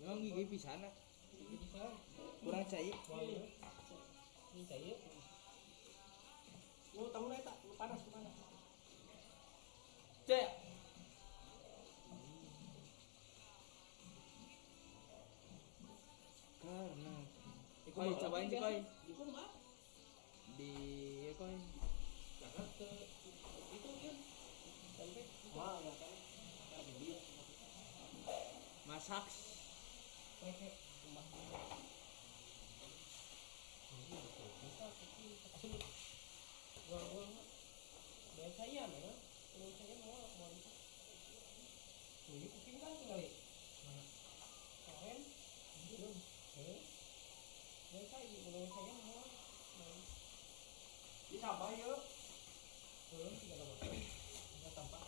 Memang gigi pisan. Gigi pisan. Kurang cair. Ini cair. Lu tahu tak panas gimana? Cek. Karena koi cobain sih koi. Itu mah Di koi. jangan ke itu kan. Sampai wah ya kan. Kan dia. Masaxxx. Pakai rumah. Bisa kecil. Gua biasa ya memang. Kalau saya mau ini kucing kan kali. Keren. Itu. Biasa ini kalau saya mau ini apa ya? Belum tidak ada apa. Enggak tampak.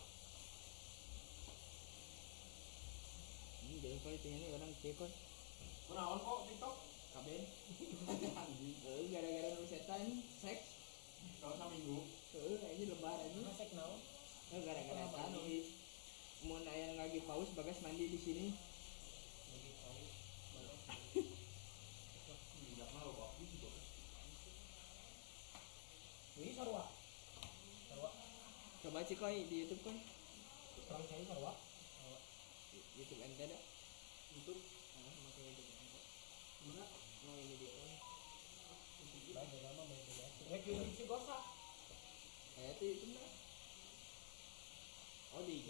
Ini jadi koi ini orang cekon. Kenaon kok TikTok? Kaben. Gara-gara nu setan seks. Kalau sama minggu. Kayaknya lebaran ini. Masak naon? Gara-gara tanu mun aya lagi paus bagas mandi di sini. Lagi tahu. Enggak mau kok gitu. Ini sarwa. Sarwa. Coba cek koi di YouTube koi. Orang saya sarwa. YouTube ente ada. YouTube. Makai YouTube ente. Mana? Mau ini dia. Baik lama main dia. Review si gosa. Itu mah. Oh di IG.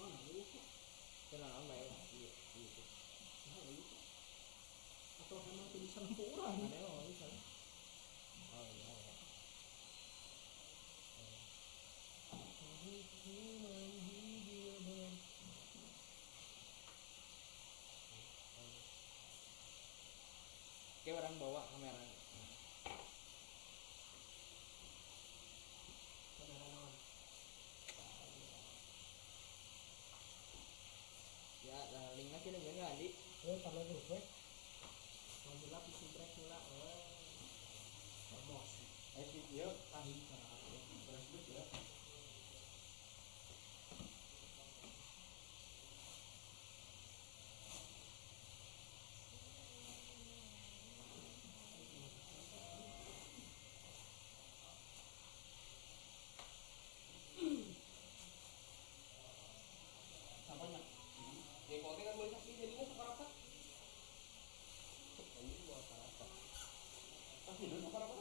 Mana lu? Kenal sama ya. Iya, gitu. Atau emang tulisan orang? Ada yang bisa. Oh iya. Kayak orang bawa kamera. Kamera naon? Ya, linknya sih udah enggak di. Kalau grup weh. Mau gelap isi break pula. Promosi. Yuk, Tadi terus ya. Namanya. Ya kalau kan boleh saksi jadinya seberapa? Ini buat apa? Tapi itu seberapa?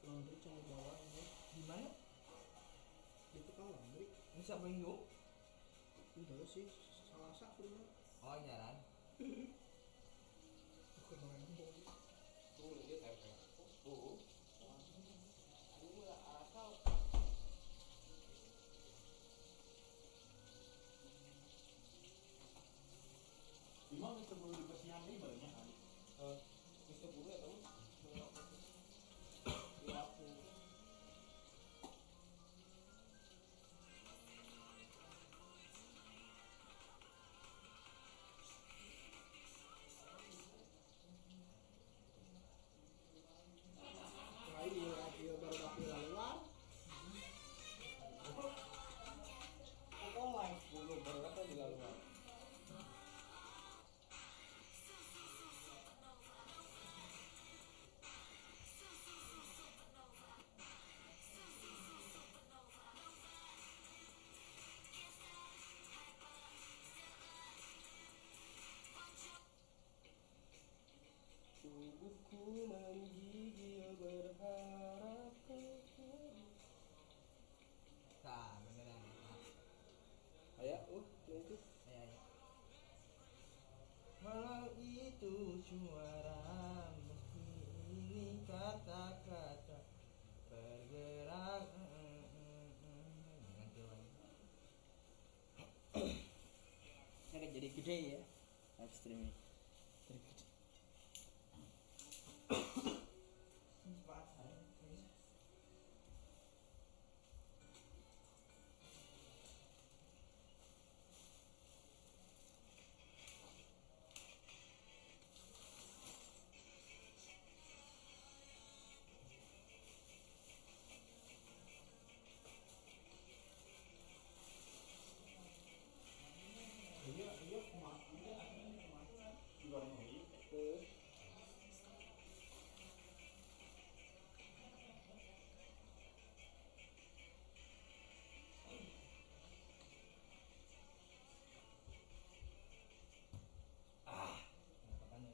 Laundry cuma bawa ini di mana? di tukang laundry. Bisa minggu? Udah sih Selasa punya. Oh, nyaran. Kemarin tuh dia tempel. Oh. Ini asal Gimana sebelum dibersihan ini banyak kali? Bisa buru ya tahu? Ya aku. Radio baru tapi luar. Aku live dulu baru apa juga luar. Tubuhku menggigil berharap kembali. Nah, beneran. Ayah, itu. Ayo. Walau itu suara meski ini kata-kata bergerak. Ini jadi gede ya. live streaming.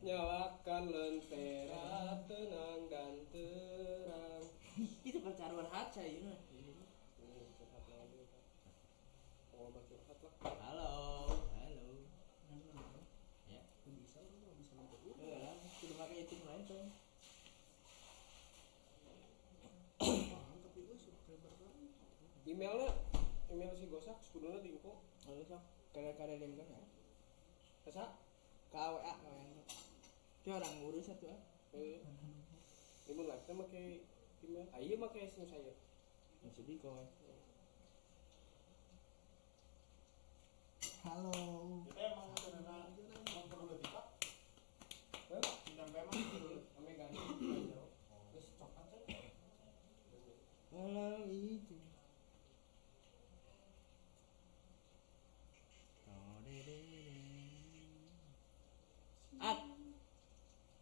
Nyalakan lentera tenang dan terang. Itu kan caruan haca ini. Curhat lagi. Oh, curhat lah. Halo. Ya, Bisa nonton. lah, kudu pakai tim lain tuh. Tapi gue subscriber kan. Email si Gosak kuduna di info. Lalu sok kada dem kan ya. Asa? KWA kawan. Itu orang ngurus satu ah. Ibu live teh make email. Ah iya make SIM saya. Masih di kau. Halo. Kita emang sebenarnya emang perlu kita. Tidak memang perlu. Ame ganti. Terus coklat aja. Malam itu.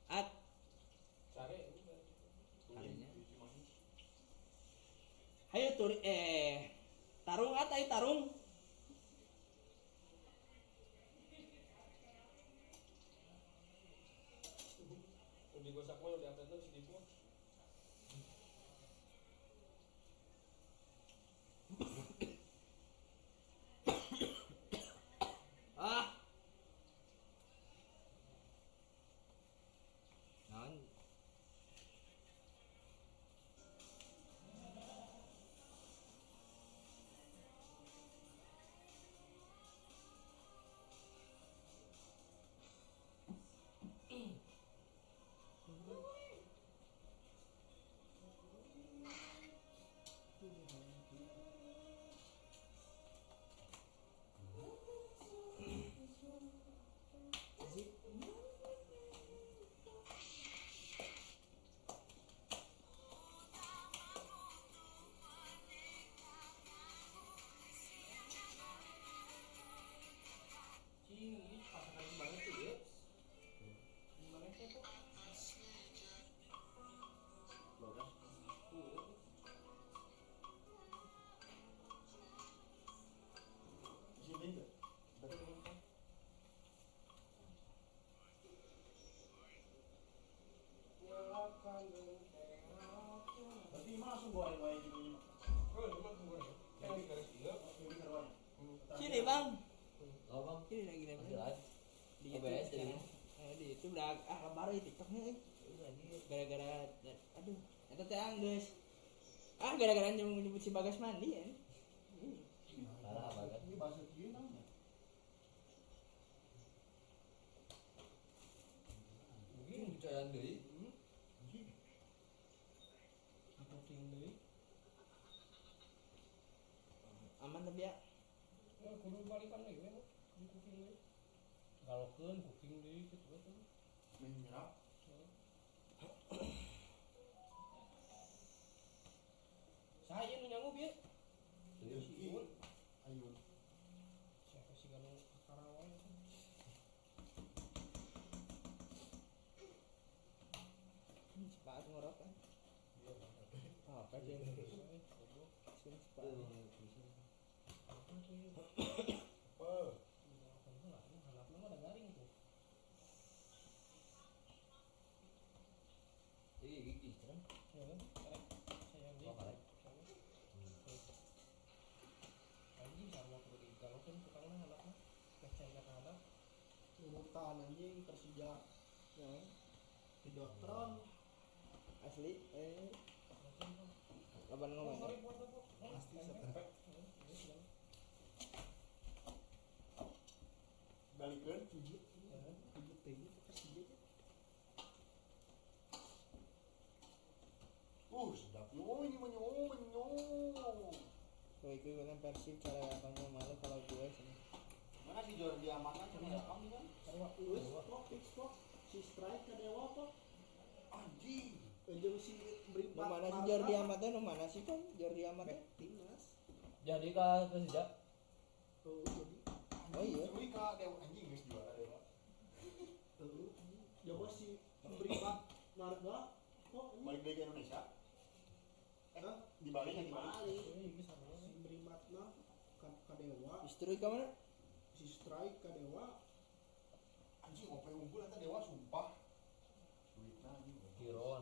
At Cari. harinya. Hayo turi tarung ayo tarung. Di Gosak mah udah update si Dipo. Ah. Non. Ini pasangan banget tuh ya. Gimana sih tuh? Logas. Di sini enggak? Nyalakan lentera. Berarti langsung goreng wae gitu ini. Oh, ini mah goreng. Tapi garis dia. Jadi karuan. Sini bang. Oh bang, Ini lagi nih. masih live. Di OBS YouTube jadi. sekarang. Di YouTube udah baru di TikToknya gara-gara aduh eta teh anggeus gara-gara nyebut si Bagas mandi ya. Parah banget. Ini bahasa kieu namanya. Mungkin percayaan deui. Anjing. Dipoking deui. Aman tapi ya. Ya kudu balikan deui we. Dipoking deui. Galokeun cooking deui kitu tuh. Menyerap. Saya nu nyangup ya. Tuyul. Ayun. Siapa sih kalau Karawang itu? Cepat ngorok kan. Apa sih ini? Sini cepat. Oh. Halapna mah ada garing tuh. Ini gigi kan? Ya kan? Saya yang Oh, balik. anjing sama kudu digalokeun tukangna halapna. Kecengna halap. Urutan anjing Persija. Ya. Di Doktron. Asli kapan ngomong? Pasti setempek. Balikeun. Tadi kasih dia. Sedap yo ini menyo. Kalau itu kan Persib cara akan mau malu kalau gue sini. Mana si Jordi Amat kan ya kamu kan? Kok fix kok si strike ke dewa kok. Anjing. Jeung si Lu mana si Jordi Amatnya? Lu mana sih kan Jordi Amatnya? timnas. Jadi kah sejak Oh, jadi Oh iya. Wih kak dewa anjing guys juara dewa. ya bos si beripat marga kok ini Balik dari Indonesia. Hah? Di Bali yang di Bali. Bali. Si berimatna ka dewa, Istri ke mana? si strike ka dewa. Anjing OP unggul eta dewa sumpah. Duitna anjing. Ciro.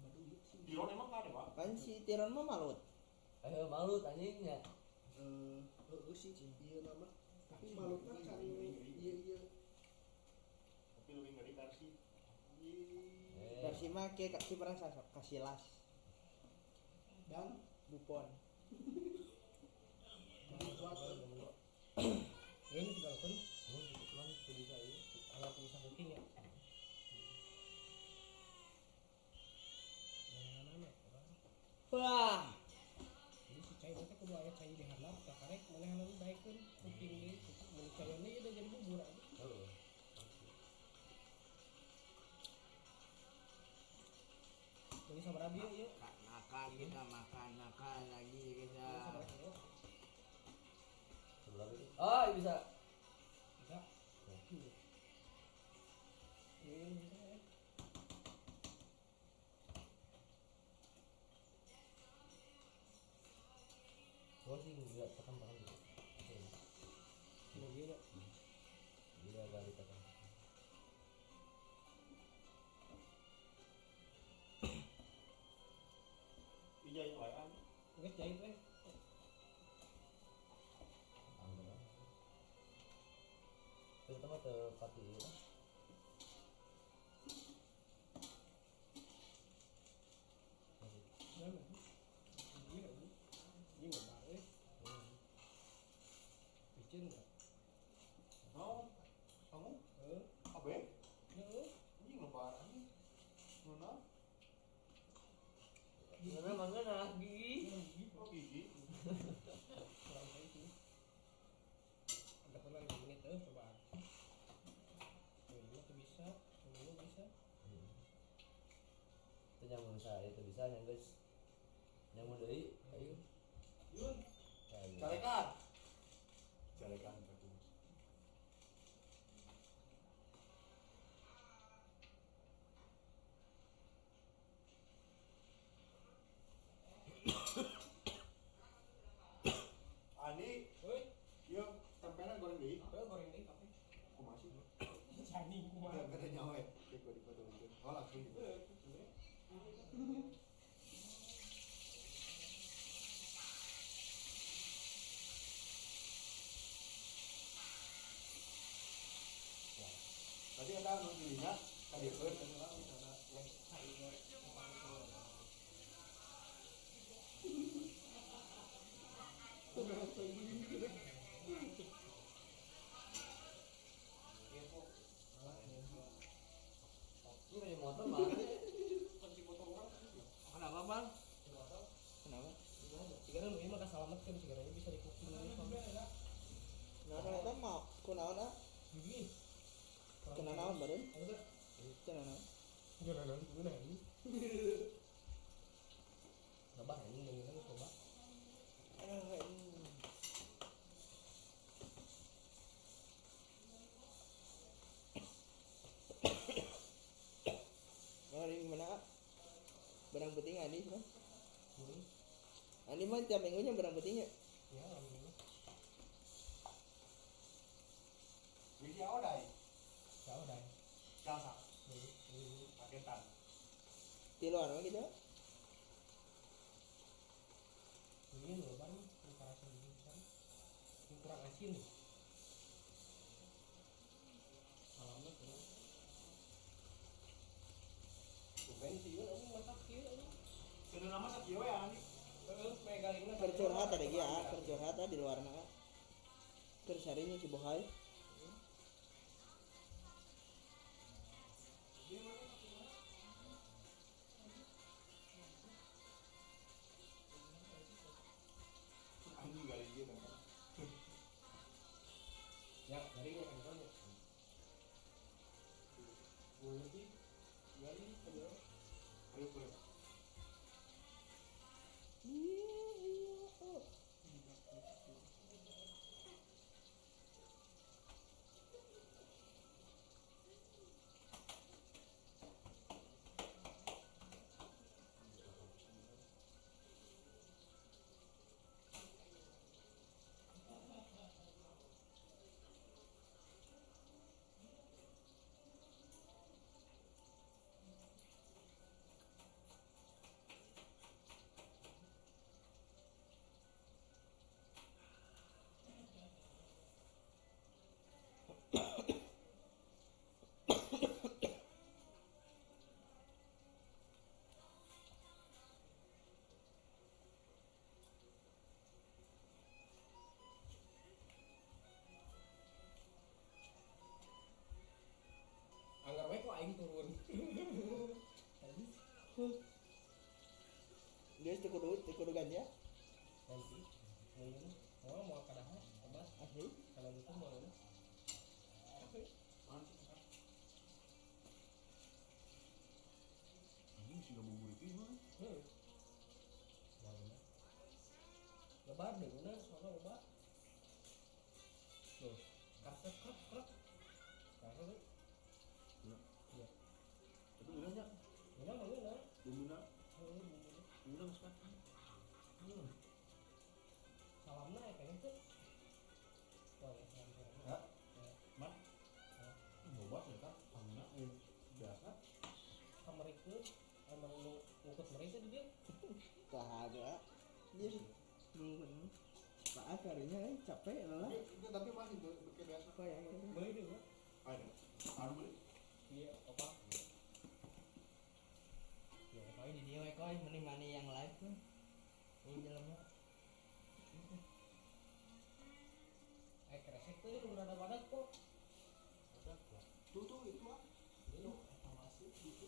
Baduit sih. Tiron emang kak dewa? Kan si Tiron mah malut. Ayo malu tanyanya. Sih ieu nama. Tapi malutna can ieu Tapi lebih ngeri Karsi. Persib mah ke kasih pernah kasih las. dan Buffon. buat Ini sudah lakukan. Kebetulan itu bisa ya. Alat bisa booking ya. Mana orang. Wah. Jadi si cai nanti kudu aya cai di handap, tak karek mana handap baikkeun booking deui. Mun cai ini udah jadi bubur aja. Heeh. Jadi sabaraha bieu ieu? Makan kita makan lagi kita. Sabaraha kilo? Sebelah itu. Ah, bisa. Bisa. Ini bisa ya. Gua sih enggak tekan gitu. Ini dia. Dia agak ditekan. Iya yang lain. Geus jahit we. Anggur. Terus teman tepati ya. Mana? Iya, ini enggak bae. Picen enggak? No. Kamu? Abe? Heeh. Anjing lebar anjing. Mana? Mana lagi? Oh gigi. Kurang saya sih. Ada pernah 5 menit coba. Ini tuh bisa, ini bisa. Itu nyamun saya itu bisa yang guys. Nyamun deui. Ayo. Yun. Ayo. Calekan. Calekan aku. Ani, Woi, yuk tempenya goreng deui. goreng deh tapi. Aku masih. Jadi kumaha? Ada nyawa ya. Cek gua di foto itu. Oh langsung gitu. Tadi ada anu dirinya tadi itu Ini dari motor mana? Kenapa bang? Kenapa? Sekarang ini mah kasalametkeun segaranya bisa di cooking dulu. Nah ternyata mau kunaon ah? Gigi. Kena naon badan? Ada. Kena naon? Jangan guna ini. Coba ini coba. Hari gimana ah? Barang penting Andi mah. Hmm. Andi mah tiap minggunya barang pentingnya. Ya, alhamdulillah. Widya Odai, Ya udah. Galsa, Ini paketan. Tiluan mah gitu. ini lebar nih, antara segini besar. Ini kurang asin. Alamnya kurang. Bukan sih, aku masak sih. Sudah nama sakieu ya Ani. Megalingnya Kercurhat ada dia, kercurhat di luar na. Kercarinya Cibohai. lebih gali padahal Ayo boleh. anggar we kok aing turun Guys, kudu ganja. nanti mau kadaha tebas Asli. kalau gitu mau Anjing sudah bubur itu mah. lebar deh bener soalnya lebar tuh kaset krek kaset tuh iya Itu bilangnya bener bener bumbunya bener bumbunya nggak sepat. salamna ya kayaknya tuh wah ya salam Ya, mat. Bobat ya kan, bumbunya biasa. kamarikeun emang ngukut mereka di dia Kagak. Dia nunggu. Pak akarinya capek lelah. Tapi masih berkebiasa. Kok ya? beli deh gua Ada. Ada beli. iya apa Ya, koi di dia we koi meni yang live tuh. Oh, jalannya. kresek tuh udah ada badak kok Ada. Tuh itu ah. itu Evaluasi gitu.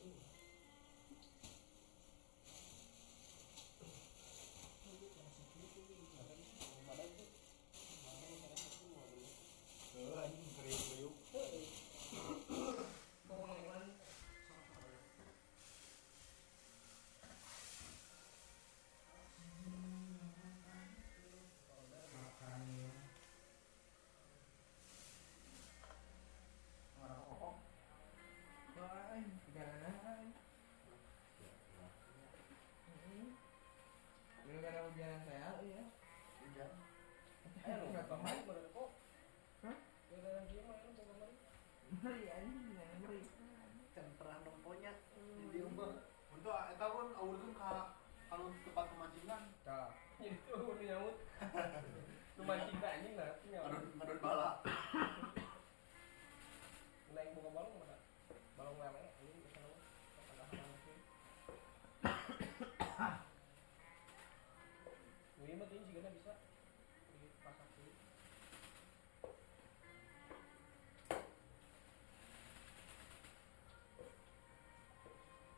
Anjing kriuk-kriuk. Koi, gara-gara. Gara-gara hujan saya ya. Hujan. ayo lu nggak main bener kok Hah? gara-gara dia main lu nggak main Ngeri anjing, ngeri. Can pernah nemponya di umur. Untuk eta pun awurkeun ka kalau tempat pemancingan. nah jadi tuh udah nyamut lu mancing tak anjing nah nyamut Ngadon bala. naik buka balong mana balong lele ini bisa namun ada hal mungkin ini mah ini juga bisa dipasak dulu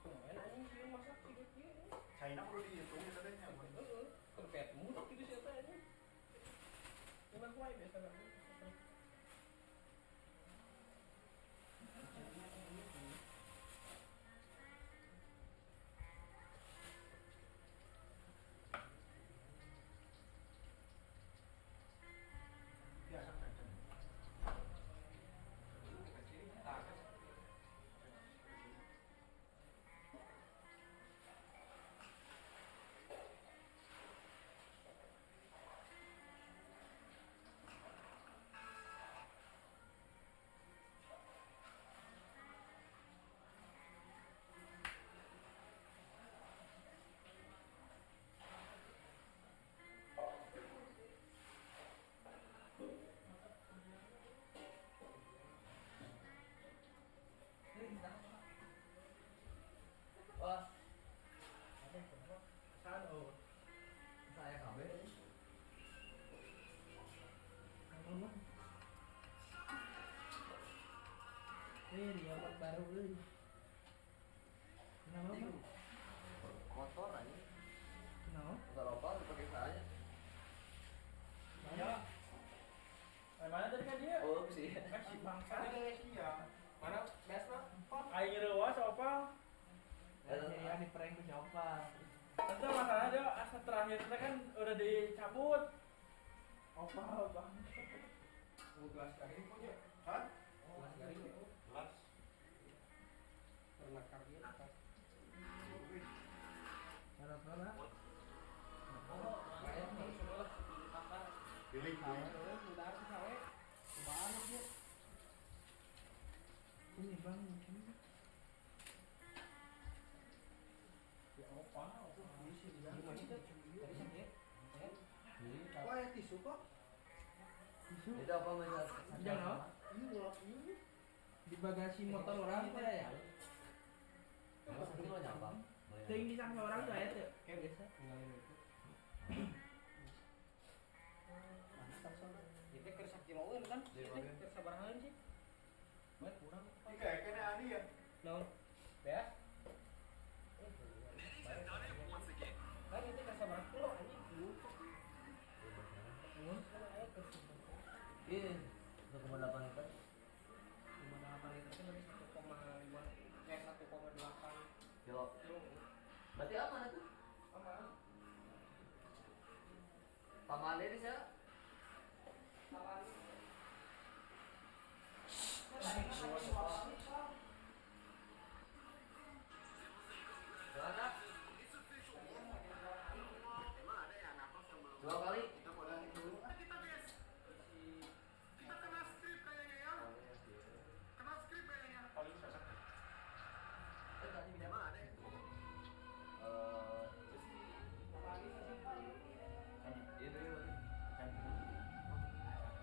lumayan anjing sih masak tiga kia China perlu dihitung katanya. kerpet mudah gitu sih tanya enak wae biasa nggak Biasa saja. Wah, ada kenapa kan oh. Saya kabeh. Apa? Dia buat baru euy. Kenapa? Motor aja. Kenapa? Motor apa dipakai saya. ya mana tadi kan dia Oh, sih. kasih bangsa Ada sih ya. mana best mah air termometernya kan udah dicabut. Apa bang? Gelas garing punya. Hah? Gelas garing itu. Gelas. Pernah karya apa? Harap mana? Pilih Udah aku sawe. Banget dia. Ini bang, ini. Ya opa. Isi di dalam. Wah, ya tisu kok. Tisu. Itu apa Mas? Jangan. Ini gelap ini. Di bagasi motor orang apa ya? Mas ini mau nyapa? Ting di sana orang tuh ya tuh. Kayak biasa. Tinggalin itu. Kita kerja kilauan kan? Kita kerja barahan sih. Baik kurang. Ini kayak kena ani ya. No. Ya. Kan itu kerja barang kilo anjing. Iya, 1,8 liter. 5,8 liter kan dari 1,5 1,8 Kilo. kilo. Berarti aman itu? Aman. Paman ini saya. Aman. Berapa? 2 kali. Kita mau lari dulu. Paling cocok.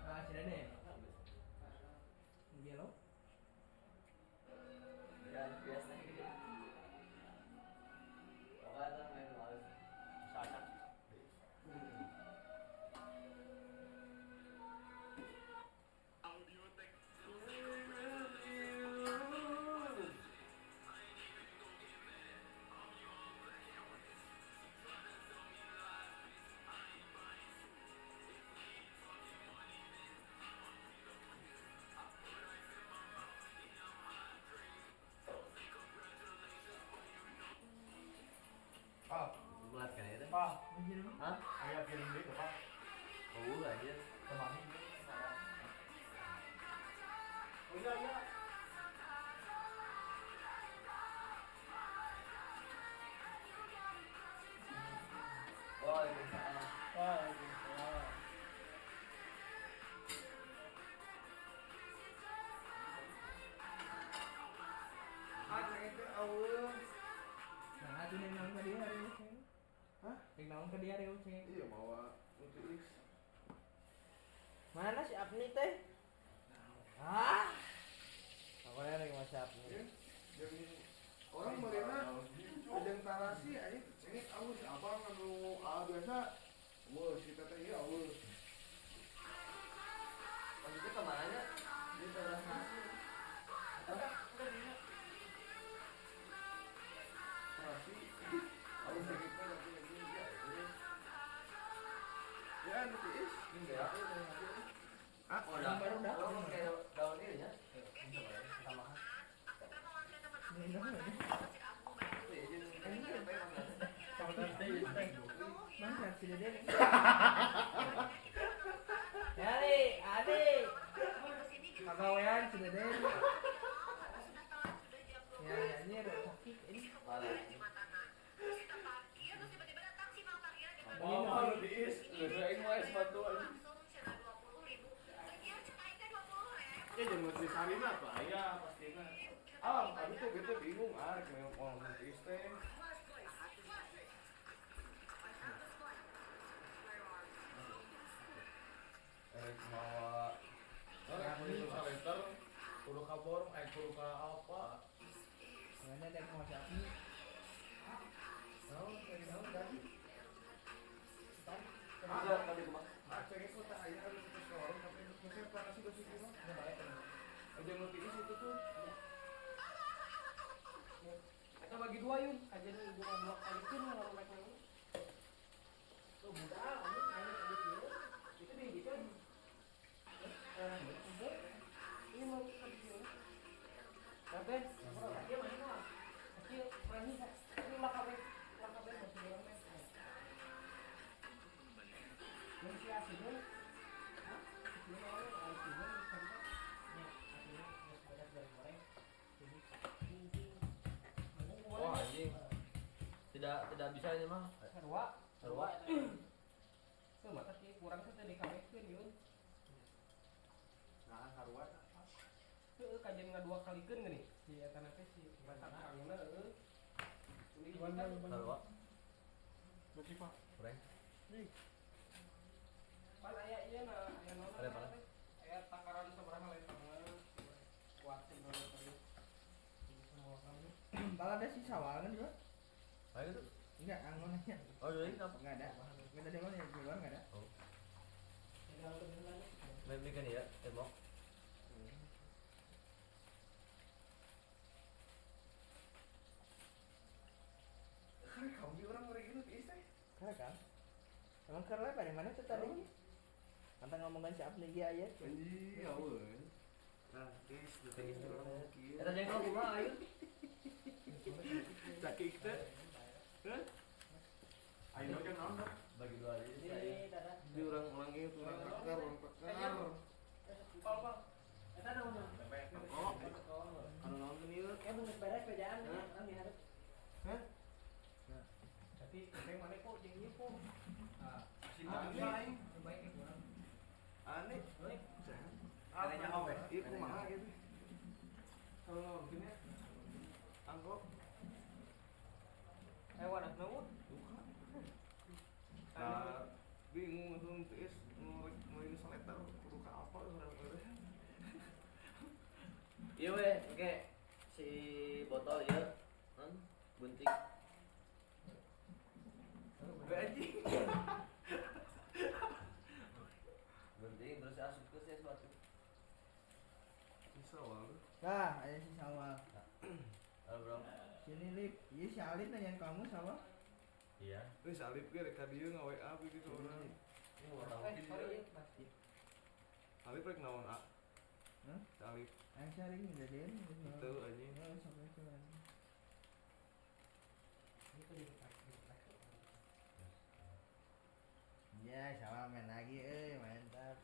Ah, sini nih. Dia lo. Pak, Bulat kan itu? Pak, Anjir. Hah? ayah kirim deh ke Pak. Oh, aja. Kemana? Oh iya iya. Waalaikumsalam. Waalaikumsalam. Ah, cek itu awal. Nah, itu yang naon ka dia hari uceng. Hah? Yang naon ka dia hari uceng. Iya bawa untuk X. Mana si Apni teh? Ah. Apa ya lagi masih Apni? Jadi orang mereka presentarasi aja ini awal apa anu biasa. Wah, si teteh iya awal. Maksudnya kemananya? Di teras nasi. Nasi. Awal sedikitnya tapi ini ya. Ya, nanti X. Ini ya. Ah, Oh, yang baru dah. Oh, kayak daun ini ya. Tambahan. Ini naon ya? Mana si Dede? Yali, adik. Kagawean si Dede. Ya, anjir sakit ini. oh, di X. Udah ini mau sepatu aja. Ya jangan di Sarina apa ya pastinya. Ah, tadi tuh bete bingung kayak mau nanti teh. Mawa. Aku itu salenter, kudu kabor, kudu ka apa? Mana ada mau Apni? Naon, dari naon tadi? Ada tadi rumah. Cek itu tak ayah harus ke sekolah, tapi saya panas sih besi kilo. Ada yang ngerti itu tuh. Kita bagi dua yun. Aja nih dua kali pun kalau mereka ini. Tuh mudah, kamu ayo tadi kilo. Itu dia gitu. Ini mau tadi kilo. Tapi, dia mana mah? Kecil, berani. Ini lakabe masih dalam tak bisa ini mah. Sarua. Sarua. Tuh mata sih kurang teh tadi kawekeun yeuh. Nah, sarua. Heueuh kajian ngadua kalikeun geuning. Si eta na teh si Masaxxx heueuh. Sarua. Berarti Pak. Kurang. Pan aya ieu na aya naon Ada apa? teh? Aya takaran sabaraha letangna. Kuat sebenarnya tadi. Semua kami. Malah ada si sawal kan juga? Ayo tuh. Enggak, angonnya. Oh, jadi apa? Enggak ada. Kita di mana ya? Di luar enggak ada. Oh. Jadi kalau beneran Memang kan ya, tembok. Kan kamu orang gitu teh. Keren kan? Emang keren apa? Di mana tuh tadi? Antara ngomongin si Apnegi aja. Anjing, aweun. Nah, guys, Tinggi orang orang. kieu. Eta jengkol kumaha ayo? Cakik teh. Heh? Ayo kan naon dah? Bagi dua aja sih. ini dadah. Di orang itu orang pakar. Pal. Eta naon? Oh, anu naon teh ieu? Kayak bener beres kerjaan orang diharap. Hah? Tapi yang mana kok jeung ieu kok. Ah, Aneh. baik baik ke kurang. Aneh. Euy, Karenya awe. Ieu kumaha gitu. Kalau naon gini? Angkok. wadah naon? Nah, bingung tuh tis mau ini seletar kudu ka apa orang-orang. Iya weh, oke. Si botol ya. Bunting. Gaji. Bunting terus asup ke sih suatu. Bisa wal. Nah, ada si sawal. Halo, Bro. Sini Lip. Iya si Alip nanyain kamu sawal. Iya. Wis salib ge rek ka dieu nga-WA gitu orang. Ini mau tahu Sorry. Salib rek naon a? Hah? Salib Yang sharing udah deh. teu anjing. Oh, sampai cuman. Ya, sawal main lagi, mantap,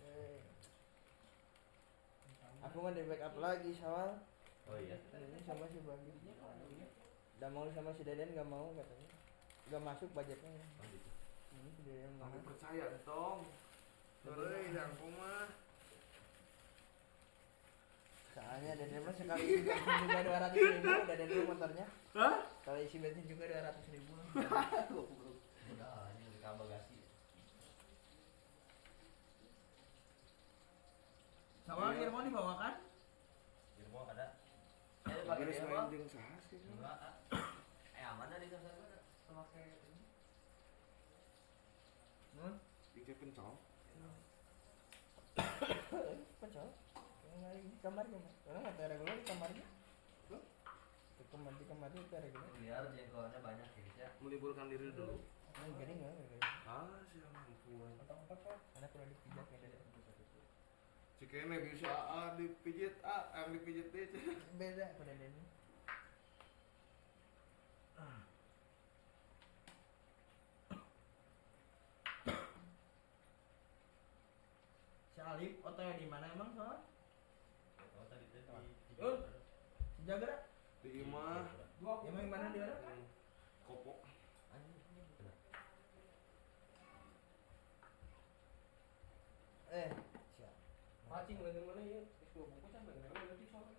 Aku mah di backup lagi sawal. Oh iya. Ini sama si Bagi. Udah mau sama si Deden nggak mau katanya. Nggak masuk budgetnya. Oh gitu. Ini si Deden Tapi mau. percaya tong. Euy, yang kumaha? Soalnya Deden mah sekali isi bensin juga 200.000 udah Deden dulu motornya. Hah? Kalau isi bensin juga 200.000. Udah ini ke bagasi. Sawal Irmo dibawakan? Irmo ada. Saya pakai Geus Irmo. main jeung saha sih? Enggak. Aman dah di sana pakai ini. Dicek kencang. Pencol. Yang di kamarnya mah. Karena nggak ada regular di kamarnya. Hah? Di kamarnya itu ada regular. Biar jengkolnya banyak ya guys ya. Meliburkan diri dulu. Yang gede nggak? Ah, siang ampun. Karena perlu dipijat ya Deden. Cikene bisa dipijit yang dipijit teh. Beda pada Deden. Si Alif OTW di mana emang soal? Oh tadi tadi. Si Jagra? Di imah Emang mana di mana? kopok. Siap. Pacing bener mana ya? Dua bungkus sampai gede berarti soalnya.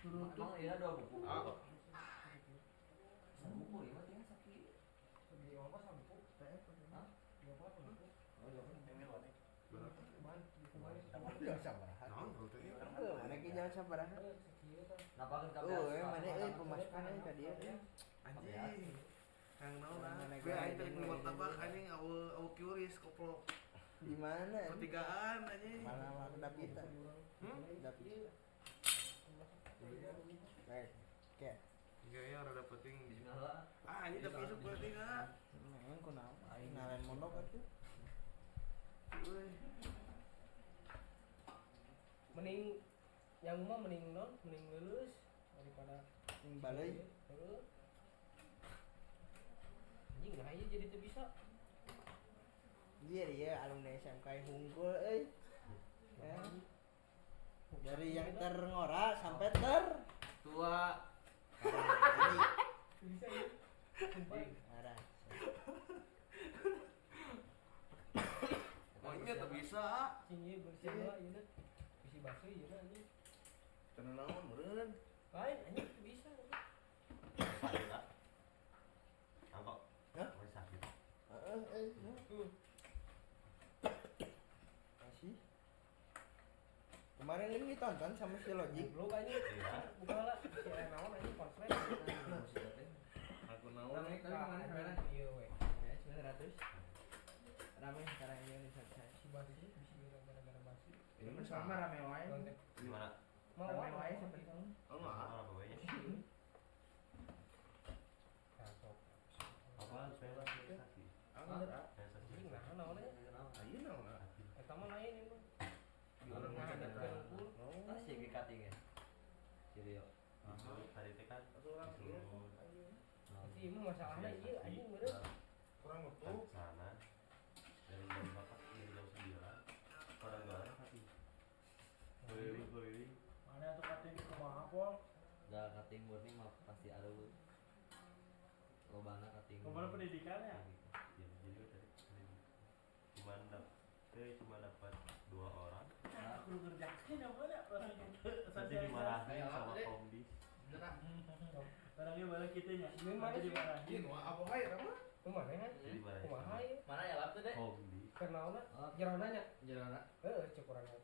Turun tuh. Emang iya 2 buku. Ah. Buku ya mati yang sakit. Beli ongkos sama buku. Hah? Dua apa buku? Oh, iya kan temel wae. Berapa? Ban, buku mana? Jangan sabar. Naon bro teh? Mana ki jangan sabar. Sekieu tah. Napakeun ka Oh, mana pemasukan ka dia. Anjing. Yang naon ah? Mana Gue aing gede tadi ini, keluar gede tabak ini. anjing awu curious koplok. Di mana? Pertigaan anjing. Malah Davita. Hmm? Davita. Baik. Oke. Gaya rada penting. Bismillah. Ah, anjing tapi isuk berarti enggak. Memang kunaon? Aing ngaren mondok atuh. Euy. Mending yang mah mending non, mending lulus daripada Ning baleuy. Heeh. Anjing nah ieu jadi teu bisa. Dia alumni SMK unggul Ya. Dari yang terngora sampai ter Tua. Karena ieu bersih lah ieu na. Bisi basuh ieu na anjing. Cenah naon meureun. Lain anjing bisa. Sakit ah. Angkok. Hah? Masih sakit. Masih. Kemarin ini ditonton sama si Logic. Goblok anjing. Iya. Bukan lah si naon anjing konslet. Aku naon Rame tadi kali mana Anjing ieu we. Ya, 900. Rame sekarang ini di saya. Si basuh bisi gara-gara basuh. Ini kan sama rame wae. Konten. Gimana? Mau Rame wae seperti itu. enggak. Apa ya? Kasok. Apa saya sakit? Anggar Saya sakit. Anjing nah naonnya? ayeuna naon. Eta mah lain ini mah. Di Orang urang mungkin ada ada. unggul. Ah, si cutting ya. Jadi yo. Tadi teh kan Orang ieu Si ieu masalahna ieu anjing meureun. kurang Kan betul. sana dari jam 8 hingga jam 9 pada garan hati keliling Mana tuh kating kumaha pol? dah kating murni mah pasti ada lobana kating Kemana pendidikannya? ya jadi tadi cuma dapat 2 orang Aku udah kerjain apa ya? nanti dimarahin sama komdis Barangnya balik kita nya. Ini mana sih? dimarahin. Ieu nu apa wae eta mah? Kumaha kan? dimarahin Kumaha sama ieu? mana ya lap tuh deh komdis Kenaona? Jerona nya? jalan Heeh, cukurannya.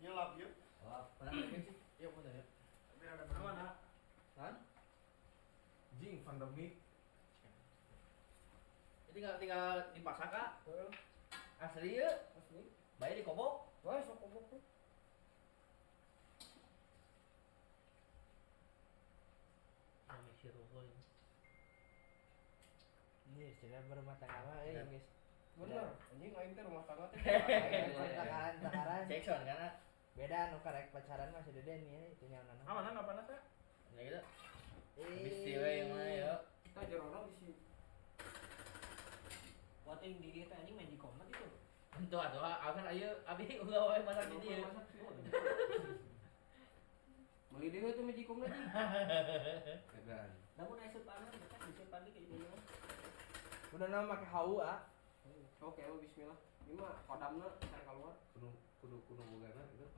Nyelap yuk. lap mana sih iya bener ya Biar ada mana? kan Jing pandemi. jadi tinggal di Masaxxx Heeh. asli ya Asli. bayi di kobok Wah, sok kobok tuh. kami si ruhul Ini istilah berumah tangga mah guys. Bener, anjing aing teh rumah tangga teh. Takaran. Jackson karena Beda nu karek pacaran mah sudah den ya itu nyawana. Ah mana nggak panas ya? ya gitu habis tiwe yang mana ya Kita jerona bisi. Wating di dieu teh anjing main di komna gitu. Tentu atuh akan ayo abi ulah wae masak di dieu. Meuli deui teh majikomna anjing. Edan. Namun aya sepanan dekat di sepan di kieu mah. Udah nama make hau ah. Oke, bismillah. Ini mah kodamna cara keluar. Kudu bogana gitu.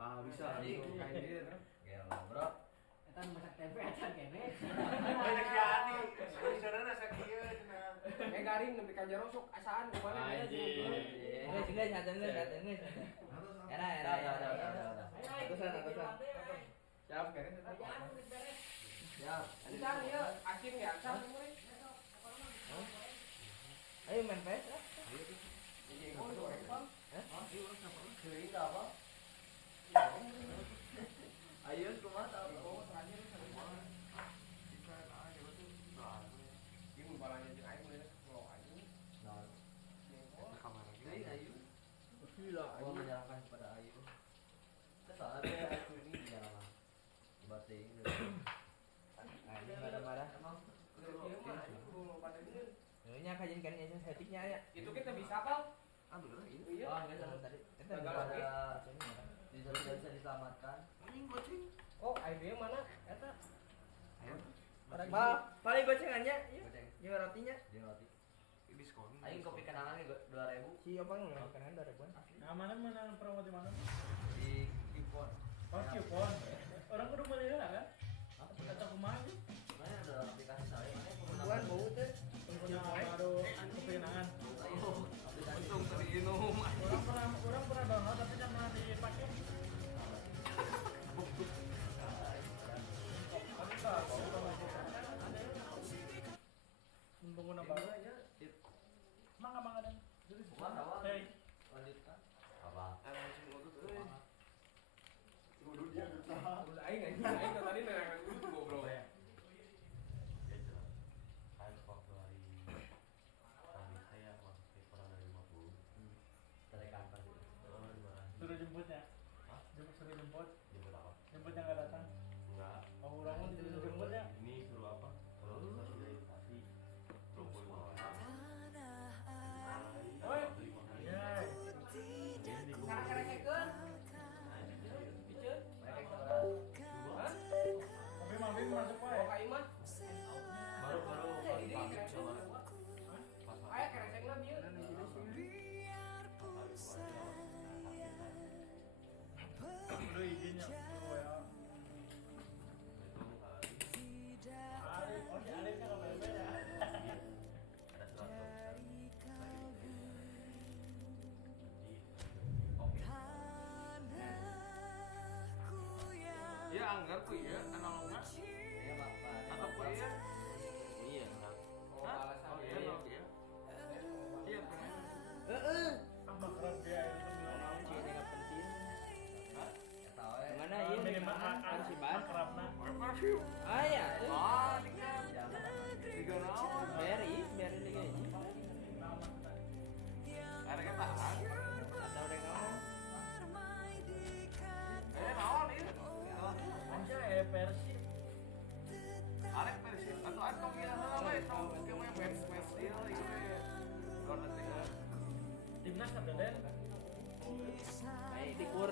Ah bisa Jadi, langsung kain dia nah. Ya bro. Eta nu masak tempe acan kene. Banyak jadi. Saudara sakit cenah. Garing nepi ka jero sok asaan kumaha Anjing. Geus haten geus. Era. Atusan. Siap kene eta. Siap. Entar ieu asin ya, asam mulai. Ayo main PS ah. Jadi kon goreng pam. Kering apa? Ayo kumaha tah? Ini balanya jeung aing mulai kalau anjing. Nah. Jadi Ayu. Gila, Ayu menyerahkan kepada Ayu. Kesalahan dia aku ini dia lama. Bating. Ini marah-marah. Emang Ieu mah anjing kudu pada deui. Nya kajian kan nya setiknya ya. Itu kita bisa apa? Ah bener ini. Iya. Oh, enggak salah. Tadi kita Daripada bisa diselamatkan. Anjing goceng. Oh, idea mana? Eta. Paling gocengannya ieu. Goceng. Nyewa rotinya. Dia roti. Diskon. Aing kopi kenangan 2.000 Si opang ngelakukan 2000-an. Nah mana promo di mana? di Kipon. Oh kupon. Orang kudu beli lah kan? Apa? Kata kumaha sih? Mana ada aplikasi saya? Mana Buan bau teh. Punya baru kepenangan. aplikasi. Untung tadi minum. Orang pernah download tapi jangan pernah dipakai. Pengguna baru aja. Mang ada. Kumaha Hei. lanjutkan. Apa? Langsung ngutut euy. Kudu dia duta. Kudu aing aing tadi nerangan dulu tuh goblok. Ya jelas. Kan waktu hari kami saya masuk ke kurang dari 50. Dari kantor itu. Oh, dimarahin. Suruh jemputnya. Hah? Suruh jemput. Jemput apa? Jemputnya nggak datang. Enggak. Oh, orang mau disuruh jemput ya. Ini suruh apa? Suruh sosialisasi. Kumpul orang. Oi. Iya. Karek-karekeun. Tapi mami masuk wae. Oh, ka imah. Baru Ini pamit keresek sama gua. pas Aya keresek mah bieu. anggar ku ya analogna. Iya apa? Atau ku ya? Iya. Oh, alasan Oh dia. iya, iya. Iya, teman. Heeh. Sama keren dia yang Mana penting. sih enggak penting. Tahu ya. Mana ieu Minimal kan si Bar. akrabna. Perfume. Ah ya, Ah, dikit. Jangan apa. Tiga naon. beri lagi aja. Ada ketahan. Atau udah ngomong. Naon ieu? Aja versi. Arek versi atau antong ya apa itu? Kayak match deal ieu. Kalau nanti Timnas ada den. Dibur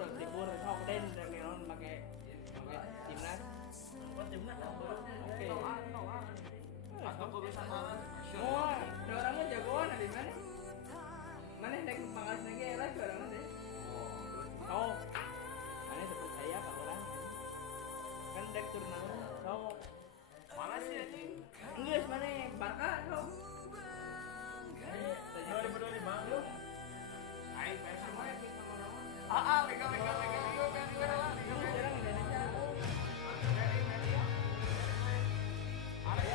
sok den dan non pakai timnas. Oh timnas apa? Oke. atau kurusan mana? Semua ada orangnya jagoan di mana? Mana yang mangas lagi era orangnya deh. Oh. Mana sebut saya ke orang. Kan dek turnamen. Oh. Mana sih anjing? Enggak mana Barca sok. 2025 lu. Aing versi mah. Ah, liga. Jarang Indonesia. Oh, alih.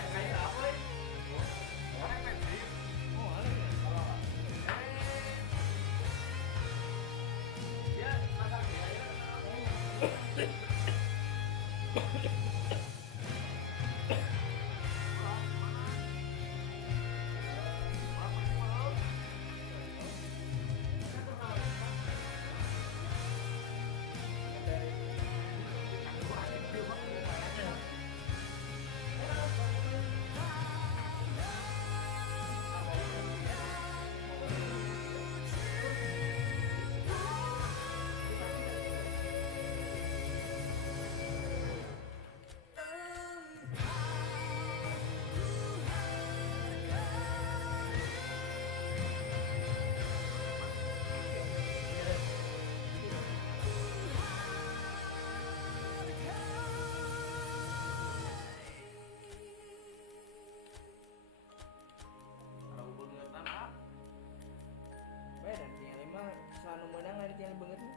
Bae dan tinggal lima selalu menang dari tinggal banget nih.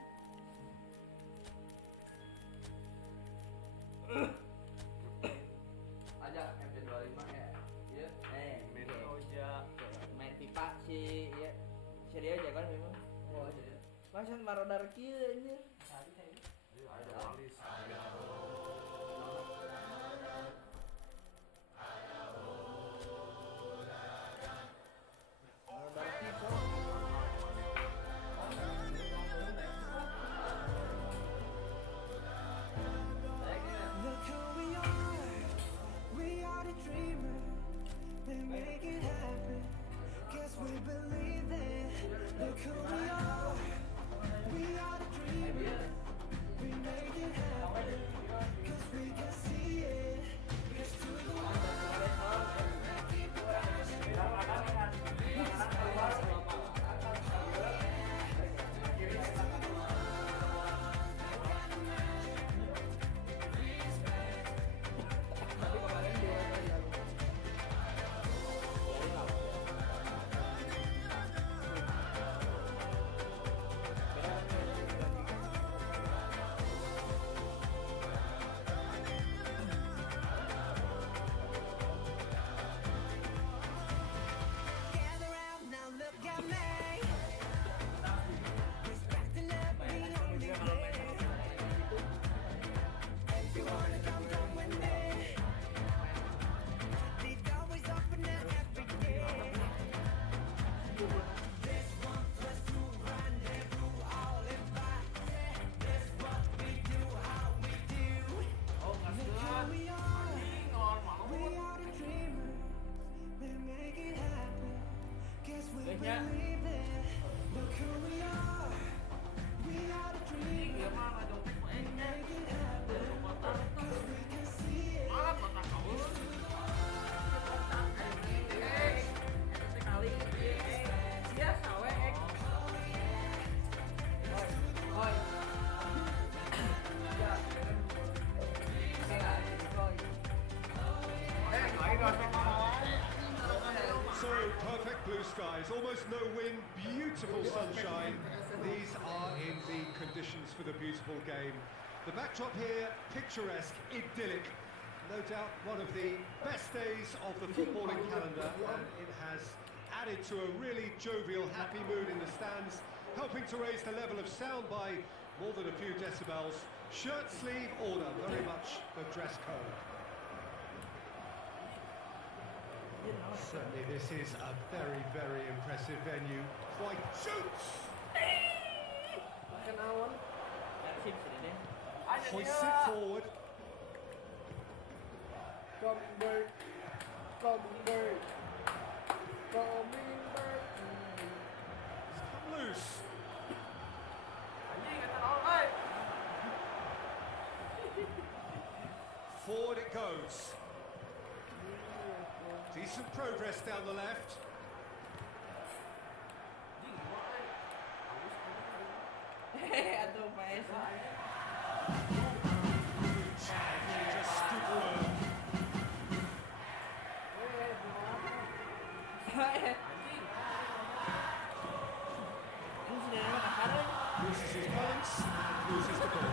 Aja MP25 ya. Iya. Main pipa si ya si dia aja kan memang. Oh, jadi. Masa marodar kieu anjir. Ada walis. Marodar kieu. Look who we are the dreamers, they make it happen, guess we believe it. Look who we are the dreamers, we make it happen, cause we can see it. Here's to the one, keep Tapi kemarin dia kali lalu. gather round now, look at me. Respecting every lonely place. If you wanna come with me, the door is open every day. This 1+2 rendezvous, all invited. This what we do, how we do. Oh, Look who kasih. we are. Ngelawan malu. We are the dreamers, we make it happen. Guess we Guys, ya. believe it. Look who we are. We are the dreamers, Dia mah ngajong tek we wae. make it happen. Cause we can see it. Malah kotak kau. Sekali sia sawe ek. Oi. Ya. Lagi dong aspek mana? So, perfect blue skies, almost no wind, beautiful sunshine. These are indeed conditions for the beautiful game. The backdrop here, picturesque, idyllic. No doubt one of the best days of the footballing calendar, and it has added to a really jovial, happy mood in the stands, helping to raise the level of sound by more than a few decibels. Shirt sleeve order, very much the dress code. Certainly this is a very, very impressive venue. Quite shoots! Kenawan. Persib sudah deh. Hoists it forward. Coming back. Coming back. Coming back. It's come loose. Anjing kata lawan, oi. Forward it goes. Decent progress down the left. Atau PS. He just stood firm. Ini sudah lama tak Loses his balance and loses the ball.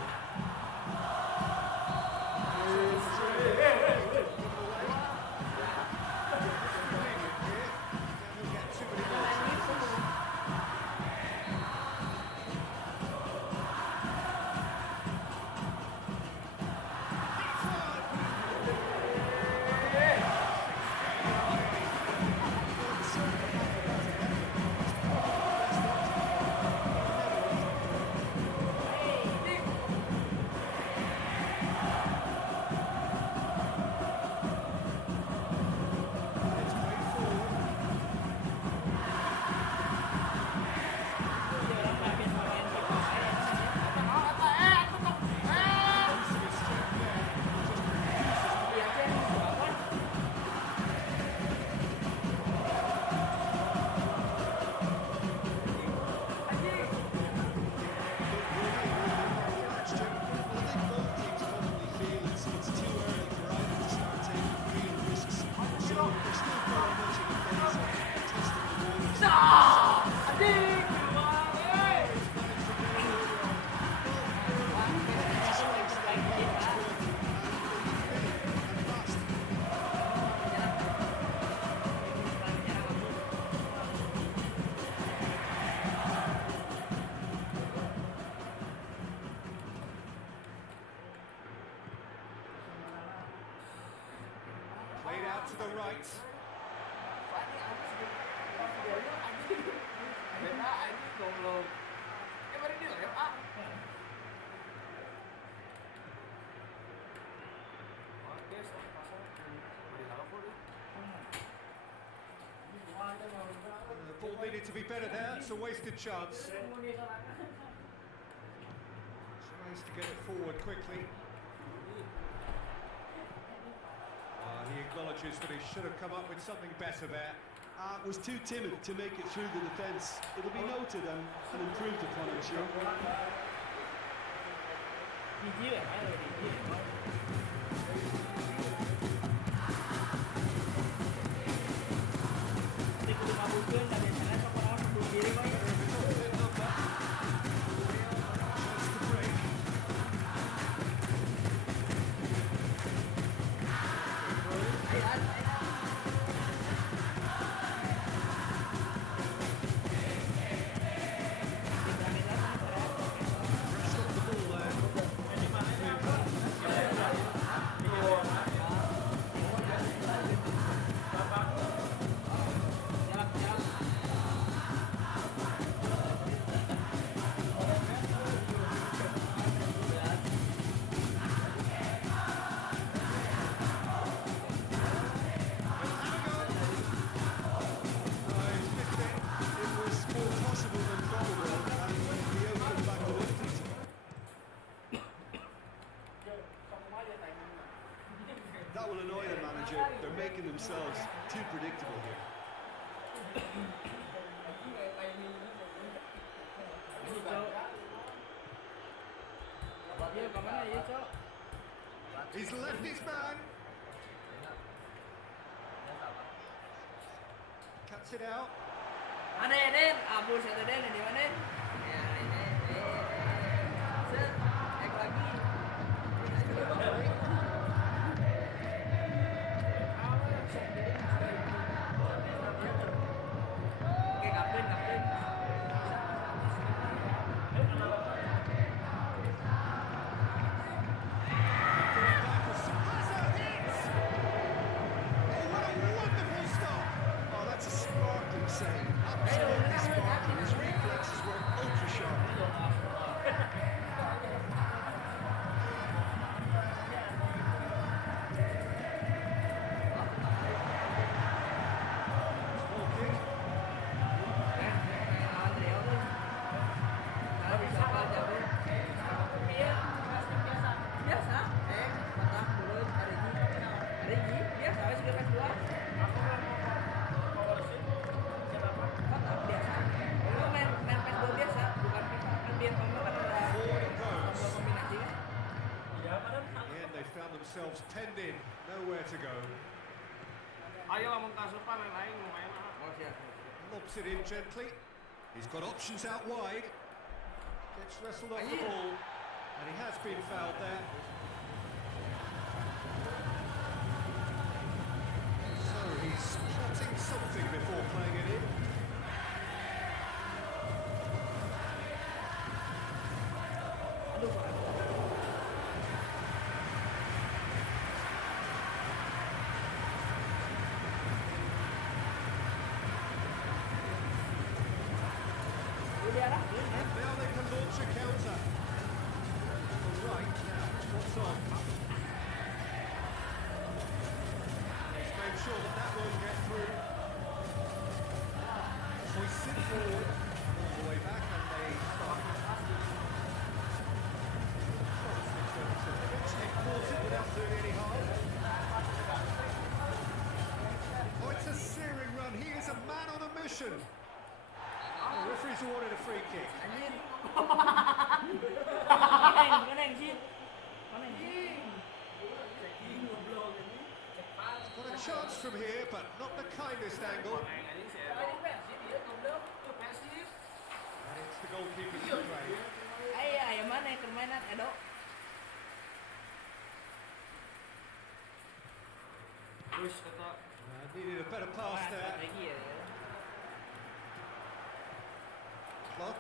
Played out to the right. The ball needed to be better there. It's a wasted chance. Tries to get it forward quickly. He acknowledges that he should have come up with something better there. Was too timid to make it through the defence. It'll be noted and improved upon, I'm sure. Video ya, video. Nanti kudu ngabukeun da biasana sok orang kudu diri mah. That will annoy the manager. They're making themselves too predictable here. He's left his man. Cuts it out. Mana ya, Den? Abus ya, Den. Di mana, Den? Ya, ini. Set. Naik lagi. nowhere to go. Ayo lah mun kasupan lain lumayan lah. Oh siap. Lobs it in gently. He's got options out wide. Gets wrestled off the ball. And he has been fouled there. So he's plotting something before playing it in. Udah lah. And now they can launch a counter. All right, now, what's on? Let's make sure that that won't get through. Hoists it forward, all the way back, and they start. Eventually caught it without doing any harm. Oh, it's a searing run. He is a man on a mission. The referee's awarded a free kick. Anjir. Koneng sih. Koneng. Got a chance from here, but not the kindest angle. And it's the goalkeeper's try. Ayo mana permainan Edo? Terus kata Needed a better pass there. Strategi ya. Clock.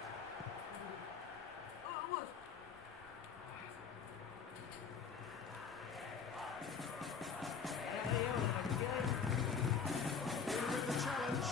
In with the challenge.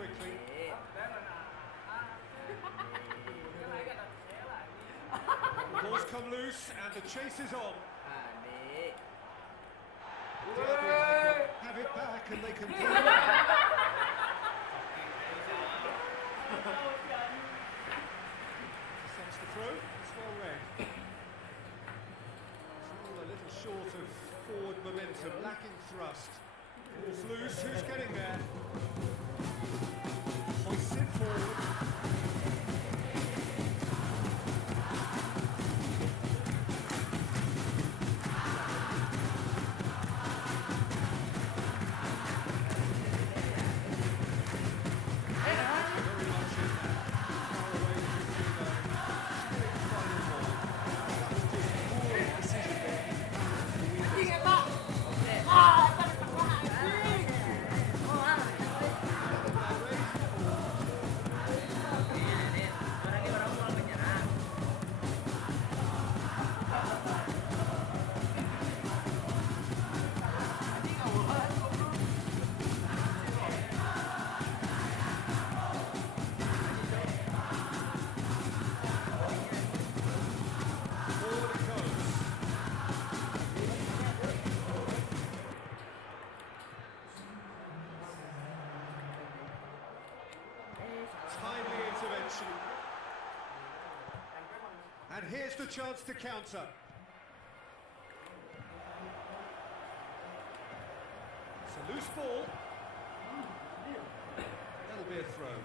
Quickly. The ball's come loose and the chase is on. Adik. Have it back and they can play. Sends the throw. It's well read. Still a little short of forward momentum, lacking thrust. Ball's loose. Who's getting there? Hoists it forward. Very much in there. Far away from the final ball. That was just poor decision making. Forward it goes. Timely intervention. And here's the chance to counter. It's a loose ball. That'll be a throw.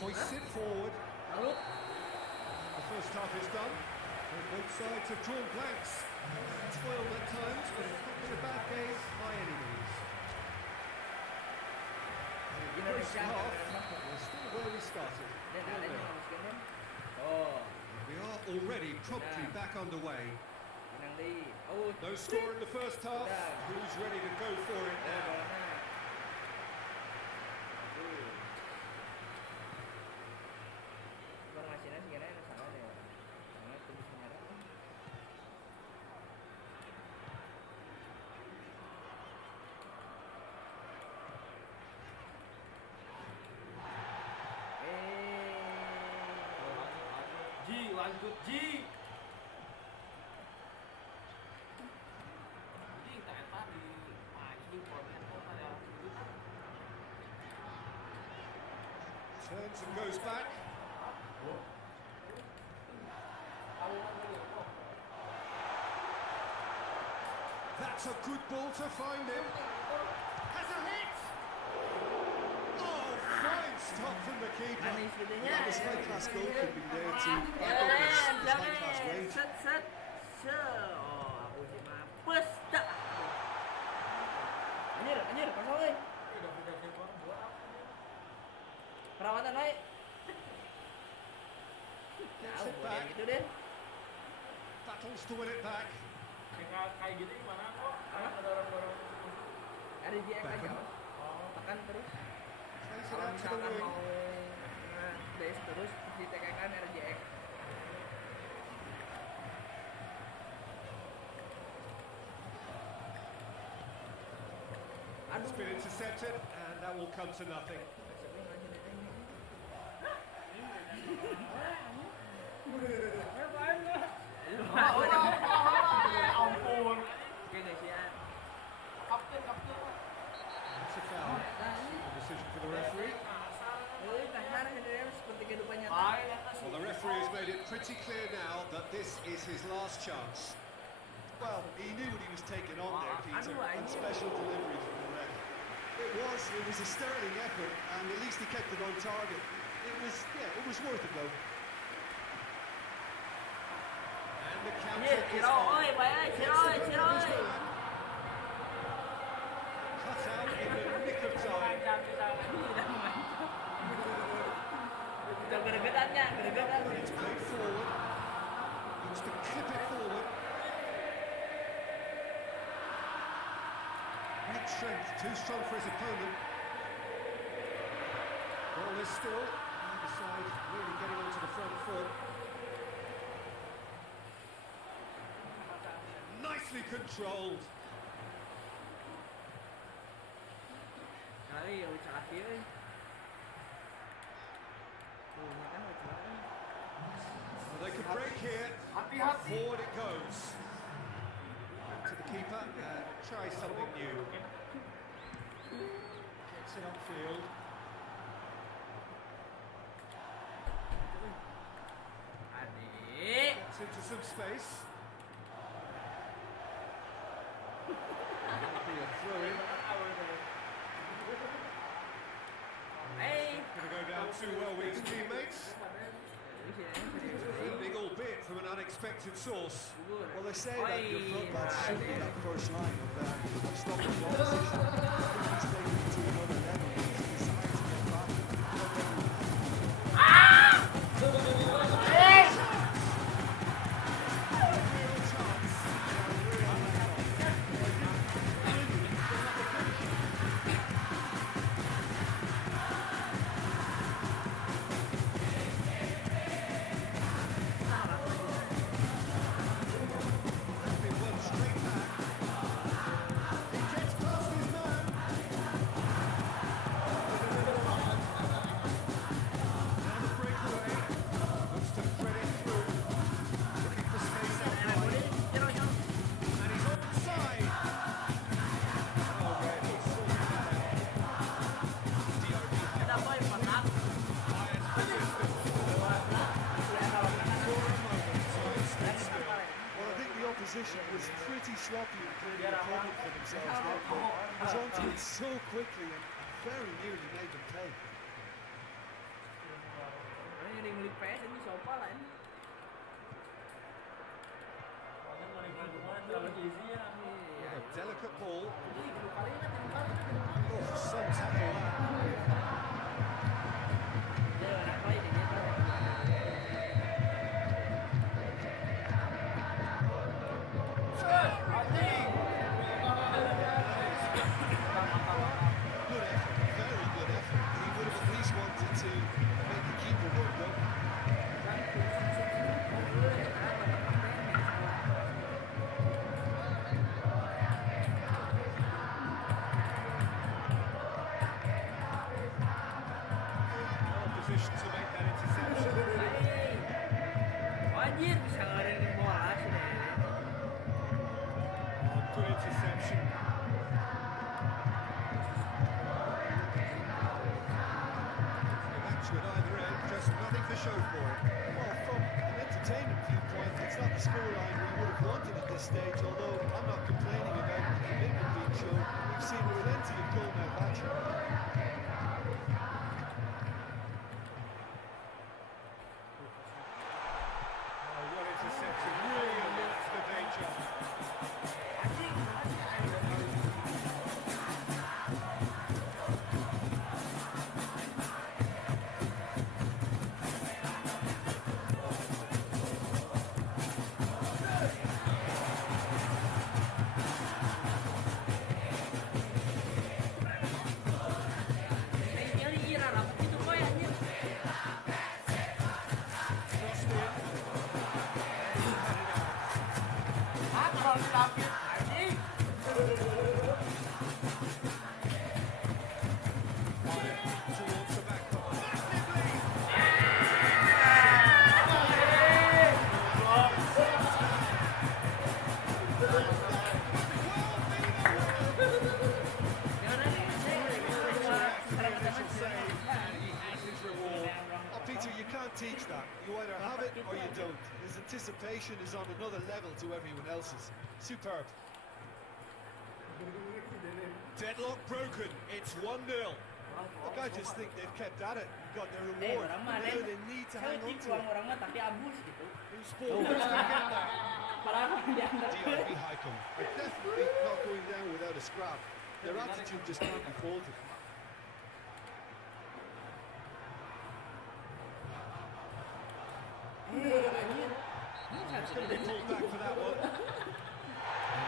Hoists it forward. The first half is done. And both sides have drawn blanks. Toiled at times, but it's not been a bad game by any means. And in the first half, we're still where we started. Dan ada yang 0-0. masukin. Oh. We are already promptly back underway. Ini tenang deh. Out. No score in the first half. Who's ready to go for it now? Informasinya sih kayaknya salah deh. Karena tulis merah. Ji, lanjut Ji. Ji, tak tadi. Ini konten kok ada. Turns and goes back. That's a good ball to find him. Has a hit. Oh, fine stop from the keeper. Manis videonya. That was high-class goalkeeping there to back up Jangan, his high-class jangan. range. Set, set. Oh, aku sih mampus. Tak. Anjir, kosong nih. Udah punya ekor buat apa? Perawatan naik. Gets Tahu it kayak back. gitu deh. Battles to win it back. Kayak gitu gimana kok? Apa? Ada orang-orang. Ada GX aja. Tekan terus. Plays it Kalau out to the misalkan wing. mau DS terus ditekankan RJX. It's been intercepted, and that will come to nothing. Ampun. Oke guys ya. Kapten. It's a foul. A decision for the referee. Kasar seperti kehidupan nyata. Well, the referee has made it pretty clear now that this is his last chance. Well, he knew what he was taking on there, Peter, Aduh, and anjir. special delivery from the ref. It was a sterling effort, and at least he kept it on target. It was worth it though. And the Anjir, counter is Ciro, on. oi, bayar, Ciro, Ciro. Cut out in the nick of time. Udah gregetannya, gregetan. It's played forward. Looks to clip it forward. Great strength, too strong for his opponent. Ball is still. Either side really getting onto the front foot. Nicely controlled. Kali ya ucap akhir. Tuh, ini kan ucap. Well, they could break here. Hati-hati. Forward it goes. Back to the keeper and try something new. Gets it upfield. Adik. Gets into some space. That'll be a throw in. Hey. Gonna go down too well with his teammates. Big albeit from an unexpected source. Well, they say that your front lads should be that first line of stopping the opposition. He's taken it to another level. He's decided to get back. Real chance. Been one straight back. He gets past his man. Now the breakaway. Looks to thread it through. Looking for space out wide. And he's onside. Oh, yeah, he's sorted that out. Kenapa yang patah? Iron resistance. For a moment, time stood still. Well, I think the opposition was pretty sloppy in creating a problem for themselves there, but was onto it so quickly and very nearly made them pay. Orang yang ngulik PS ini siapa lah ini? With a delicate ball. Oh, some tackle that. Dia orang baik dia gitu. for it? Well, from an entertainment viewpoint, it's not the scoreline we would have wanted at this stage, although I'm not complaining about the commitment being shown. We've seen plenty of goal-mouth action. Oh, what interception. Really amidst the danger. Teach that. You either have it or you don't. His anticipation is on another level to everyone else's. Superb. Deadlock broken. It's 1-0. Look, I just think they've kept at it. Got their reward. Now they need to hang on to it. Who's ball? DIB Highcombe are definitely not going down without a scrap. Their attitude just can't be faulted. It's going to be called back for that one.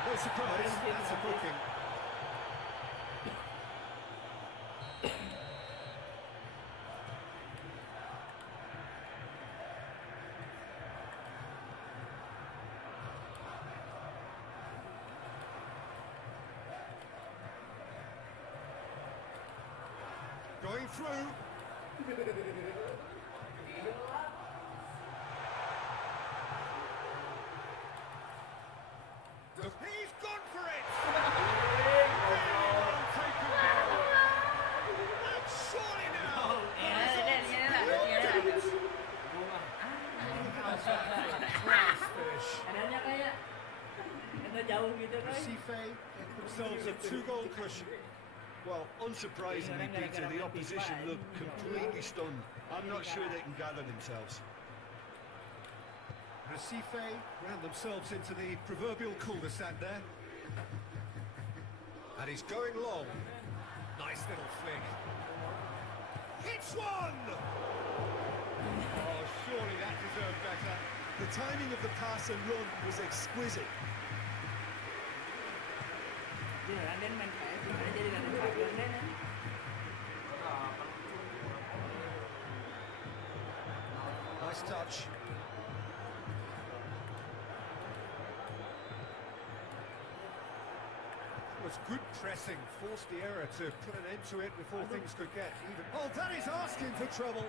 No surprise, that's a booking. Going through. He's gone for it! And surely now! Recife themselves a 2-goal cushion. Well, unsurprisingly, Peter, the opposition look completely stunned. I'm not sure they can gather themselves. Recife ran themselves into the proverbial cul-de-sac there. And he's going long. Nice little flick. Hits one! Oh, surely that deserved better. The timing of the pass and run was exquisite. Nice touch. Was good pressing, forced the error to put an end to it before things could get even. Oh, that is asking for trouble.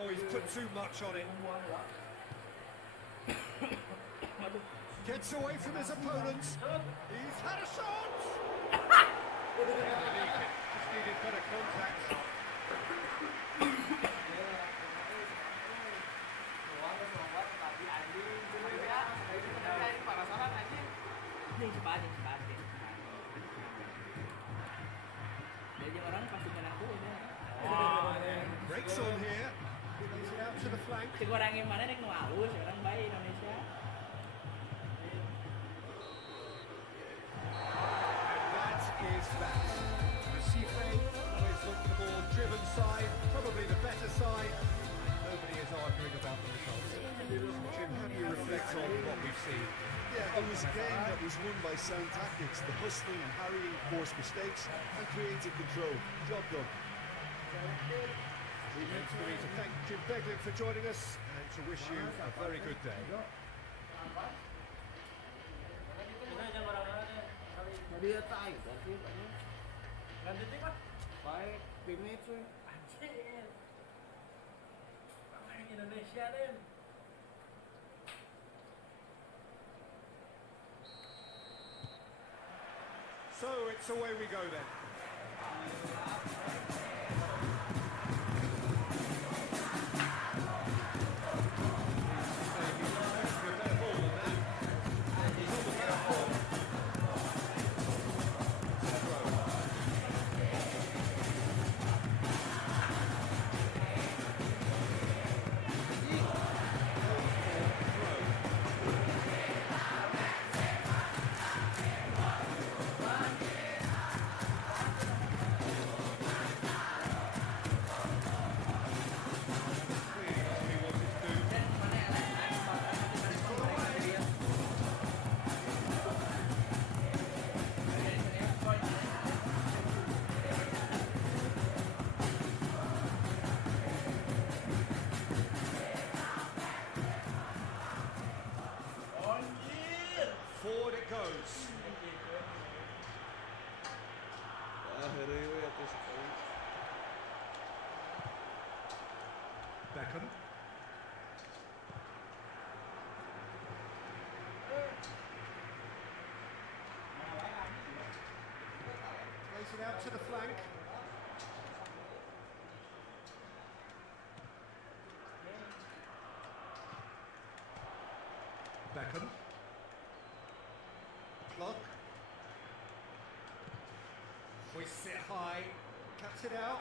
Oh, he's put too much on it. Gets away from his opponents. He's had a shot. Just needed better contact. Breaks on here. Plays it out to the flank. Orang yang mana nek nu halus, orang baik Indonesia. And that is that. Recife always looked the more driven side, probably the better side. Nobody is arguing about the results. Jim, how do you reflect on what we've seen? Yeah, it was a game that was won by sound tactics. The hustling and harrying forced mistakes and created control. Job done. Remains for me to thank Jim Beglin for joining us and to wish you a very good day. Dia tahu tapi lanjutin Pak. Baik, timnya cuy. Anjir. Pemain Indonesia Den. So it's away we go then. efforts. Beckham. Plays it out to the flank. Beckham. Clock. Hoists it high. Cuts it out.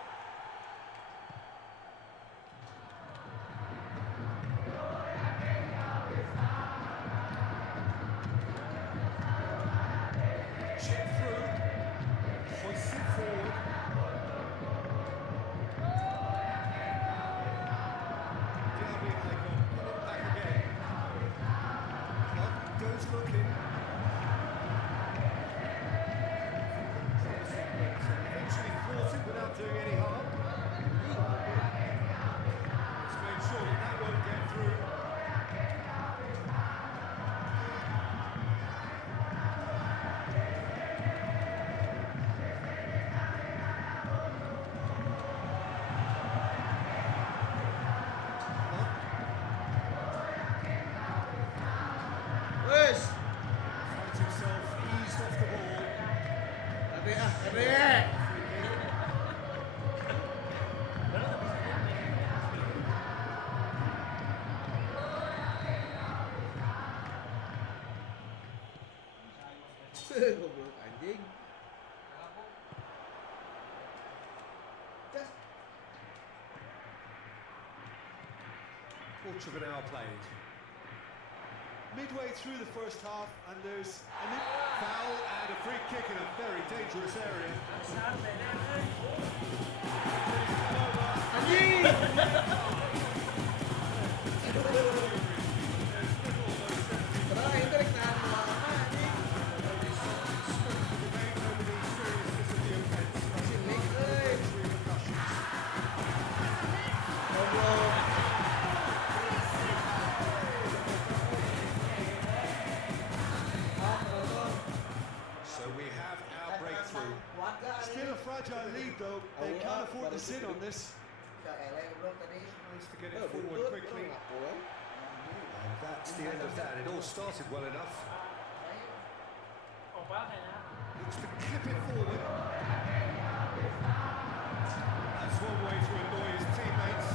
Chip through. Hoists it forward. Diaby and Haikon pull it back again. Clock goes looking. Eventually thwarted without doing any harm. It's made sure that that won't get through. Finds himself eased off the ball. Free kick. Goblok anjing. Quarter of an hour played. Midway through the first half, and there's a foul and a free kick in a very dangerous area. Padahal itu rek tahan lama anjing. Remains over the seriousness of the offence. Masih leg euy. Repercussions. Goblok. So we have our breakthrough. Still a fragile lead though. They can't afford to sit on this. Needs to get it forward quickly. And that's the end of that. It all started well enough. Looks to clip it forward. That's one way to annoy his teammates.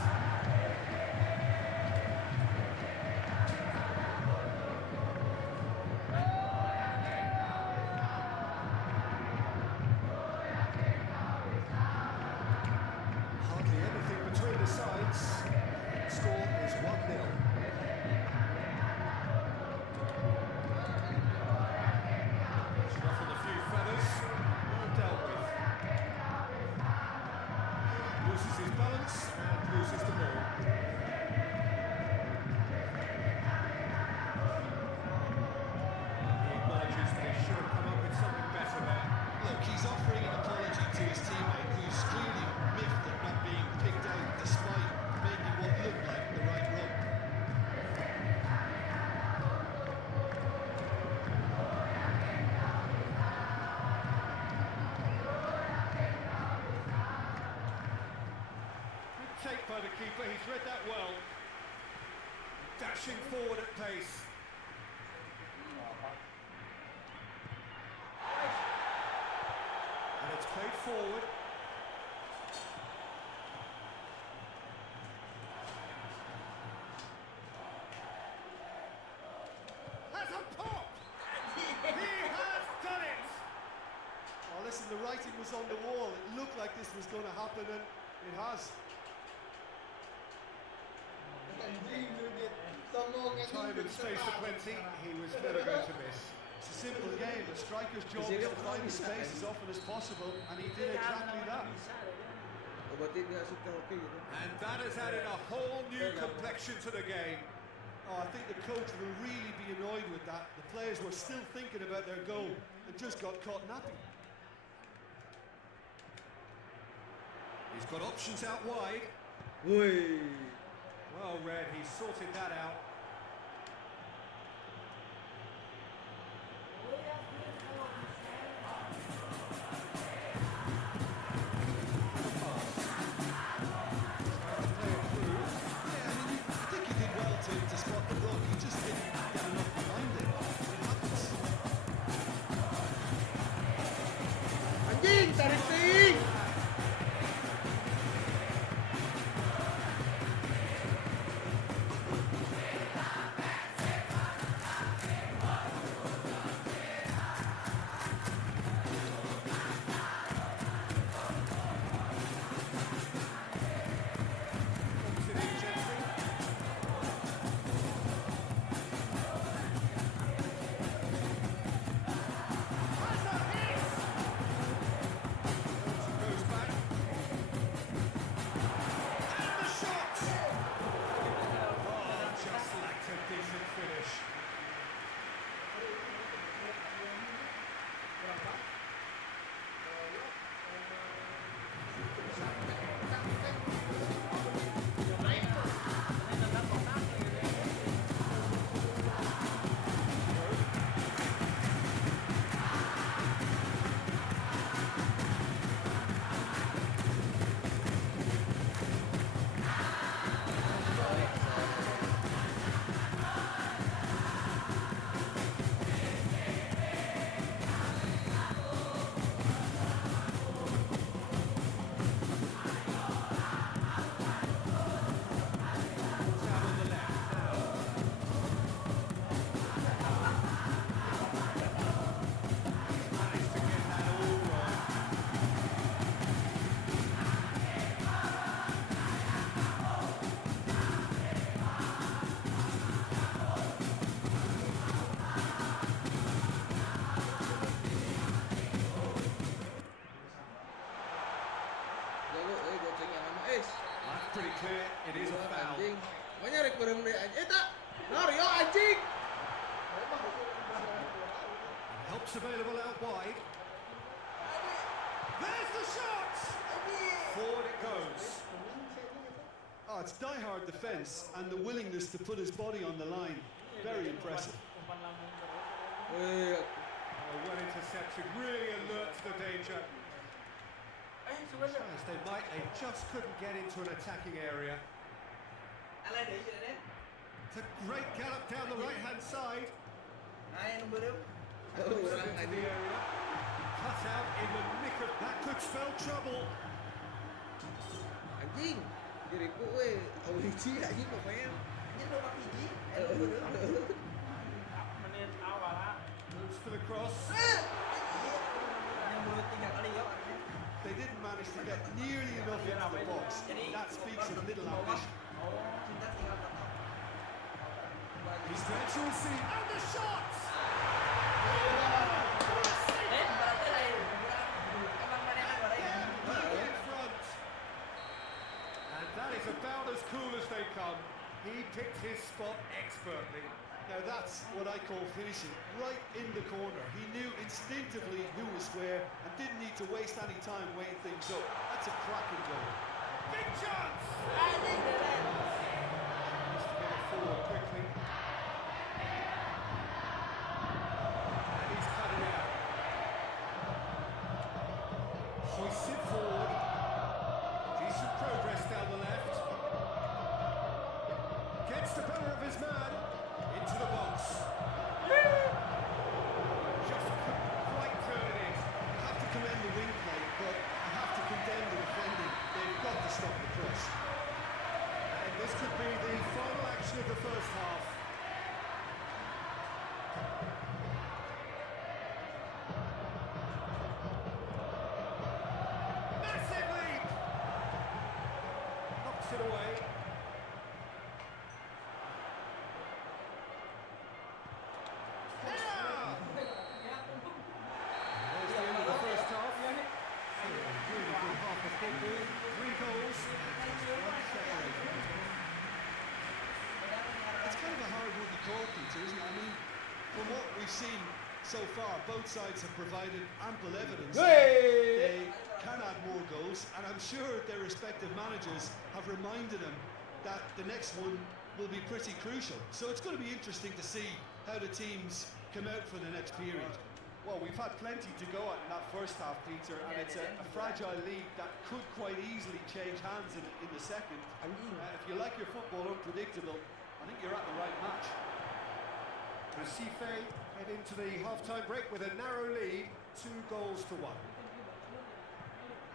Hardly anything between the sides. Score is 1-0. He's ruffled a few feathers, well dealt with. Loses his balance and loses the ball. He acknowledges that he should have come up with something better there. Look, he's offering an apology to his teammate who's clearly miffed at not being picked out despite making what looked like the right run. Good take by the keeper, he's read that well. Dashing forward at pace. And it's played forward. Has a pop! He has done it! Oh, listen, the writing was on the wall. It looked like this was going to happen, and it has. Time and space aplenty, he was never going to miss. It's a simple game. The striker's job is to find the space as often as possible, and he did exactly that. Berarti dia suka hoki gitu. And that has added a whole new complexion to the game. Oh, I think the coach will really be annoyed with that. The players were still thinking about their goal and just got caught napping. He's got options out wide. Woi. Well read, he sorted that out. Serem deh anjing. Eta. Mario anjing. Helps available out wide. There's the shot! Forward it goes. Oh, it's die-hard defence and the willingness to put his body on the line. Very impressive. Umpan lambung terus. Weh. Oh, well intercepted, really alert to the danger. As they just couldn't get into an attacking area. It's a great gallop down the right-hand side. Oh, orang Into the anjing. area. Cut out in the nick of that could spell trouble. Anjing. Diriku weh. Awiji anjing pemain. Menit awal ah. Moves to the cross. They didn't manage to get nearly enough into the box. That speaks of little ambition. He's there to receive. And the shot! Back in front. And that is about as cool as they come. He picked his spot expertly. Now that's what I call finishing, right in the corner. He knew instinctively who was where and didn't need to waste any time weighing things up. That's a cracking goal. Big chance! Has to get it forward quickly. And he's cut it out. Hoists it forward. Decent progress down the left. Gets the better of his man. Into the box. Just couldn't quite turn it in. You have to commend the wing play, but you have to condemn the defending. They've got to stop the press. And this could be the final action of the first half. Massive lead! Knocks it away. There's the end of the first half. So, a really good half of football. 3 goals. One separation. It's kind of a hard one to call, Peter, isn't it? I mean, from what we've seen so far, both sides have provided ample evidence they can add more goals, and I'm sure their respective managers have reminded them that the next one will be pretty crucial. So it's going to be interesting to see how the teams come out for the next period. Well, we've had plenty to go at in that first half, Peter, and it's a fragile league that could quite easily change hands in the second. If you like your football unpredictable, I think you're at the right match. Recife head into the half-time break with a narrow lead, 2-1.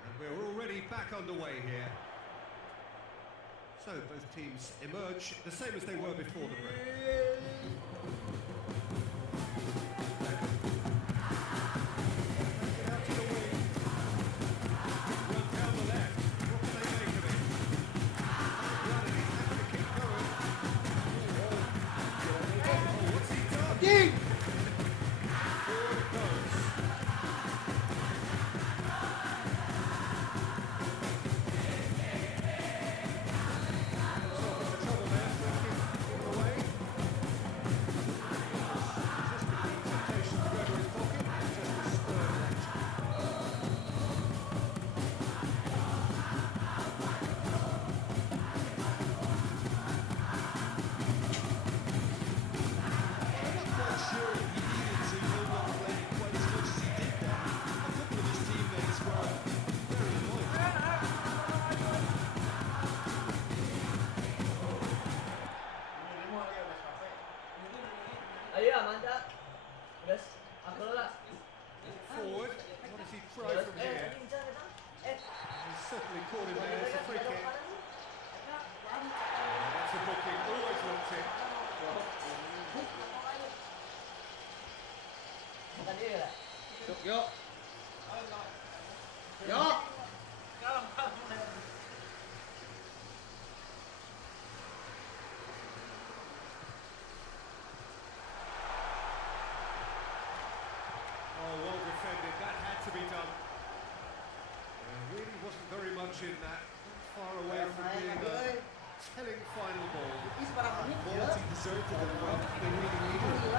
And we're already back underway here. So both teams emerge the same as they were before the break. Get out to the wing. Run down the left. What can they make of it? Running, he's happy to keep going. Oh, what's he done? Anjing. Forward it goes. Solving the trouble there, given away. Resisting the temptation to go to his pocket. Just a stern action. I'm not quite sure he needed to hold on playing quite as much as he did there. A couple of his teammates were very annoyed. Ayo, mantap. Guys, aku lah. Forward. What does he try from here? He's certainly caught him there. It's a free kick. That's a booking. Always looked in. Yo. Yo. Oh, well defended. That had to be done. There really wasn't very much in that. Not far away from being a telling final ball. Quality deserted them when they really needed it.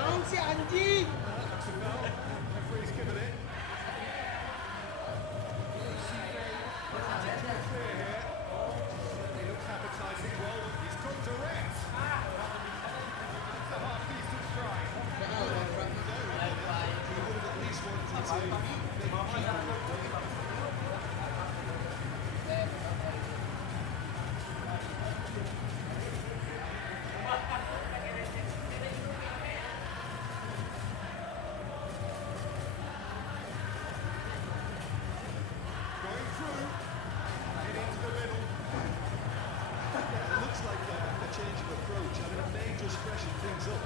Naon si anjing? That's a foul. Referee's given it. Clear here. Certainly looks appetising. Well, he's come direct. It's a half-decent strike. He would have at least wanted to make the keeper look great. Going through. Head into the middle. Yeah, it looks like a change of approach. I mean, it may just freshen things up.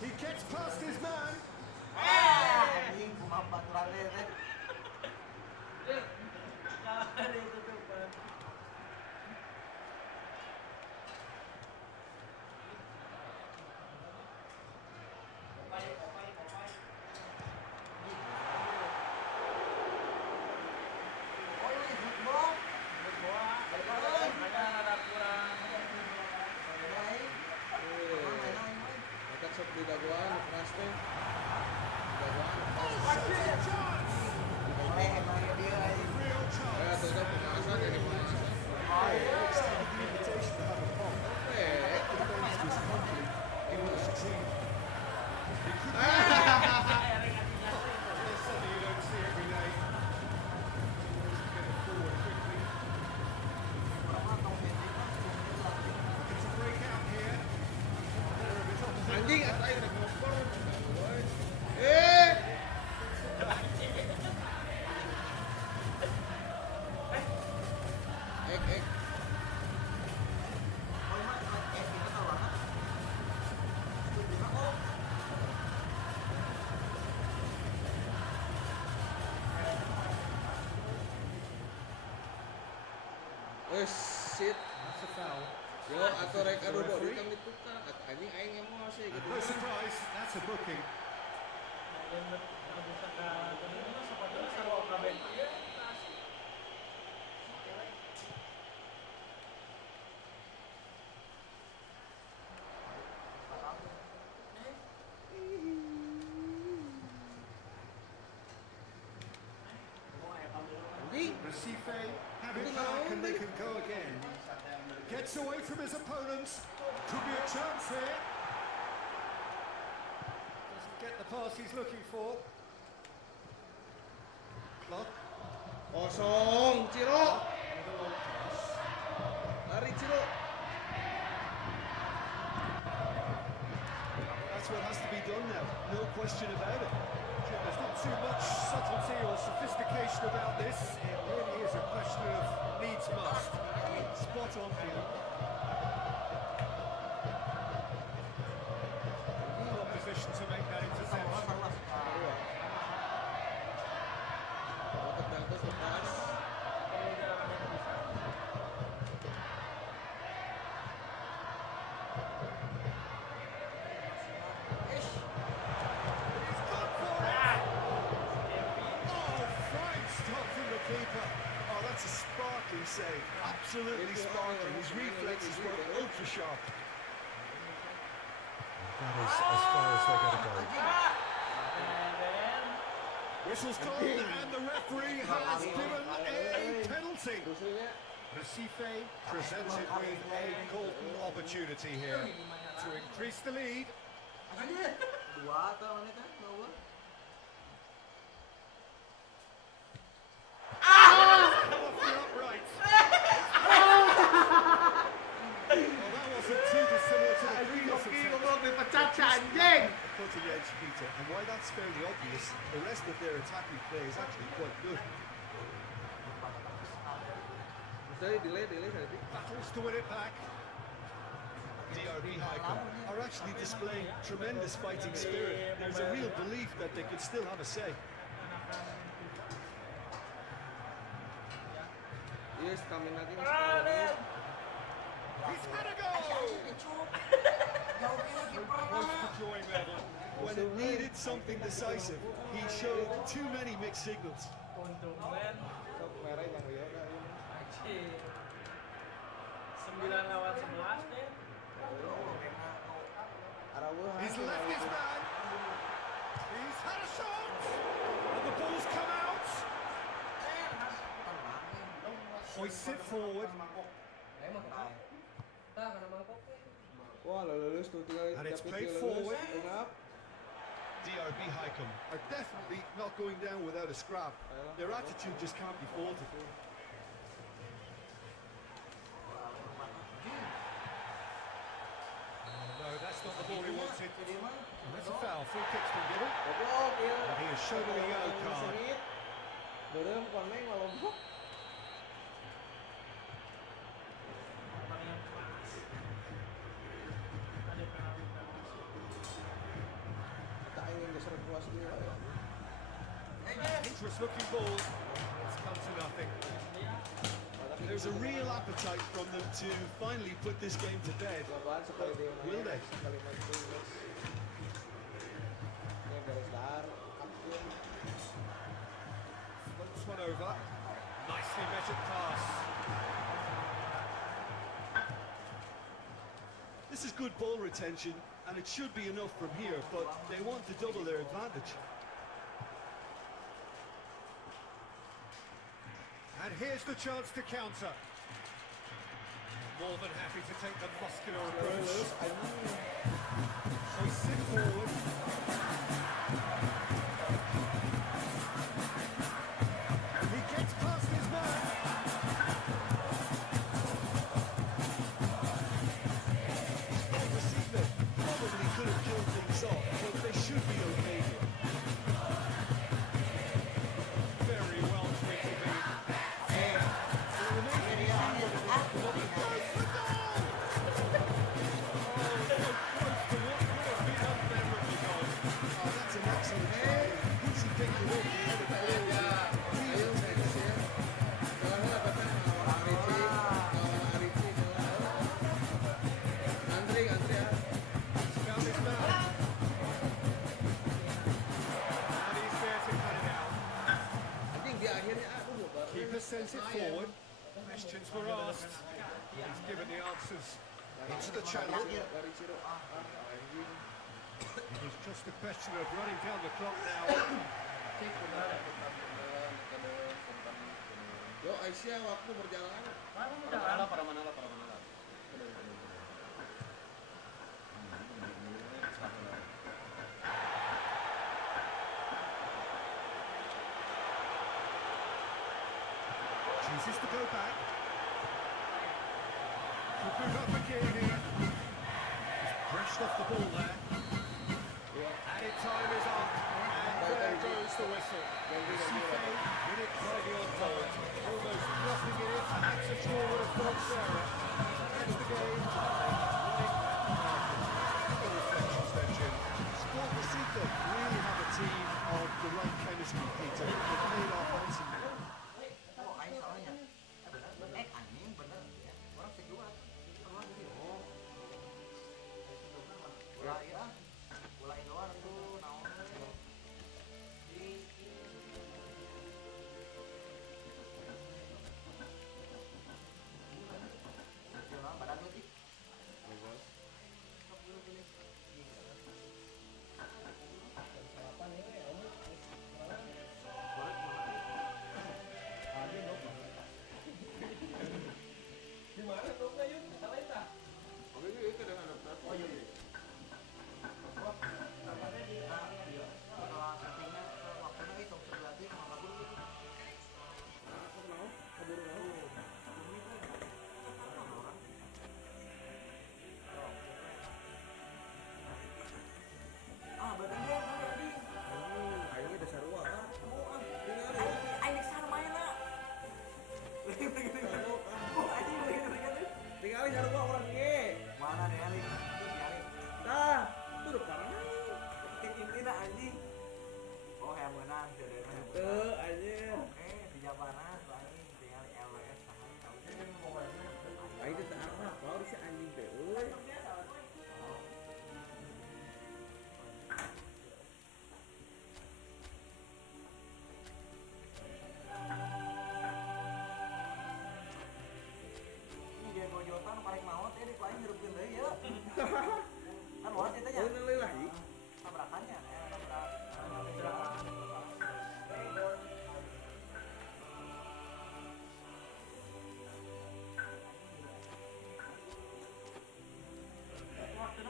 He gets past his man. Anjing, kumampat rame. Makan sop di daguan, keras teh. Real chance. Tutup pemanasan jadi pemanasan. Extended the invitation to have a pop. If the defence was complete, he would have succeeded. It's something you don't see every day. Always get it forward quickly. It's a breakout here. They're a bit opposite. Anjing, atas air ngompor. Ek. Shit. That's a foul. Yo, atau rek aduh kok ditang ditukar. Anjing aing emosi gitu. No surprise, that's a booking. Anjing. Recife have it back and they can go again. Gets away from his opponents. Could be a chance here. Doesn't get the pass he's looking for. Clock Kosong, Ciro. with a long pass. Lari Ciro. That's what has to be done now. No question about it. There's not too much subtlety or sophistication about this. It really is a question of needs must. Spot on, Peter. Well positioned to make that interception. Dapat bagus lepas. He's gone for it. Oh, fine stop from the keeper. Oh, that's a sparkling save. Absolutely sparkling. His reflexes were ultra sharp. That is as far as they're going to go. Whistle's gone and the referee has given a penalty. Recife presented with a golden opportunity here to increase the lead. Dua atau mana kan? Dua. Come off the upright. Well, that wasn't too dissimilar to the previous attempt. Cutting edge, Peter. And while that's fairly obvious, the rest of their attacking play is actually quite good. Delay tadi. Battles to win it back. DRB Highcom are actually displaying tremendous fighting spirit. There's a real belief that they could still have a say. Yes, kami lagi mas Paul. He's had a go. Close to joy level. When it needed something decisive, he showed too many mixed signals. Sok merah Bang Rio. 9 lawan 11 deh. He's left his man. He's had a shot. And the ball's come out. Hoists it forward. And it's played forward. DRB Highcombe are definitely not going down without a scrap. Their attitude just can't be faulted. No, that's not the ball he wanted. And that's a foul. Free kick's been given. And he has shown him a yellow card. Dangerous looking ball. It's come to nothing. There's a real appetite from them to finally put this game to bed. But will they? Floats one over. Nicely measured pass. This is good ball retention, and it should be enough from here, but they want to double their advantage. And here's the chance to counter. More than happy to take the muscular approach. Hoists it forward. He gets past his man. Masaxxx probably could have killed things off, but they should be okay here. Very well tweeted. Keeper sends it forward. Questions were asked. He's given the answers into the channel. It's just a question of running down the clock now. Yo, Aisyah, waktu berjalan. Chooses to go back. Could move up again here. He's brushed off the ball there. Added time is up. And there goes the whistle. Win it by the odd goal. Almost nothing in it. Perhaps a draw would have gone fairer. That's the game. No reflections then, Jim. Sport Masaxxx really have a team of the right chemistry, Peter. They've played off handsomely.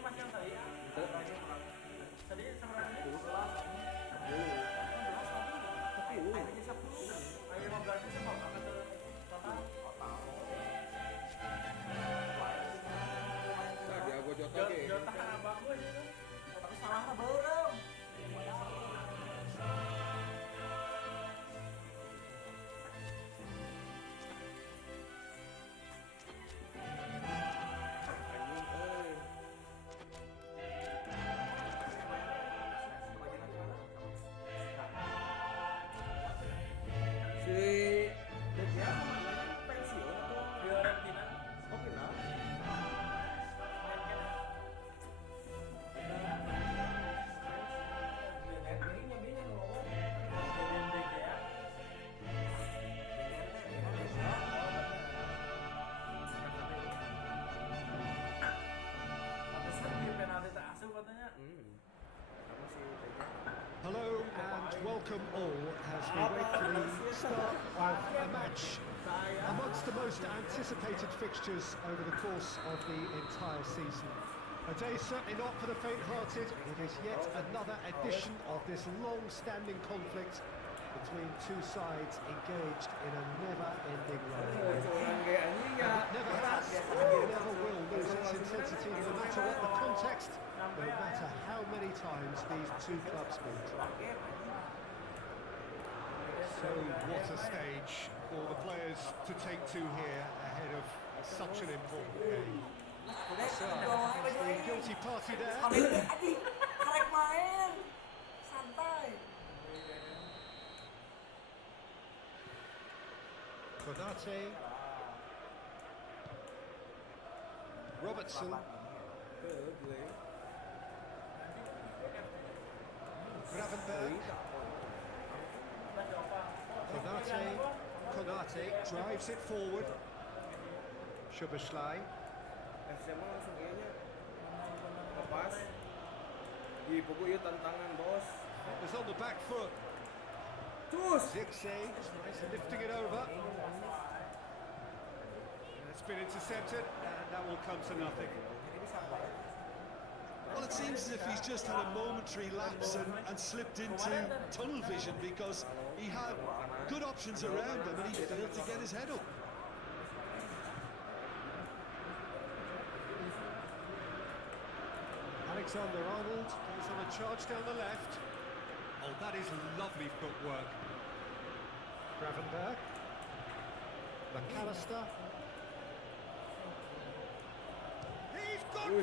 masih yang tadi ya. Tadi seberapa menit? 10. Akhirnya 10. Ayo 15 menit sama akan total. Nah, dia gua jota ge. Jota bagus itu. Tapi salahnya belum. Si dia pensiun atau Fiorentina. oh final? Hello and welcome all as we wait for the start of a match amongst the most anticipated fixtures over the course of the entire season. A day certainly not for the faint-hearted. It is yet another edition of this long-standing conflict between two sides engaged in a never-ending rivalry. Orang kayak anjing ya. It never has, and never will lose its intensity no matter what the context, no matter how many times these two clubs meet. So what a stage for the players to take to here ahead of such an important game. So, the guilty party there. Karek main. Santai. Konate. Robertson. Gravenberg. Konate drives it forward. Szoboszlai. SMA langsung kayaknya lepas. Di pokoknya tantangan bos. It's on the back foot. Terus. Zirkzee is lifting it over. It's been intercepted, and that will come to nothing. Well, it seems as if he's just had a momentary lapse and slipped into tunnel vision because he had good options around him and he failed to get his head up. Alexander-Arnold goes on a charge down the left. Oh, that is lovely footwork. Gravenberg. McAllister. He's gone for it!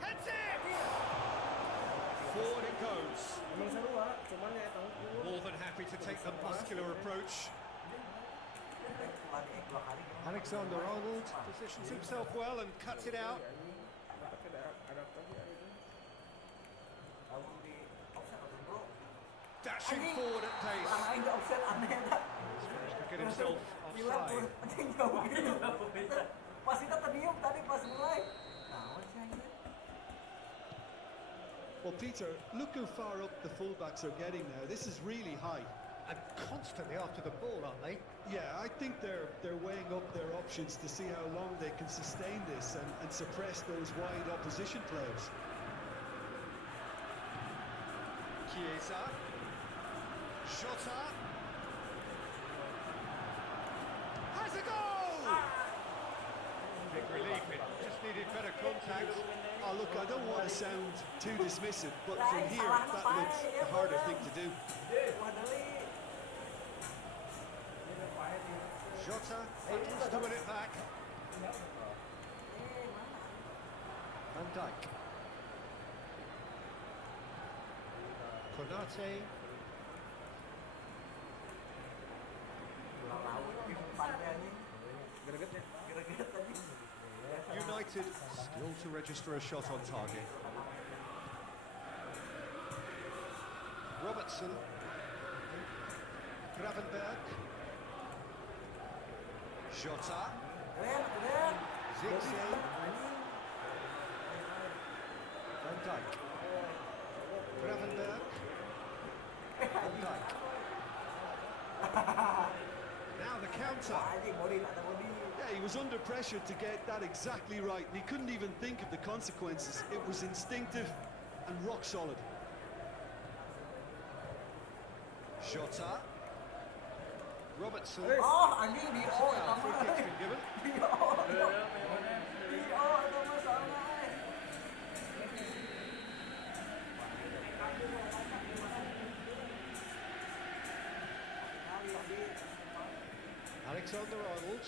Heads it! Forward it goes. Emang seru lah, cuman ya tahu. More than happy to take the muscular approach. Alexander-Arnold positions himself well and cuts it out. Dashing forward at pace. Orang nggak offset aneh dah. He's managed to get himself offside. Pas kita terdiam tadi pas mulai. Nah, sih ini. Well, Peter, look how far up the fullbacks are getting now. This is really high. And constantly after the ball, aren't they? Yeah, I think they're weighing up their options to see how long they can sustain this and suppress those wide opposition players. Chiesa. Shota. Has a goal! Big relief, it just needed better contact. Oh, look, I don't want to sound too dismissive, but from here, that looks the harder thing to do. Jota aims to win it back. Van Dijk. Konate. United still to register a shot on target. Robertson. Gravenberg. Jota. Zirkzee. Van Dijk. Gravenberg. Van Dijk. Now the counter. Yeah, he was under pressure to get that exactly right, and he couldn't even think of the consequences. It was instinctive and rock solid. Jota. Robertson. Now, free kick's been given. Alexander-Arnold.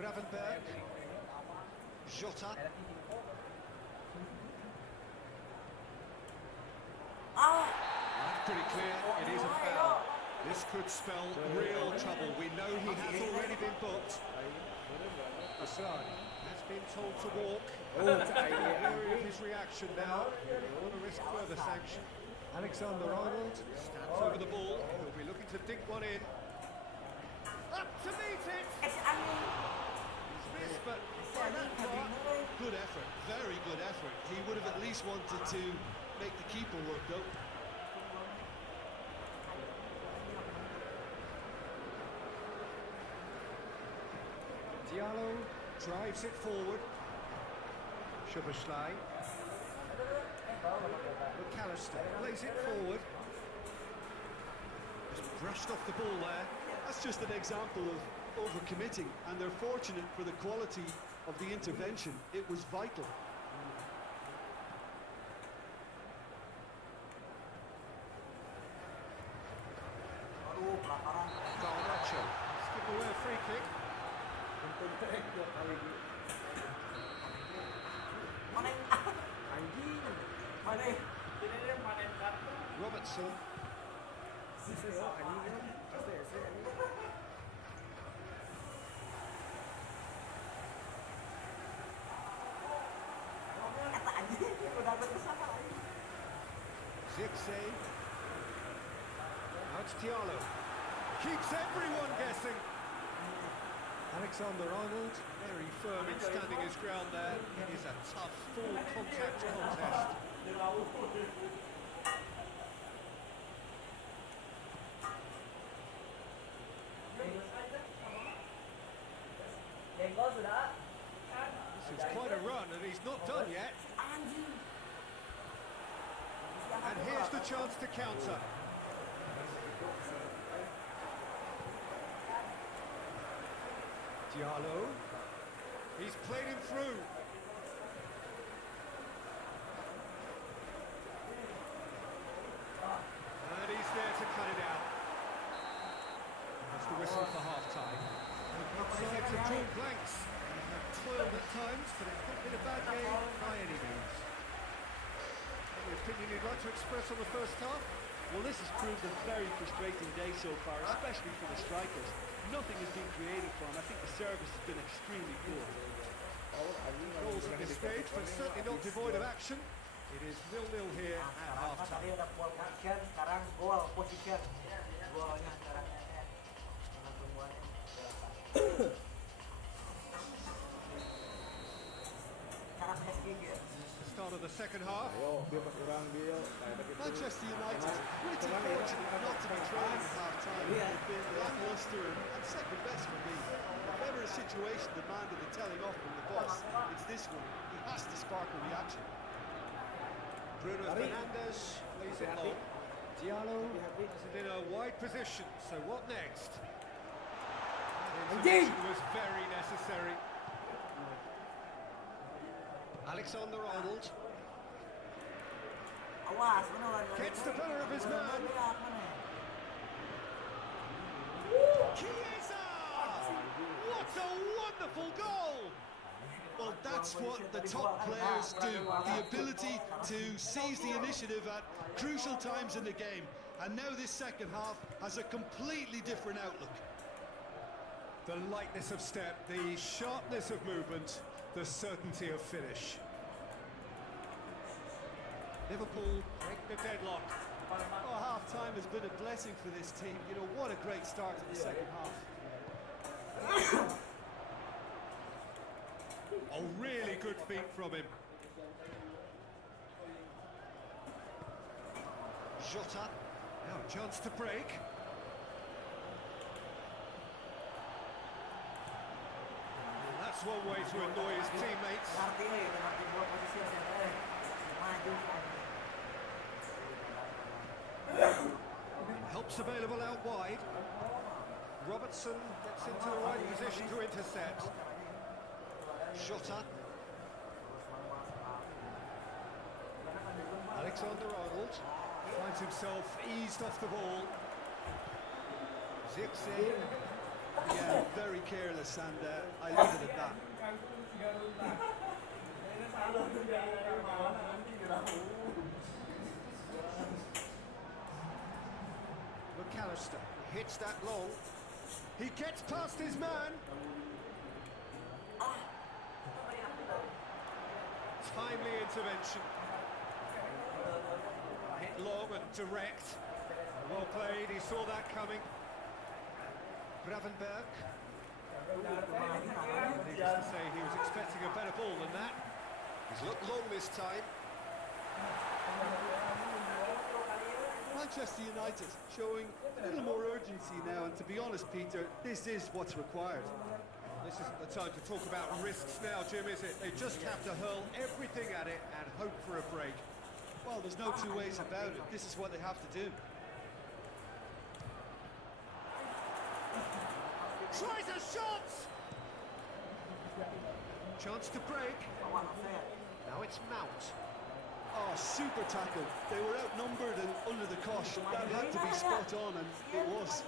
Gravenberg. Jota. That's pretty clear, it is a foul. This could spell real trouble. We know he has already been booked. Kosan has been told to walk. Wary of his reaction now. Want to risk further sanction. Alexander-Arnold stands over the ball. He'll be looking to dink one in. Up to meet it! He's missed, but by that far, good effort, very good effort. He would have at least wanted to make the keeper work though. Diallo drives it forward. Szoboszlai. McAllister plays it forward. Just brushed off the ball there. That's just an example of overcommitting, and they're fortunate for the quality of the intervention. It was vital. Garnacho. Let's give away a free kick. Robertson. Zirkzee. Now it's Diallo. Keeps everyone guessing. Alexander-Arnold, very firm in standing his ground there. It is a tough, full contact contest. This is quite a run, and he's not done yet. And here's the chance to counter. Diallo. He's played him through. And he's there to cut it out. That's the whistle for half-time. Both sides have drawn blanks. They've had toiled at times, but it's not been a bad game by any means. Any opinion you'd like to express on the first half? Well, this has proved a very frustrating day so far, especially for the strikers. Nothing has been created for them. I think the service has been extremely poor. Goals at this stage, but certainly not devoid of action. It is 0-0 here at half-time. Start of the second half. Manchester United pretty fortunate not to be trailing at half-time. They've been lacklustre and second best for me. If ever a situation demanded a telling off from the boss, it's this one. He has to spark a reaction. Bruno Fernandes plays it low. Diallo has it in a wide position, so what next? That intervention was very necessary. Alexander-Arnold gets the better of his man. Chiesa! What a wonderful goal! Well, that's what the top players do. The ability to seize the initiative at crucial times in the game. And now this second half has a completely different outlook. The lightness of step, the sharpness of movement, the certainty of finish. Liverpool break the deadlock. Oh, half-time has been a blessing for this team. You know, what a great start to the second half. Oh, really good feet from him. Jota. Now a chance to break. And that's one way to annoy his teammates. Helps available out wide. Robertson gets into the right position to intercept. Jota. Alexander-Arnold finds himself eased off the ball. Zips in. Yeah, very careless, and I leave it at that. McAllister hits that long. He gets past his man. Timely intervention. Hit long and direct. Well played, he saw that coming. Gravenberg. Needless to say, he was expecting a better ball than that. He's looked long this time. Manchester United showing a little more urgency now, and to be honest, Peter, this is what's required. This isn't the time to talk about risks now, Jim, is it? They just have to hurl everything at it and hope for a break. Well, there's no two ways about it. This is what they have to do. Tries a shot! Chance to break. Now it's Mount. Oh, super tackle. They were outnumbered and under the cosh. That had to be spot on, and it was.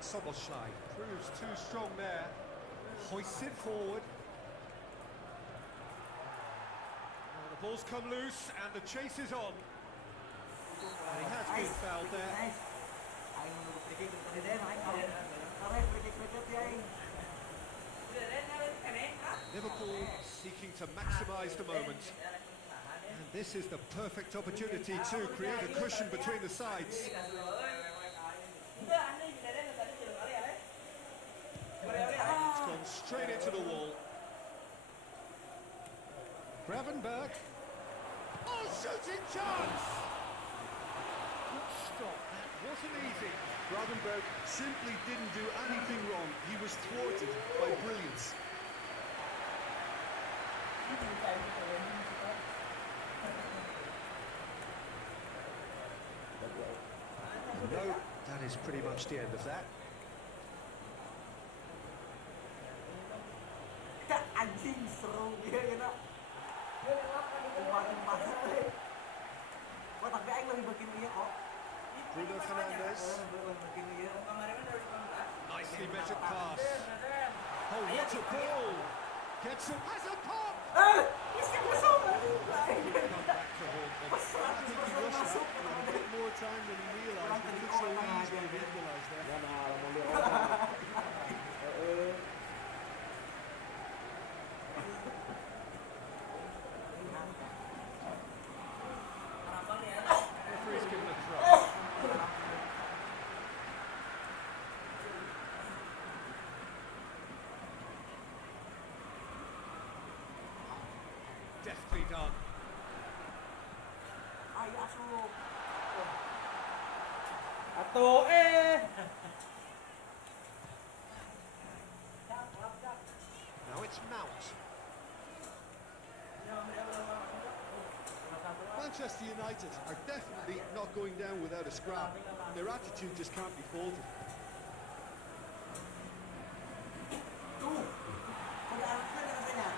Soboslai proves too strong there. Hoists it forward. Well, the ball's come loose and the chase is on. And he has been fouled there. Liverpool seeking to maximise the moment. And this is the perfect opportunity to create a cushion between the sides. It's gone straight into the wall. Gravenberg. Oh, shooting chance! Good stop. That wasn't easy. Gravenberg simply didn't do anything wrong. He was thwarted by brilliance. No, that is pretty much the end of that. Anjing seru dia gitu. Kok tapi aing lebih bikin dia kok. Bruno Fernandes. Nicely measured pass. Oh, what a ball! Gets it, has a pop! Bisa masuk. Come back to haunt them. I think he rushed that with a bit more time than he realised. He looked so easily equalised there. Referee's given a throw. Deftly done. Ayo asup. Atuh Now it's Mount. Manchester United are definitely not going down without a scrap. Their attitude just can't be faulted. Tuh. Udah arusnya katanya.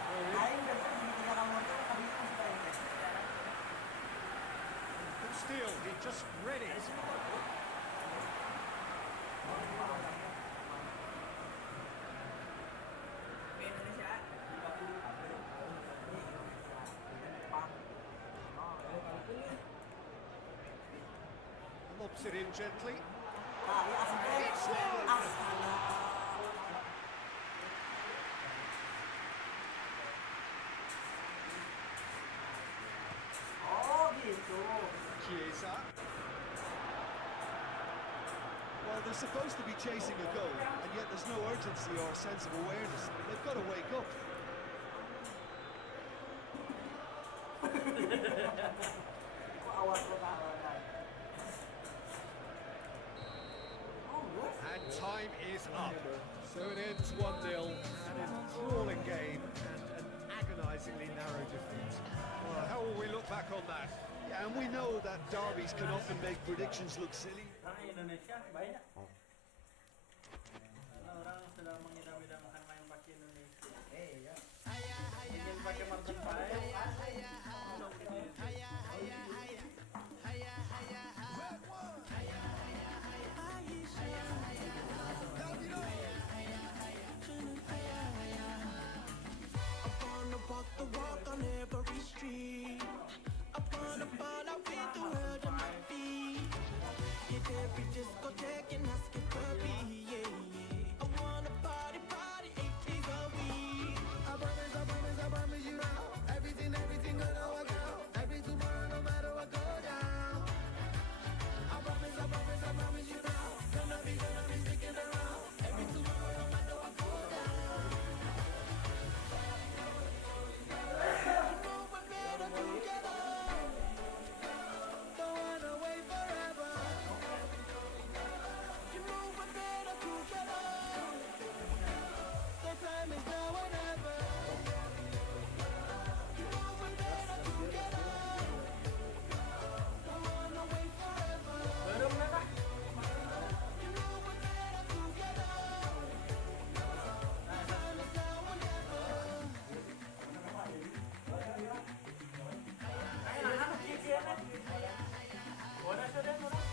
Aing dari sini kejar kamu tapi itu sudah ini. But still, he just read it. Lobs it in gently. Ah, ya asik. It's one! Astaga. Chiesa. Well, they're supposed to be chasing a goal, and yet there's no urgency or sense of awareness. They've got to wake up. Awas lo tahanan. Oh, what? And time is up. So it ends 1-0, an enthralling game and an agonisingly narrow defeat. Well, how will we look back on that? Yeah, and we know that derbies can often make predictions look silly. Orang Indonesia banyak. Orang sedang mengidam-idamkan main pakai Indonesia. Ingin pakai Martin Paes. Walk the walk on every street. Upon a ball, I win the world on my feet. Hit every discotheque and ask it for me. Yeah, yeah. I wanna party 8 days a week. I promise you now. Everything gonna work out. Every tomorrow, no matter what go down. I promise you now. Gonna be sticking around. Every tomorrow, no matter what go down.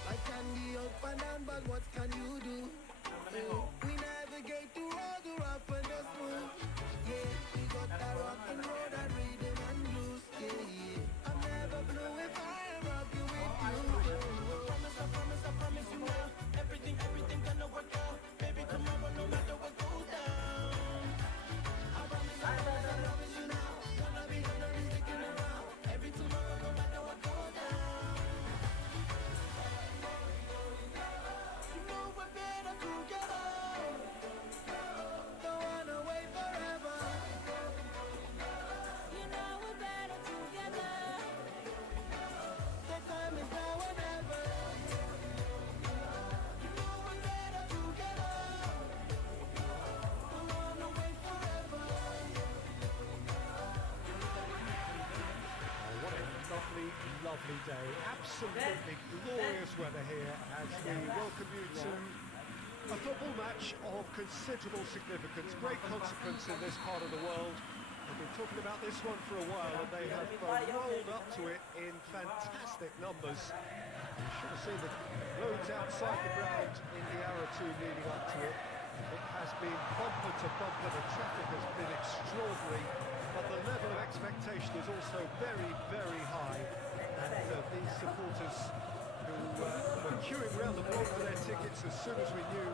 I can be up and down, but what can you do? We navigate through all the rough and the smooth. Yeah, we got that rock and roll, that rhythm and blues. Yeah, yeah. I'm never blue if I am rocking with you. I promise you now. Everything gonna work out. Baby, tomorrow, no matter what goes down. I promise you now. Gonna be sticking around. Every tomorrow, no matter what goes down. You know we're better together. Don't wanna wait forever. You know we're better together. The time is now or never. You know we're better together. Don't wanna wait forever. Oh, what a lovely, lovely day. Absolutely glorious weather here as we welcome you to a football match of considerable significance, great consequence in this part of the world. We've been talking about this one for a while and they have rolled up to it in fantastic numbers. You should have seen the roads outside the ground in the hour or two leading up to it. It has been bumper to bumper, the traffic has been extraordinary, but the level of expectation is also very, very high. And these supporters who were queuing around the block for their tickets as soon as we knew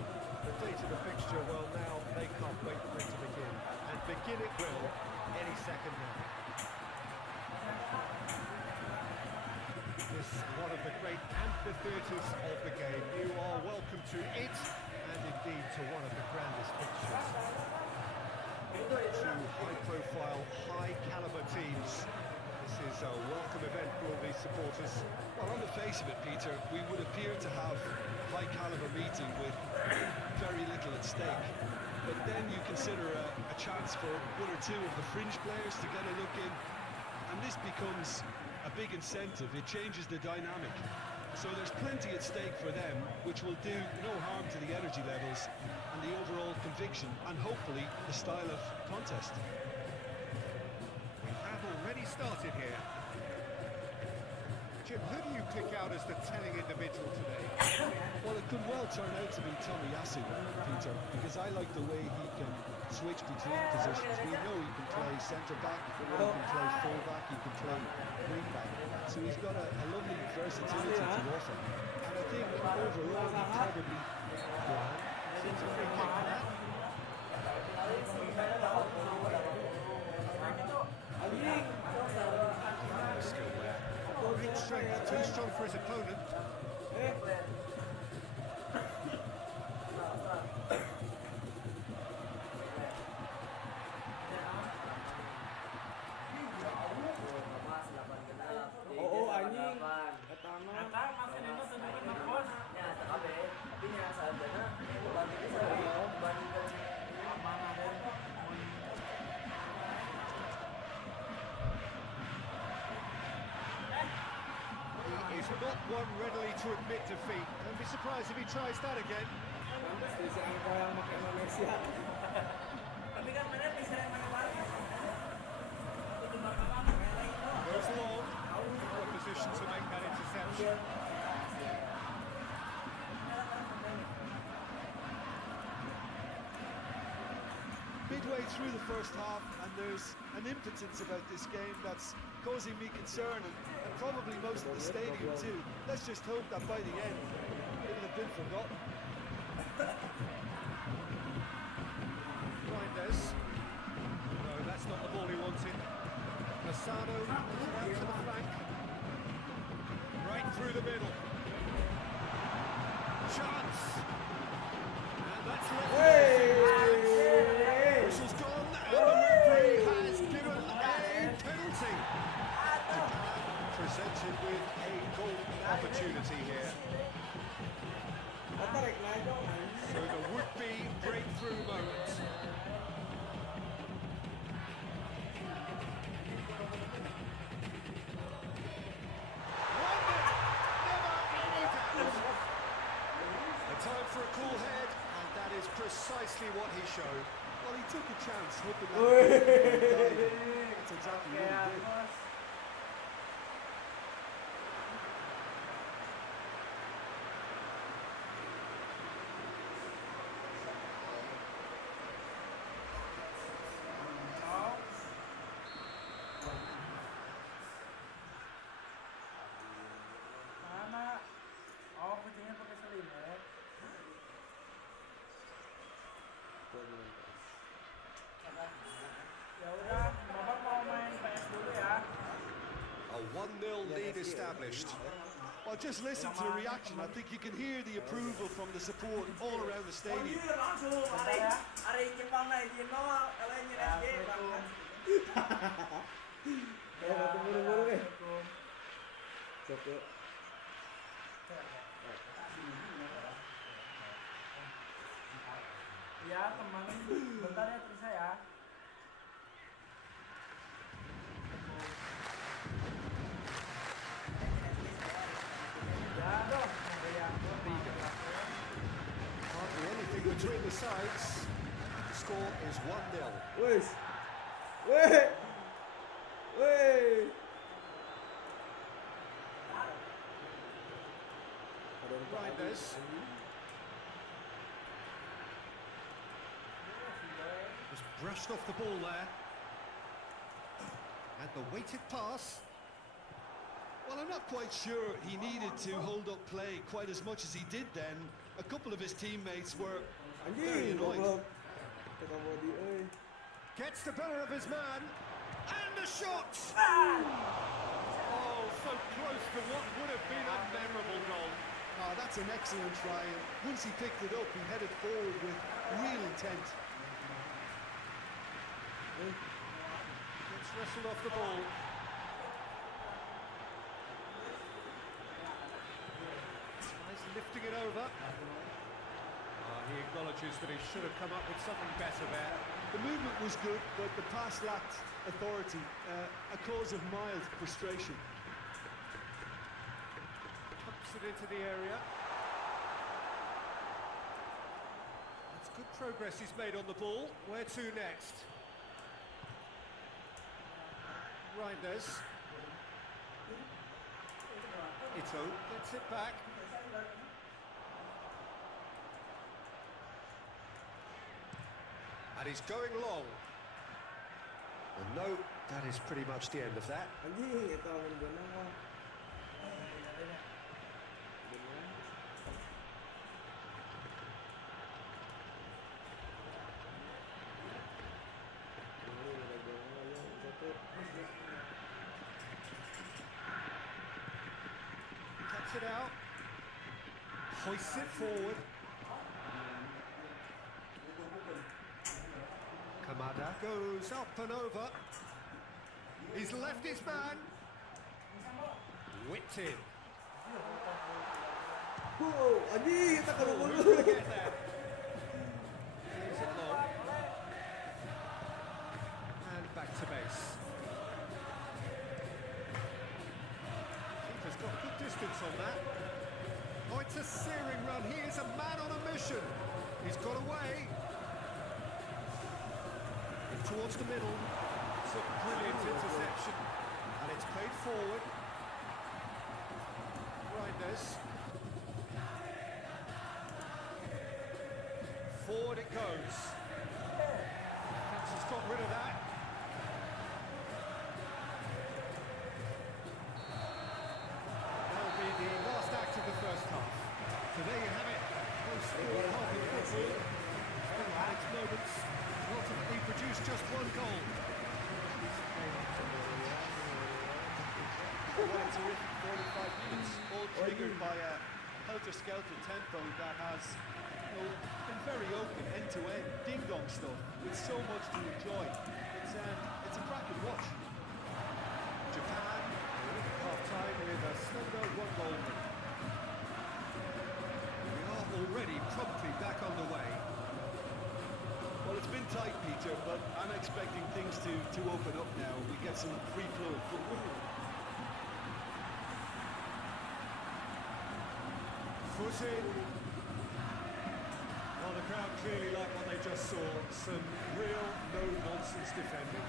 the date of the fixture, well now they can't wait for it to begin. And begin it will any second now. This is one of the great amphitheatres of the game. You are welcome to it, and indeed to one of the grandest fixtures. Two high-profile, high-caliber teams. This is a welcome event for all these supporters. Well, on the face of it, Peter, we would appear to have a high-caliber meeting with very little at stake. But then you consider a chance for one or two of the fringe players to get a look in, and this becomes a big incentive. It changes the dynamic. So there's plenty at stake for them, which will do no harm to the energy levels and the overall conviction, and hopefully the style of contest. We have already started here. Jim, who do you pick out as the telling individual today? Well, it could well turn out to be Tomiyasu, Peter, because I like the way he can switch between positions. We know he can play centre-back, he can play full-back, he can play wing-back. So he's got a lovely versatility to offer. And I think overall he probably... Seems a free kick for that. Still there. Great strength to too strong for his opponent. Oh anjing. Pertama. He is not one readily to admit defeat. Don't be surprised if he tries that again. Si Angko yang pakai Indonesia. Goes long. What position to make that interception. Midway through the first half, and there's an impotence about this game that's causing me concern, and probably most of the stadium too. Let's just hope that by the end, it'll have been forgotten. Reinders. No, that's not the ball he wanted. Masano out to the flank. Right through the middle. Chance. And that's left. Whistle's gone, and the referee has given a penalty. Presented with a golden opportunity here. So the would-be breakthrough moment. A time for a cool head, and that is precisely what he showed. Well, he took a chance, hoping that that's exactly what he did. Mana? Oh, kucingnya pakai selimut. Ya udah, Bapak mau main PS dulu ya. A 1-0 lead established. Well, just listen to the reaction. I think you can hear the approval from the support all around the stadium. Ya, teman. Bentar ya, Trisa ya. Ya, dong. Hardly anything between the sides. The score is 1-0. Wes. Weh. Weh. Reinders. Just brushed off the ball there. And the weighted pass. Well, I'm not quite sure he needed to hold up play quite as much as he did then. A couple of his teammates were very annoyed. Gets the better of his man. And the shot! Oh, so close to what would have been a memorable goal. Oh, that's an excellent try. And once he picked it up, he headed forward with real intent. Gets wrestled off the ball. Tries lifting it over. He acknowledges that he should have come up with something better there. The movement was good, but the pass lacked authority, a cause of mild frustration. Pumps it into the area. That's good progress he's made on the ball. Where to next? Reinders. Ito gets it back. And he's going long. And no, that is pretty much the end of that. Anjing, itu angin bener mah. cuts it out. Hoists it forward. Kamada goes up and over. He's left his man. Whipped in. Oh, anjing kita kena Oh, bola. who's going to get there? Is it long? And back to base. Keeper's got good distance on that. Oh, it's a searing run. He is a man on a mission. He's got away. In towards the middle. It's a brilliant interception. And it's played forward. Reinders. Forward it goes. Defence has got rid of that. That'll be the last act of the first half. So there you have it. Post-forward half of football. Still had its moments. Ultimately produced just one goal. What a terrific 45 minutes, all triggered by a helter-skelter tempo that has been very open, end-to-end, ding-dong stuff, with so much to enjoy. It's a cracking watch. Japan, half-time with a slender one-goal win. We are already promptly back on the way. Well, it's been tight, Peter, but I'm expecting things to open up now. We get some free flow of football. Foot in. Well, the crowd clearly like what they just saw. Some real no-nonsense defending.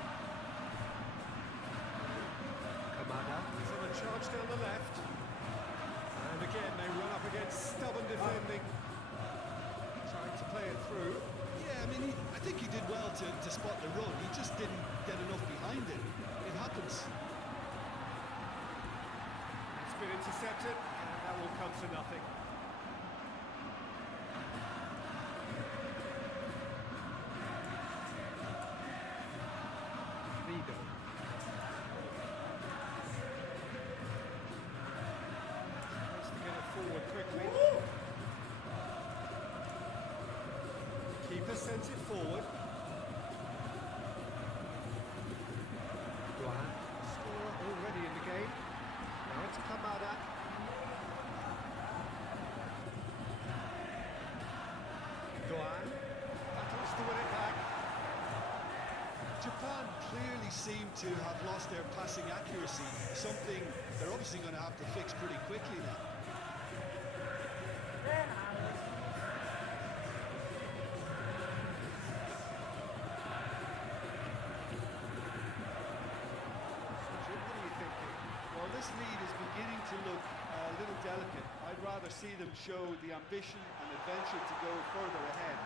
Kamada is on a charge down the left. And again, they run up against stubborn defending. Trying to play it through. Yeah, I mean, I think he did well to spot the run. He just didn't get enough behind it. It happens. It's been intercepted, and that will come to nothing. Vido. Supposed to get it forward quickly. Keeper sends it forward. Duan, scorer already in the game. Now it's Kamada. Duan battles to win it back. Japan clearly seem to have lost their passing accuracy, something they're obviously going to have to fix pretty quickly now. What are you thinking? Well, this lead is beginning to look a little delicate. I'd rather see them show the ambition and adventure to go further ahead.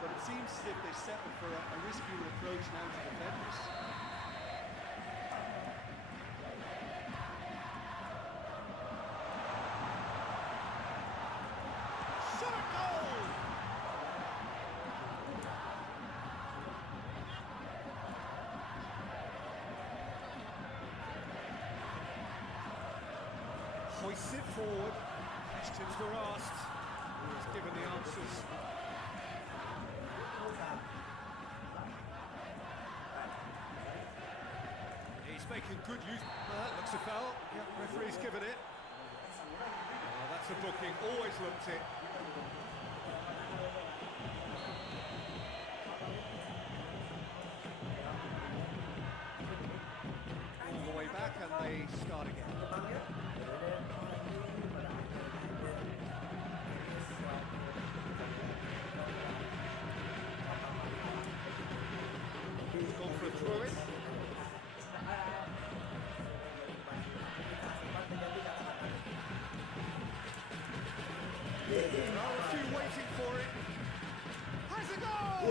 But it seems as if they settle for a riskier approach now to defenders. Shot a goal! Hoists it forward. Questions were asked. He was given the answers. He's making good use. That looks a foul. Yep, referee's given it. Oh, that's a booking. Always looked it. All the way back and they start again. Who's gone for a throw-in? Oh, a few waiting for it. Has a goal!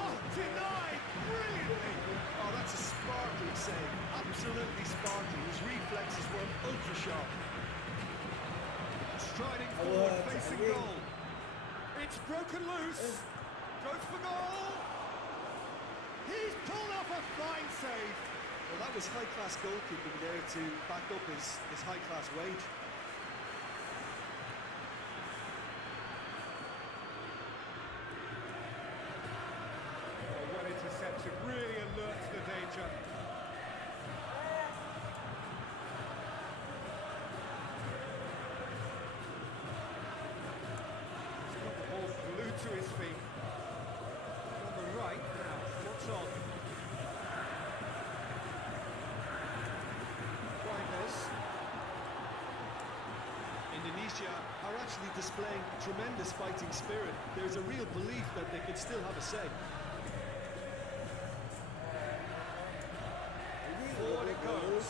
Oh, denied brilliantly. Oh, that's a sparkling save. Absolutely sparkling. His reflexes were ultra sharp. Striding forward, facing goal. It's broken loose. Goes for goal. He's pulled off a fine save. Well, that was high-class goalkeeping there to back up his high-class wage. Indonesia are actually displaying tremendous fighting spirit. There's a real belief that they can still have a say. Forward it goes.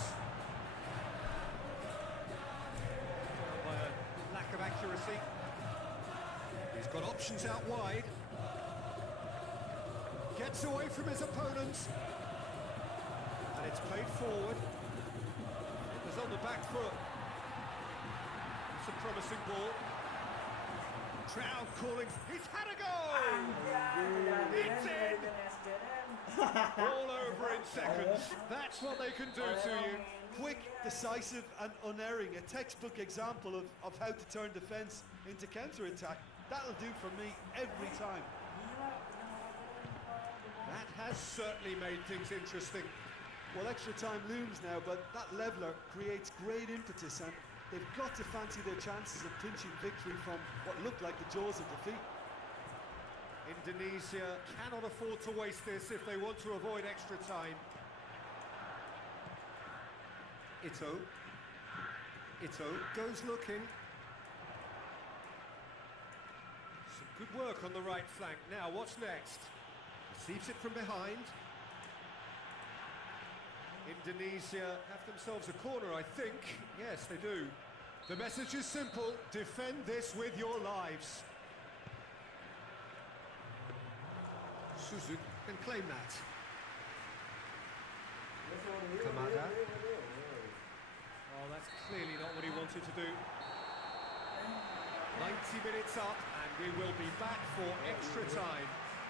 By a lack of accuracy. He's got options out wide. Gets away from his opponents. And it's played forward. It was on the back foot. It's a promising ball. Crowd calling. He's had a goal! It's in! All over in seconds. That's what they can do to you. Quick, decisive and unerring. A textbook example of how to turn defence into counter-attack. That'll do for me every time. That has certainly made things interesting. Well, extra time looms now, but that leveller creates great impetus, and they've got to fancy their chances of pinching victory from what looked like the jaws of defeat. Indonesia cannot afford to waste this if they want to avoid extra time. Ito goes looking. Some good work on the right flank. Now, what's next? Receives it from behind. Indonesia have themselves a corner, I think. Yes, they do. The message is simple. Defend this with your lives. Suzu can claim that. Kamada. Oh, that's clearly not what he wanted to do. 90 minutes up, and we will be back for extra time.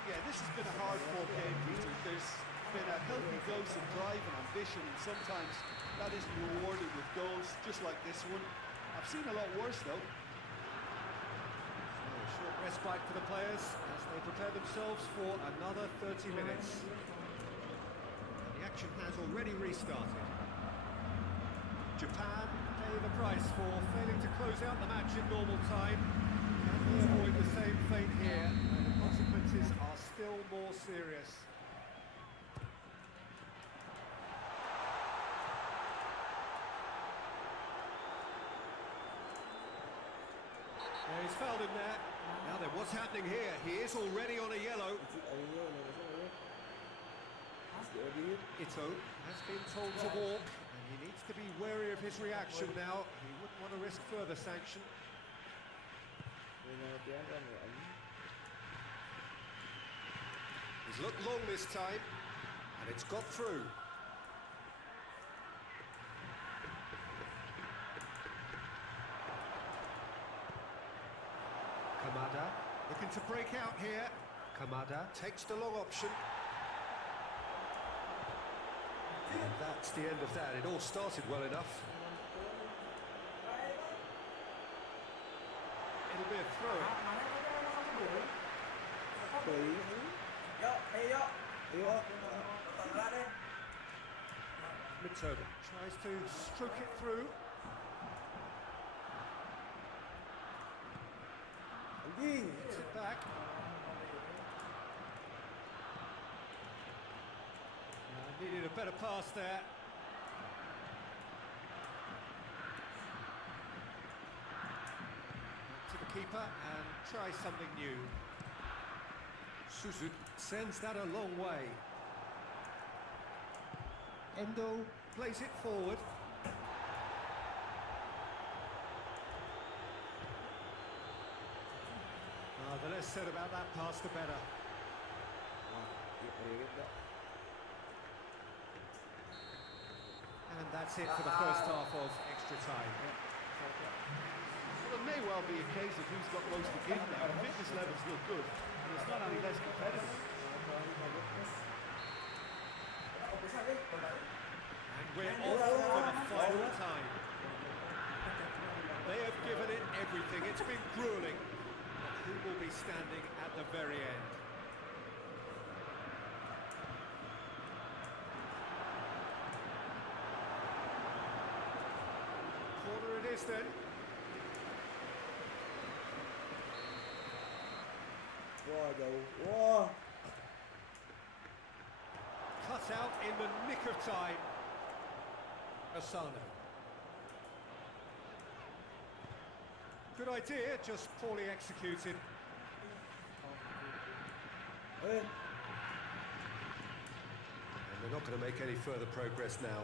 Yeah, this has been a hard-fought game, Peter. There's been a healthy dose of drive and ambition, and sometimes that isn't rewarded with goals, just like this one. I've seen a lot worse, though. So a short respite for the players as they prepare themselves for another 30 minutes. And the action has already restarted. Japan pay the price for failing to close out the match in normal time. Can they avoid the same fate here? And the consequences are still more serious. Yeah, he's fouled him there. Now then, what's happening here? He is already on a yellow. Ito has been told to walk, and he needs to be wary of his reaction now. He wouldn't want to risk further sanction. He's looked long this time, and it's got through. Kamada looking to break out here. Kamada takes the long option. And that's the end of that. It all started well enough. It'll be a throw. Mitoma tries to stroke it through. Gets it back. Needed a better pass there. To the keeper and try something new. Suzu sends that a long way. Endo plays it forward. The less said about that pass, the better. And that's it for the first half of extra time. Well, it may well be a case of who's got most to give now. The fitness levels look good, and it's not any less competitive. And we're off for the final time. They have given it everything. It's been grueling. Who will be standing at the very end? Corner it is then. Cut out in the nick of time. Asano. Good idea, just poorly executed. Eh, And they're not going to make any further progress now.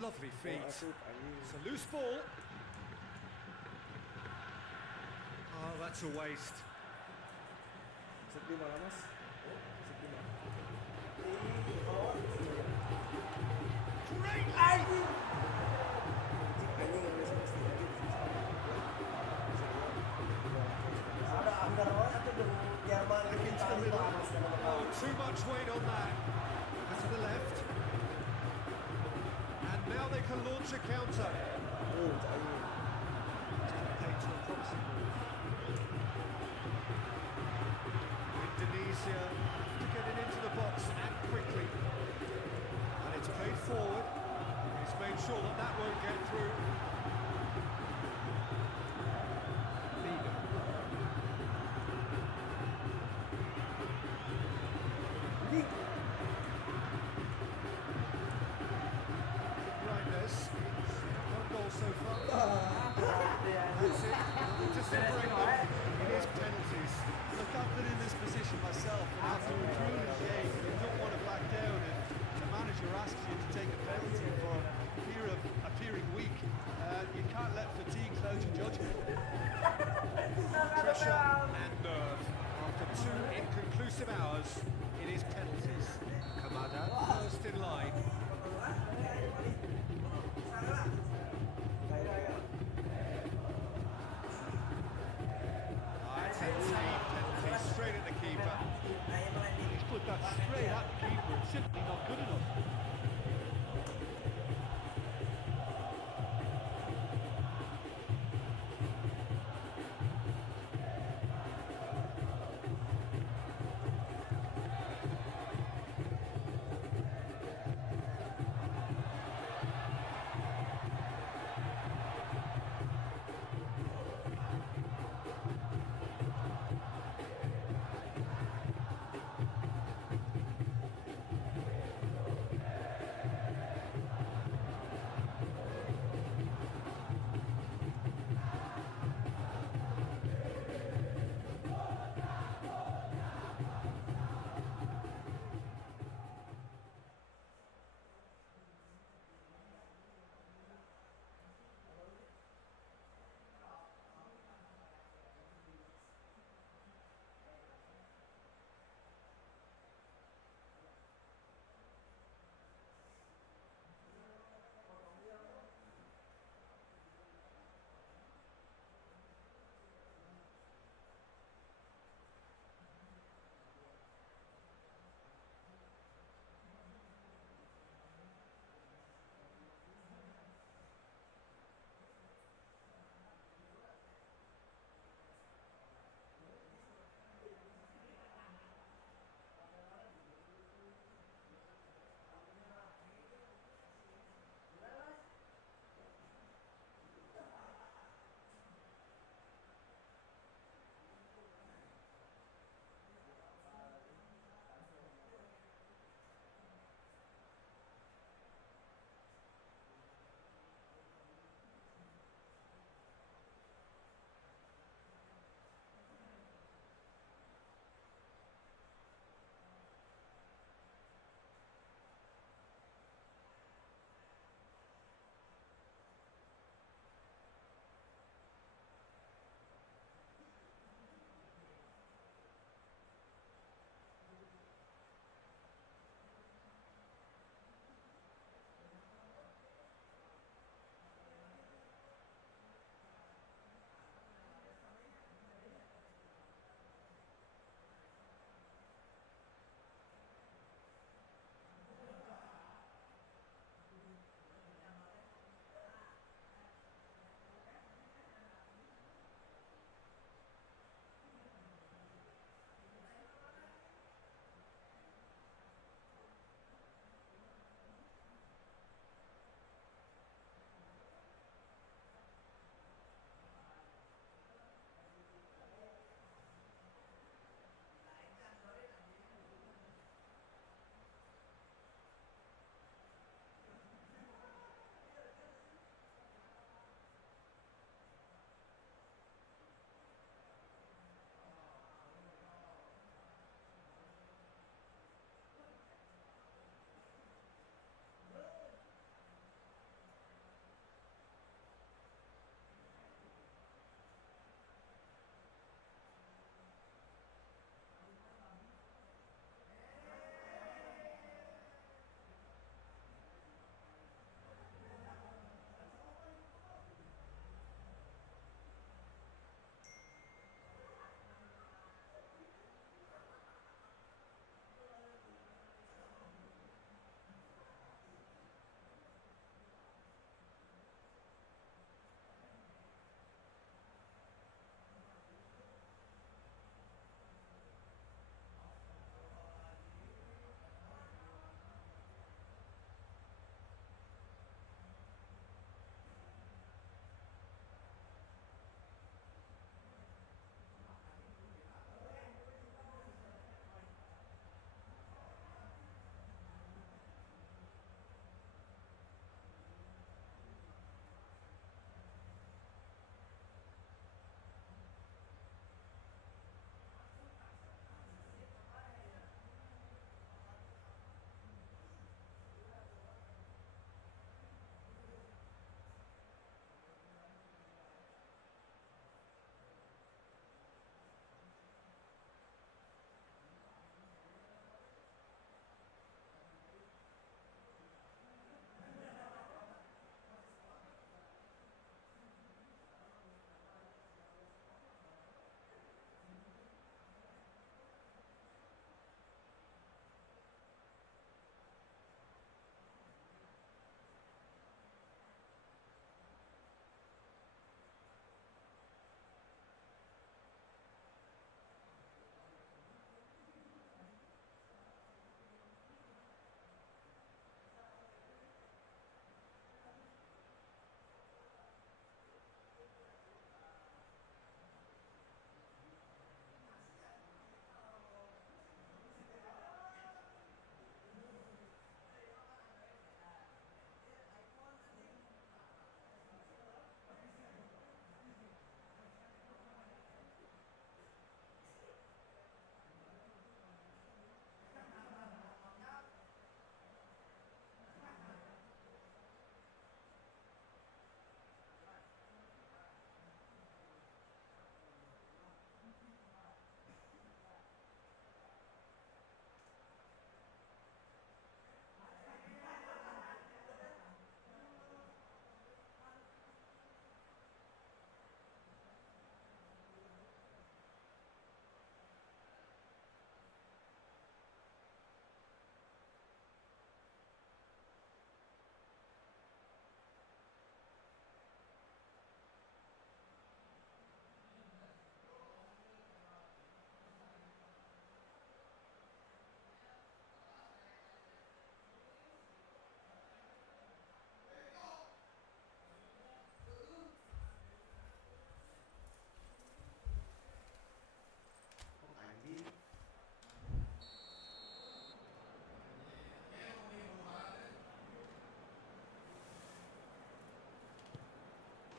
Lovely feet. It's a loose ball. Oh, that's a waste. Sedih malah mas. Sedih malah. Great lead! Anjing nggak bisa pasti lagi. Ada anggar orang itu dulu Jerman Back into the middle. Oh, too much weight on that. And to the left. And now they can launch a counter. Oh, anjing. Played to a promising move. Indonesia to get it into the box and quickly. And it's played forward. He's made sure that that won't get through. Leader. Reinders. One goal so far. That's it. To separate them. It is penalties. Look, I've been in this position myself, and after improving the game, you don't want to back down if the manager asks you to take a penalty for fear of appearing weak. You can't let fatigue cloud your judgment. Pressure and nerve. After 2 inconclusive hours, it is penalties. Kamada first in line. It's a penalty straight at the keeper. He's put that straight at the keeper. It's simply not good enough.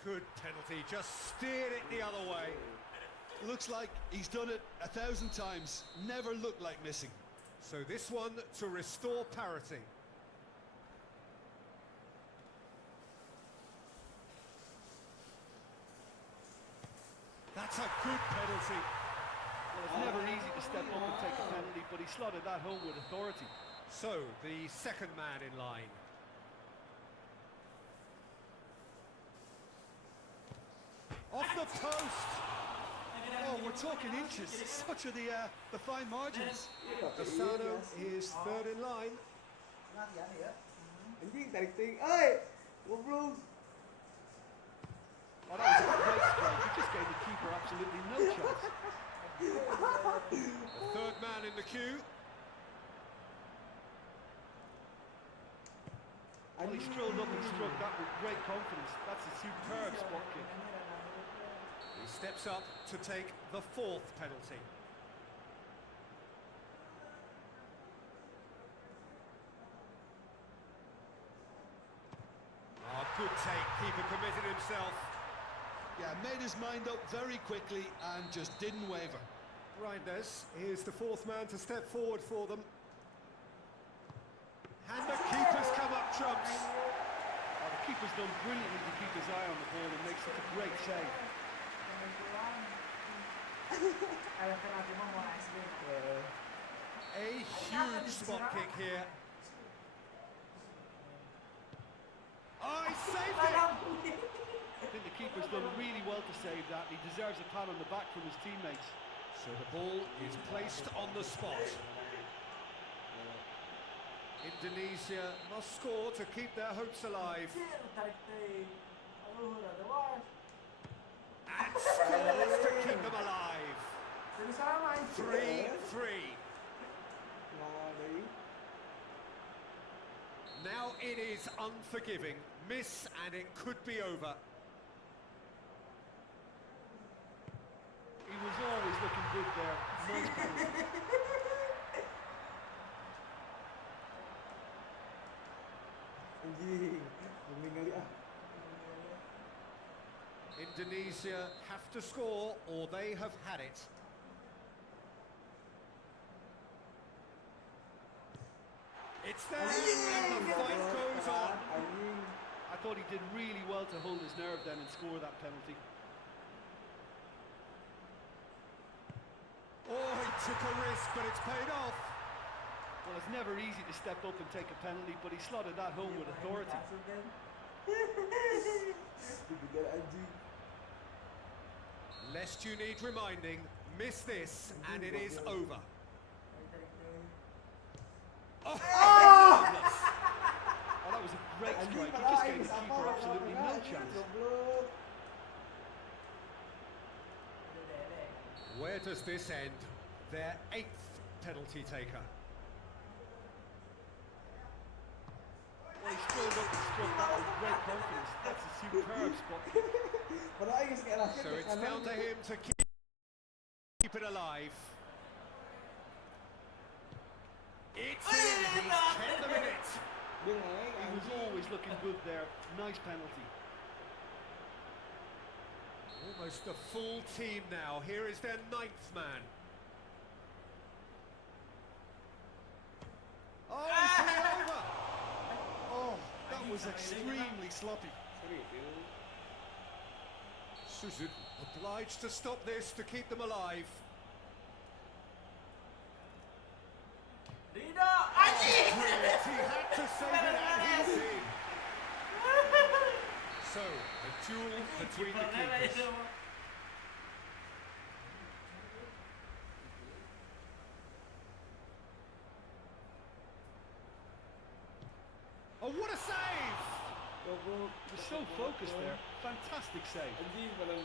good penalty, just steered it the other way. Looks like he's done it 1,000 times. Never looked like missing. So this one to restore parity. That's a good penalty. Well, it's never easy to step up and take a penalty, but he slotted that home with authority. So, the second man in line. Off the post! Oh, we're talking inches. Such are the fine margins. Asano is third in line. Hati-hati ya. Anjing tarik ting. Oi, goblok. Oh, that was a great strike. He just gave the keeper absolutely no chance. The third man in the queue. Well, he strolled up and struck that with great confidence. That's a superb spot kick. He steps up to take the fourth penalty. Oh, good take. Keeper committed himself. Yeah, made his mind up very quickly and just didn't waver. Reinders is the fourth man to step forward for them. And the keeper's come up trumps. Oh, the keeper's done brilliantly to keep his eye on the ball and make such a great save. A huge spot kick here. Oh, he saved it! I think the keeper's done really well to save that. He deserves a pat on the back from his teammates. So the ball is placed on the spot. Indonesia must score to keep their hopes alive. And scores to keep them alive. 3-3. Now it is unforgiving. Miss and it could be over. He was always looking good there. Nice penalty. Anjing, meninggali ah. Indonesia have to score or they have had it. It's there and the fight goes on. Anjing. I thought he did really well to hold his nerve then and score that penalty. Oh, he took a risk, but it's paid off. Well, it's never easy to step up and take a penalty, but he slotted that home with authority. Dipikir anjing. Lest you need reminding, miss this and it is over. Oh, marvellous. Oh, that was a great strike. He just gave the keeper absolutely no chance. Where does this end? Their 8th penalty taker. Well, he strolled up and struck that with great confidence. That's a superb spot kick. Padahal ini sekali lagi. So it's down to him to keep it alive. It's in, he's 10 the minute. He was always looking good there. Nice penalty. Almost the full team now. Here is their 9th man. Oh, is he over? Oh, that was extremely sloppy. Suzu obliged to stop this to keep them alive. Brilliant. He had to save it and he did. So, a duel between the keepers. Oh, what a save! He was so focused there. Fantastic save.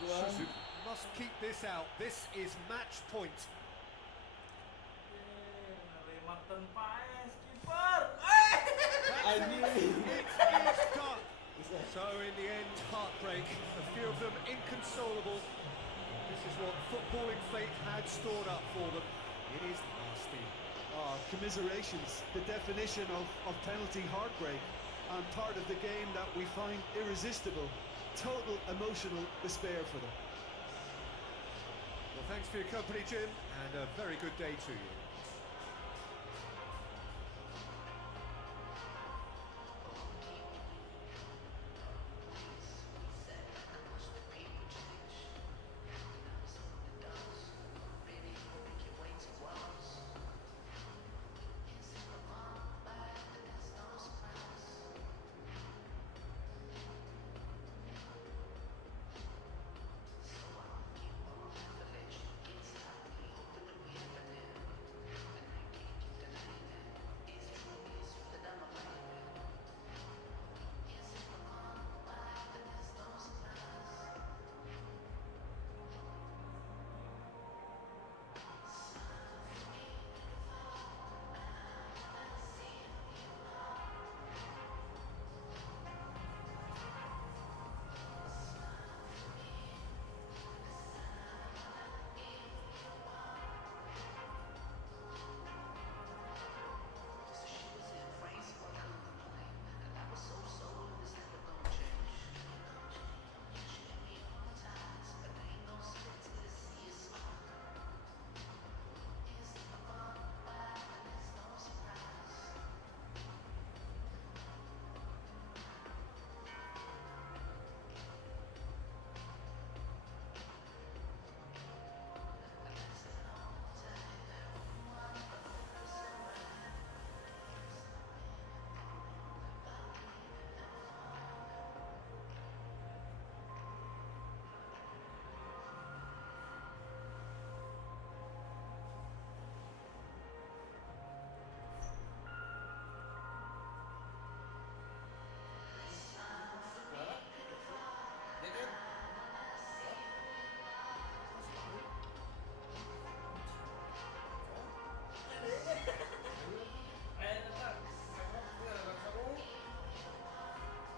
Suzu must keep this out. This is match point. It is done. So in the end, heartbreak. A few of them inconsolable. This is what footballing fate had stored up for them. It is nasty. Oh, commiserations. The definition of penalty heartbreak. And part of the game that we find irresistible. total emotional despair for them. Well, thanks for your company, Jim, and a very good day to you.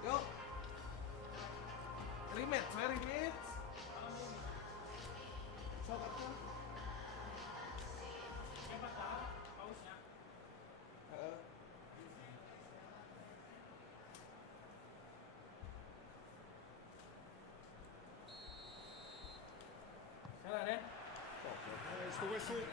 Yuk. Remit, saya remit. Sok apa? Heeh. Sana, Den. There's the whistle.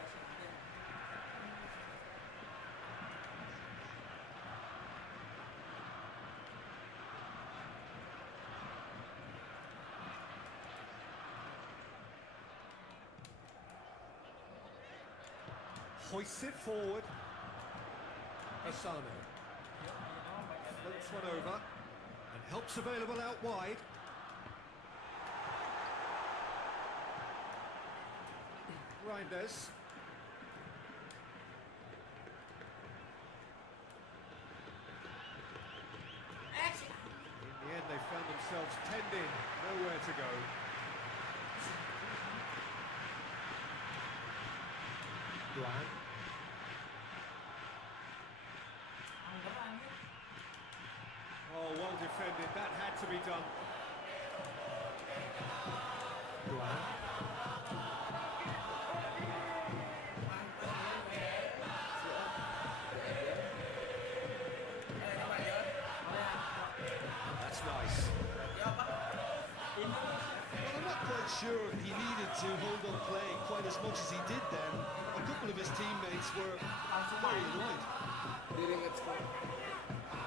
Hoists it forward. Asano floats one over and helps available out wide. Reinders. In the end, they found themselves penned in, nowhere to go. Bland. Oh, well defended. That had to be done. Bland. That's nice. Well, I'm not quite sure he needed to hold on play quite as much as he did then. A couple of his teammates were very annoyed. Didn't get scored.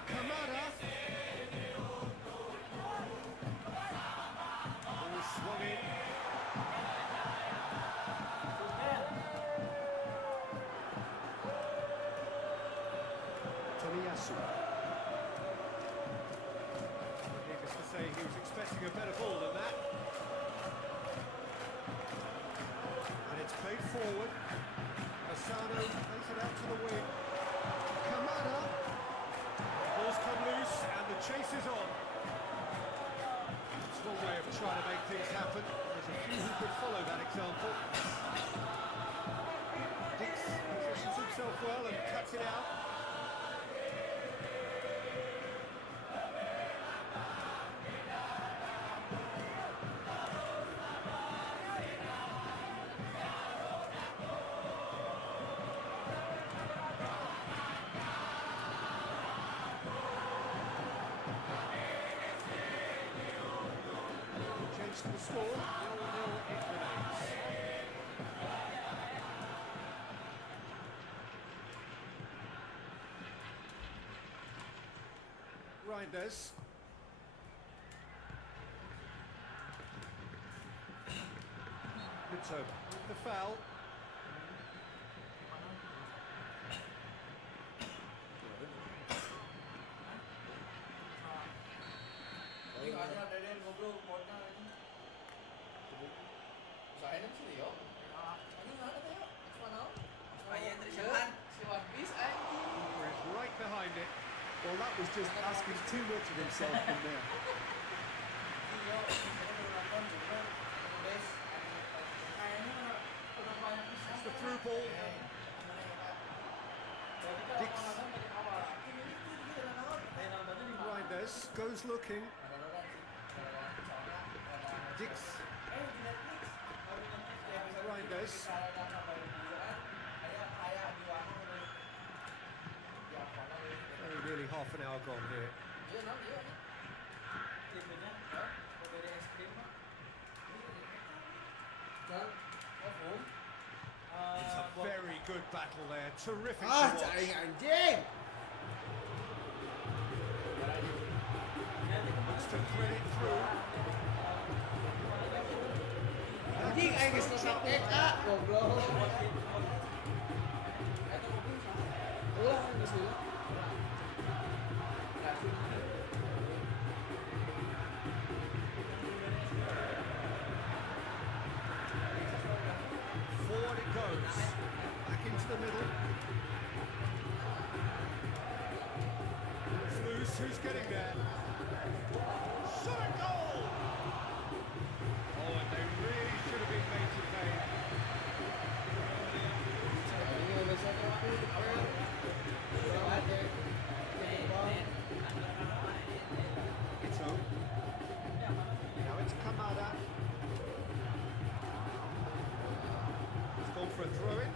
Kamada. Ball swung in. Tomiyasu. Needless to say, he was expecting a better ball than that. And it's played forward. Asano plays it out to the wing. Kamada. Ball's come loose and the chase is on. It's one way of trying to make things happen. There's a few who could follow that example. Dix positions himself well and cuts it out. Change the score, 0-0 it remains. Reinders. It's over. The foul. Is right behind it. Well, that was just asking too much of himself from there. It's the through ball. Dix. Reinders goes looking. Dix. Reinders. Very nearly half an hour gone here. It's a very good battle there. Terrific to watch. anjing. Looks to thread it through. Anjing aing geus nge-save goblok. Ulah geus dulu. Forward it goes. Back into the middle. It's loose. Who's getting there? Shot and goal! Oh, and they really should have been made to pay. Ito. Now it's Kamada. He's gone for a throw-in.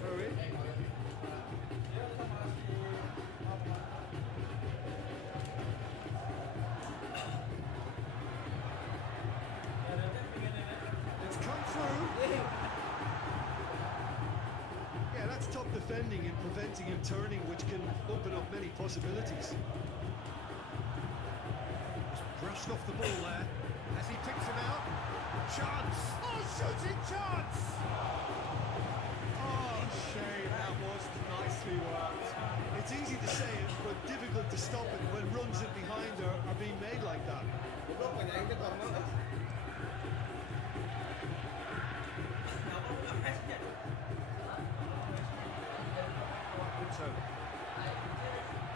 Throw-in. It's come through. Yeah, that's top defending and preventing him turning, which can open up many possibilities. Brushed off the ball there. As he picks him out. Chance! Oh, shooting chance! Oh, shame. That was nicely worked. It's easy to say it, but difficult to stop it when runs in behind are being made like that. Ito.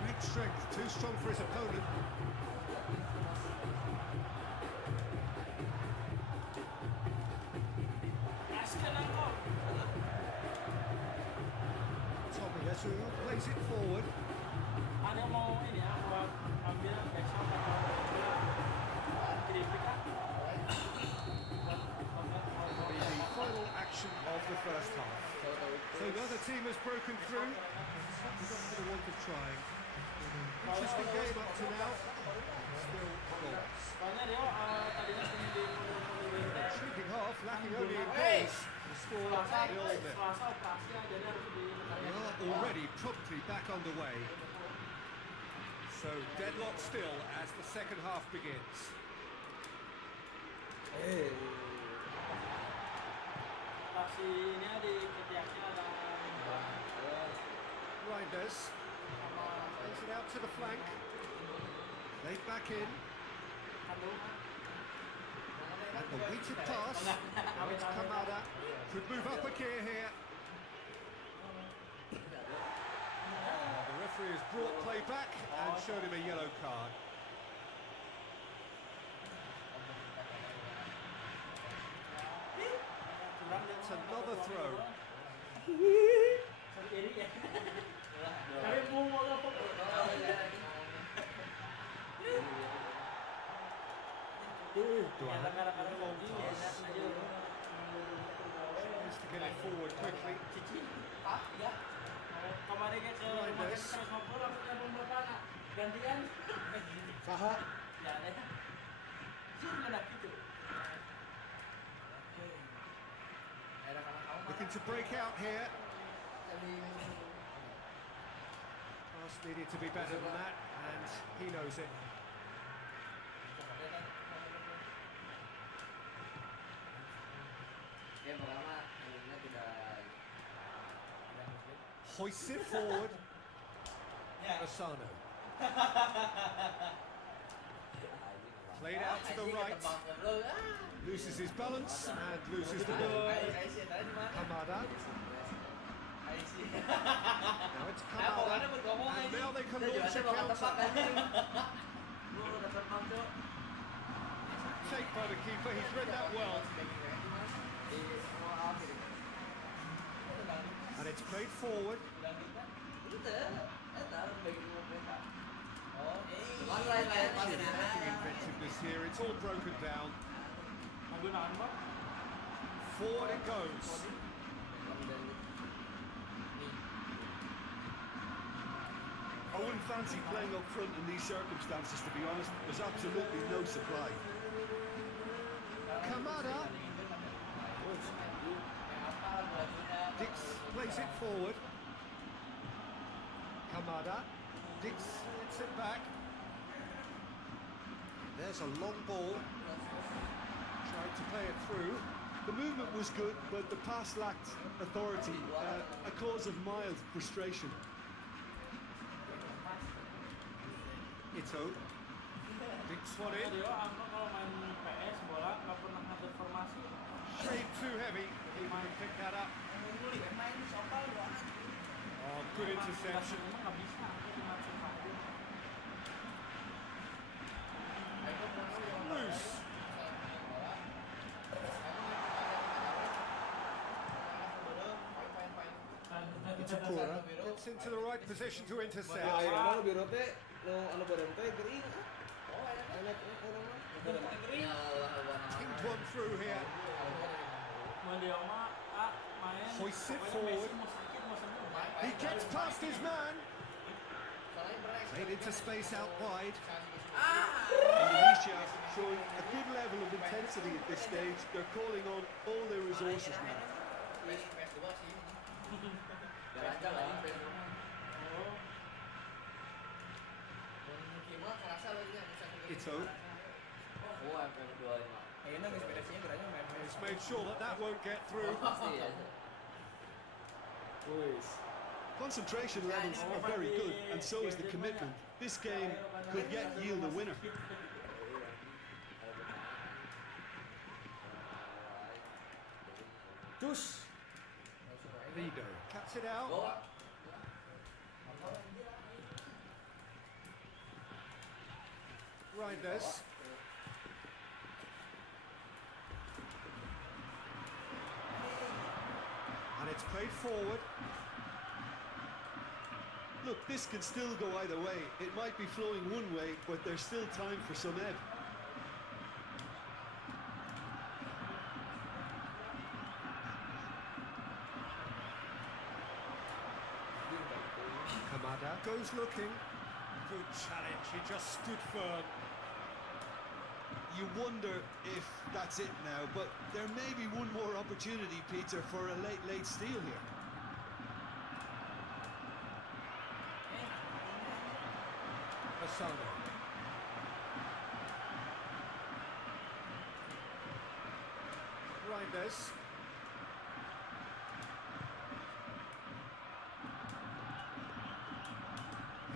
Great strength. Too strong for his opponent. Tommy Lesu plays it forward. The final action of the first half. So the other team has broken through. Not for the want of trying. Interesting game up to now. Still goals. Shrinking half, lacking only in goals. The score 0-0. We are already promptly back underway. So deadlock still as the second half begins. Reinders plays it out to the flank. They back in. And the weighted pass. Now it's Kamada. Could move up a gear here. The referee has brought play back and showed him a yellow card. It's another throw. Tries to get it forward quickly. Reinders. Saha. Ya ada. Sudah gitu. Era kawan-kawan Looking to break out here. Pass needed to be better than that, and he knows it. Game pertama akhirnya tidak Hoists it forward. Asano. Played out to the right. Loses his balance and loses the ball. Kamada. Now it's Kamada. And now they can launch a counter. Take by the keeper, he's read that well. And it's played forward. Lacking inventiveness here, it's all broken down. Forward it goes. I wouldn't fancy playing up front in these circumstances, to be honest. There's absolutely no supply. Kamada. Dix plays it forward. Kamada. Dix hits it back. There's a long ball. Tried to play it through. The movement was good, but the pass lacked authority, a cause of mild frustration. Ito. Dix one in. Kalau main PS bola nggak pernah ngatur formasi. Shade too heavy. He might pick that up. Oh, good interception. Emang nggak bisa. Loose. Itakura gets into the right position to intercept. Ayo biro teh anu bareng teh gering. Pinged one through here. Hoists it forward. He gets past his man. Played into space out wide. Indonesia showing a good level of intensity at this stage. They're calling on all their resources now. Ito. He's made sure that that won't get through. Concentration levels are very good, and so is the commitment. This game could yet yield a winner. Cus. Lido cuts it out. Reinders. And it's played forward. Look, this can still go either way. It might be flowing one way, but there's still time for some ebb. Kamada goes looking. Good challenge, he just stood firm. You wonder if that's it now, but there may be one more opportunity, Peter, for a late steal here. Asano. Reinders.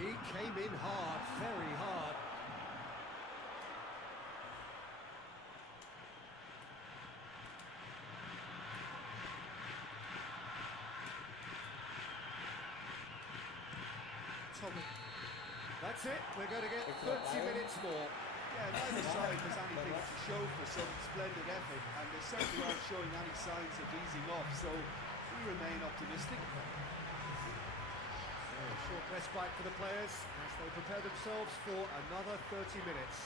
He came in hard, very hard. Tommy. That's it, we're going to get 30 minutes more. Yeah, neither side has anything to show for some splendid effort, and they certainly aren't showing any signs of easing off, so we remain optimistic. Short respite for the players as they prepare themselves for another 30 minutes.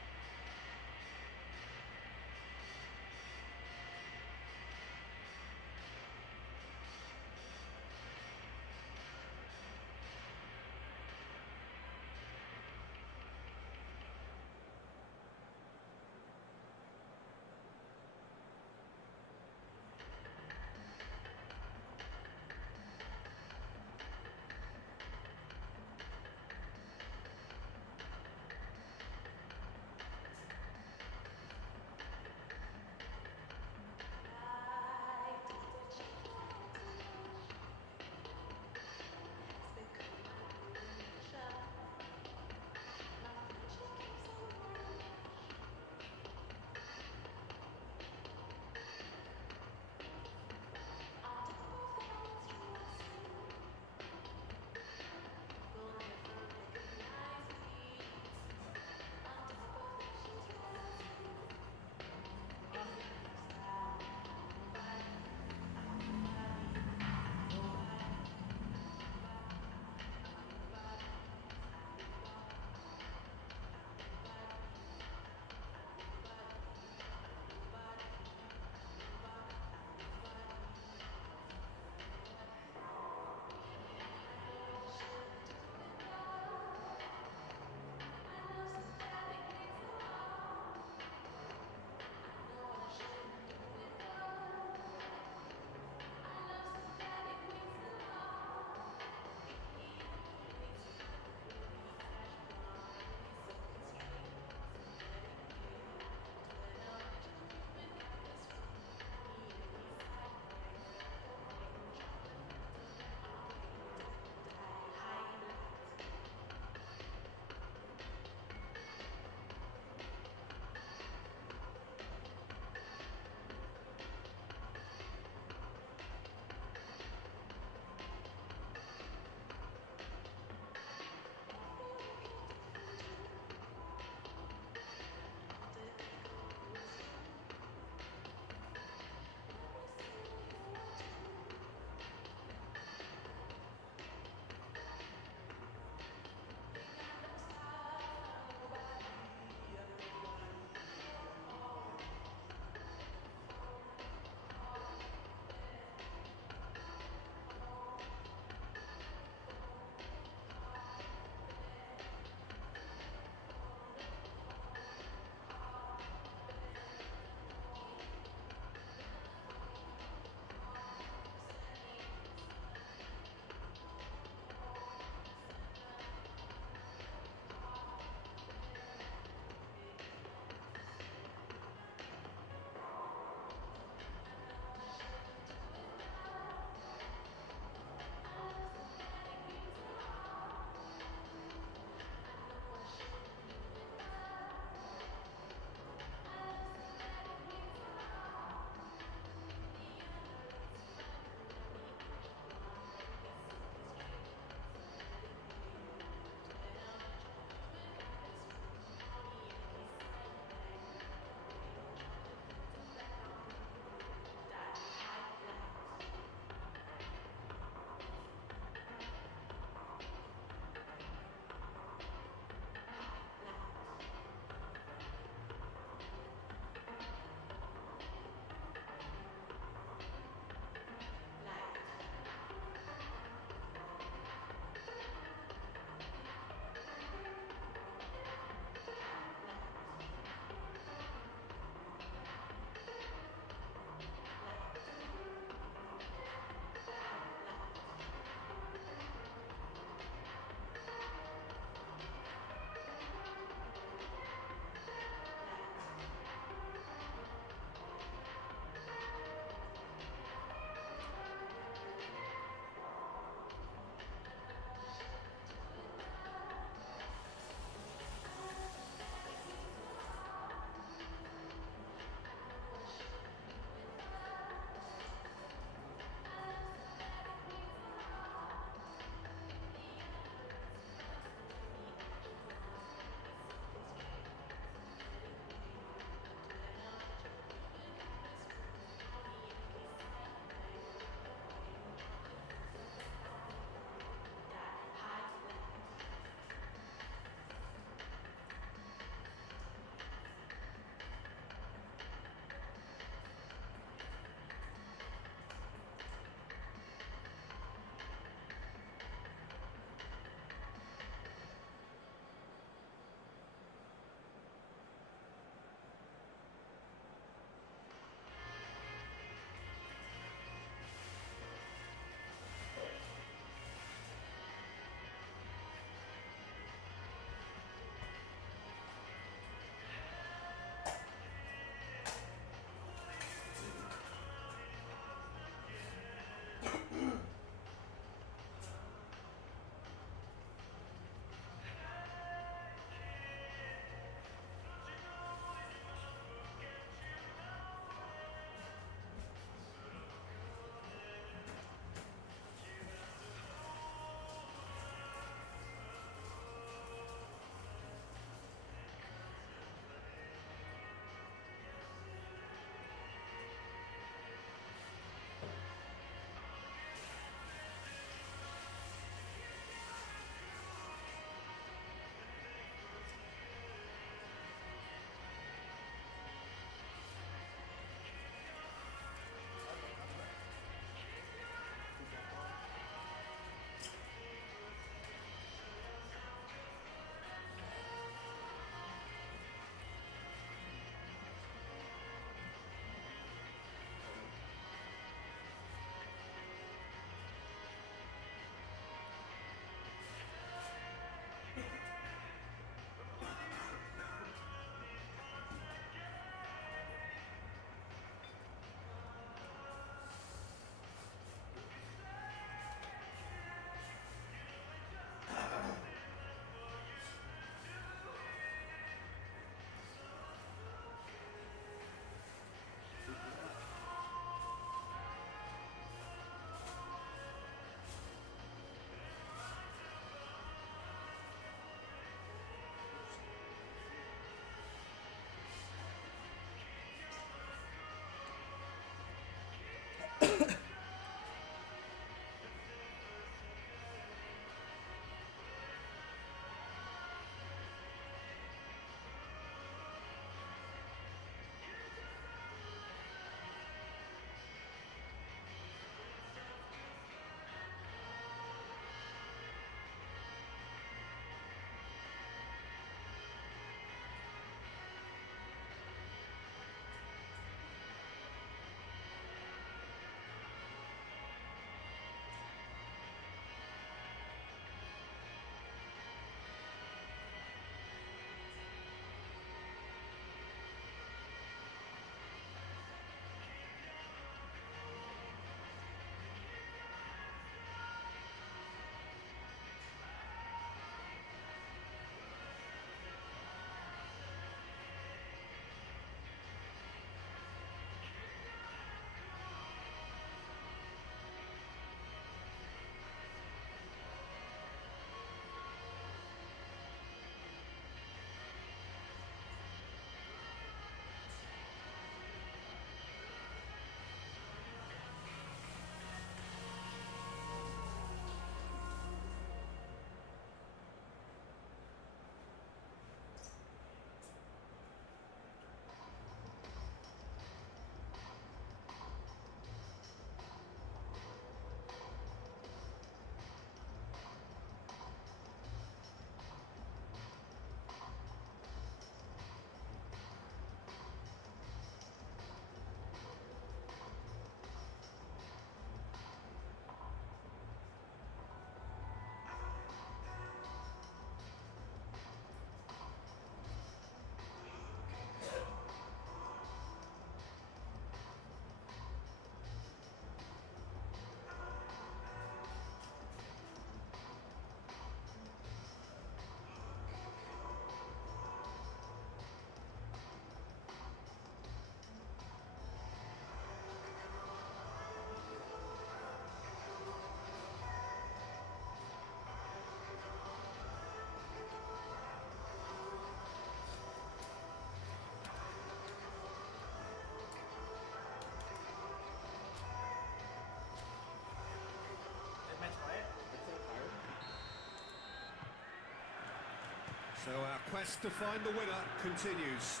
So our quest to find the winner continues.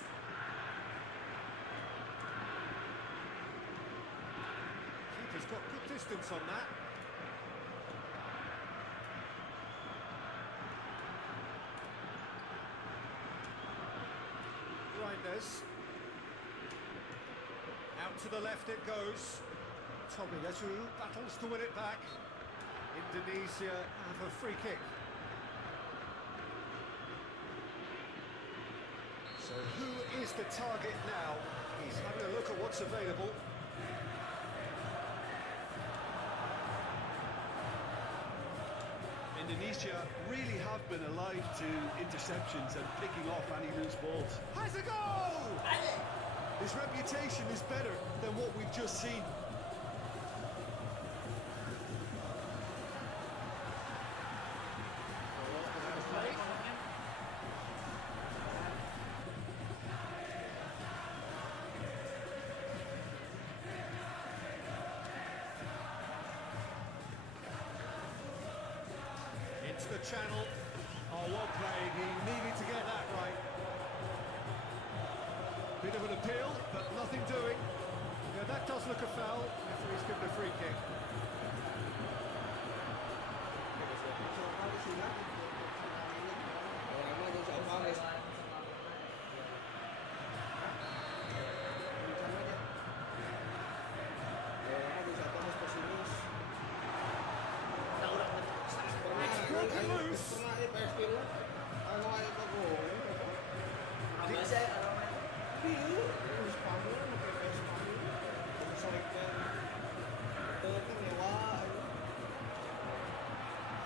Keeper's got good distance on that. Reinders. Out to the left it goes. Tobiyasu battles to win it back. Indonesia have a free kick. So who is the target now? He's having a look at what's available. Indonesia really have been alive to interceptions and picking off any loose balls. Has a goal! His reputation is better than what we've just seen. Into the channel. Oh, what playing. He needed to get that right. Bit of an appeal, but nothing doing. Yeah, that does look a foul. Referee's given a free kick.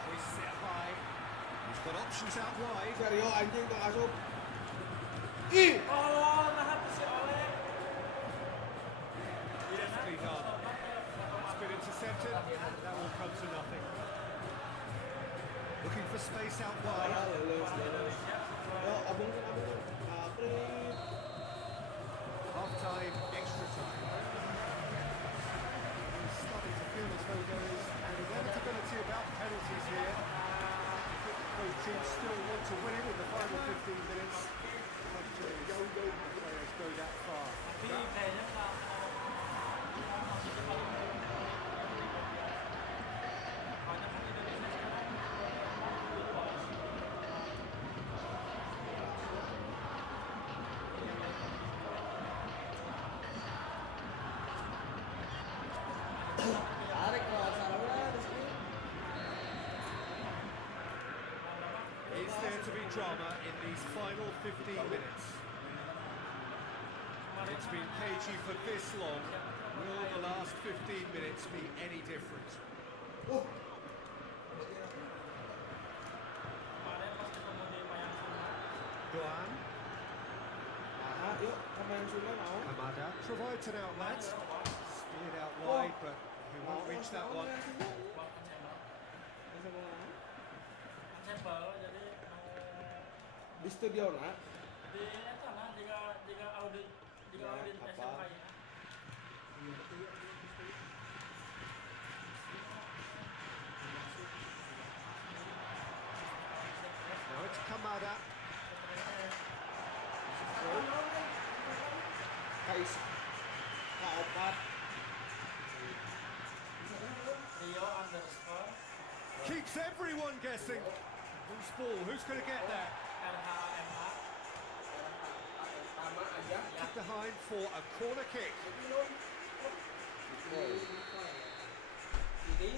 Hoists it high. He's got options out wide. Serio anjing tuh asup. Oh, nahapus si Oleh. Deftly done. It's been intercepted. That will come to nothing. Looking for space out wide. Half-time, extra time. It's starting to feel as though there is an inevitability about penalties here. I think both teams still want to win it in the final 15 minutes. Players go that far. Is there to be drama in these final 15 minutes? It's been cagey for this long. Will the last 15 minutes be any different? Doan. Kamada provides an outlet. Steered out wide, but he won't reach that one. Di studio nak. Di sana jika audit SMA ya. Now it's Kamada. K4. Rio underscore Keeps everyone guessing. Who's ball? Who's going to get that? RHMA. Kick behind for a corner kick. Ini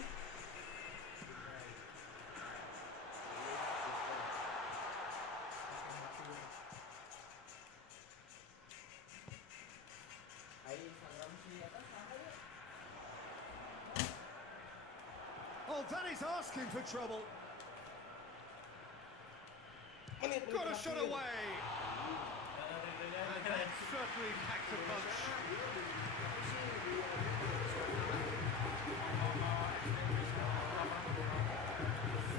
Oh, that is asking for trouble. Got a shot away. And that certainly packed a punch.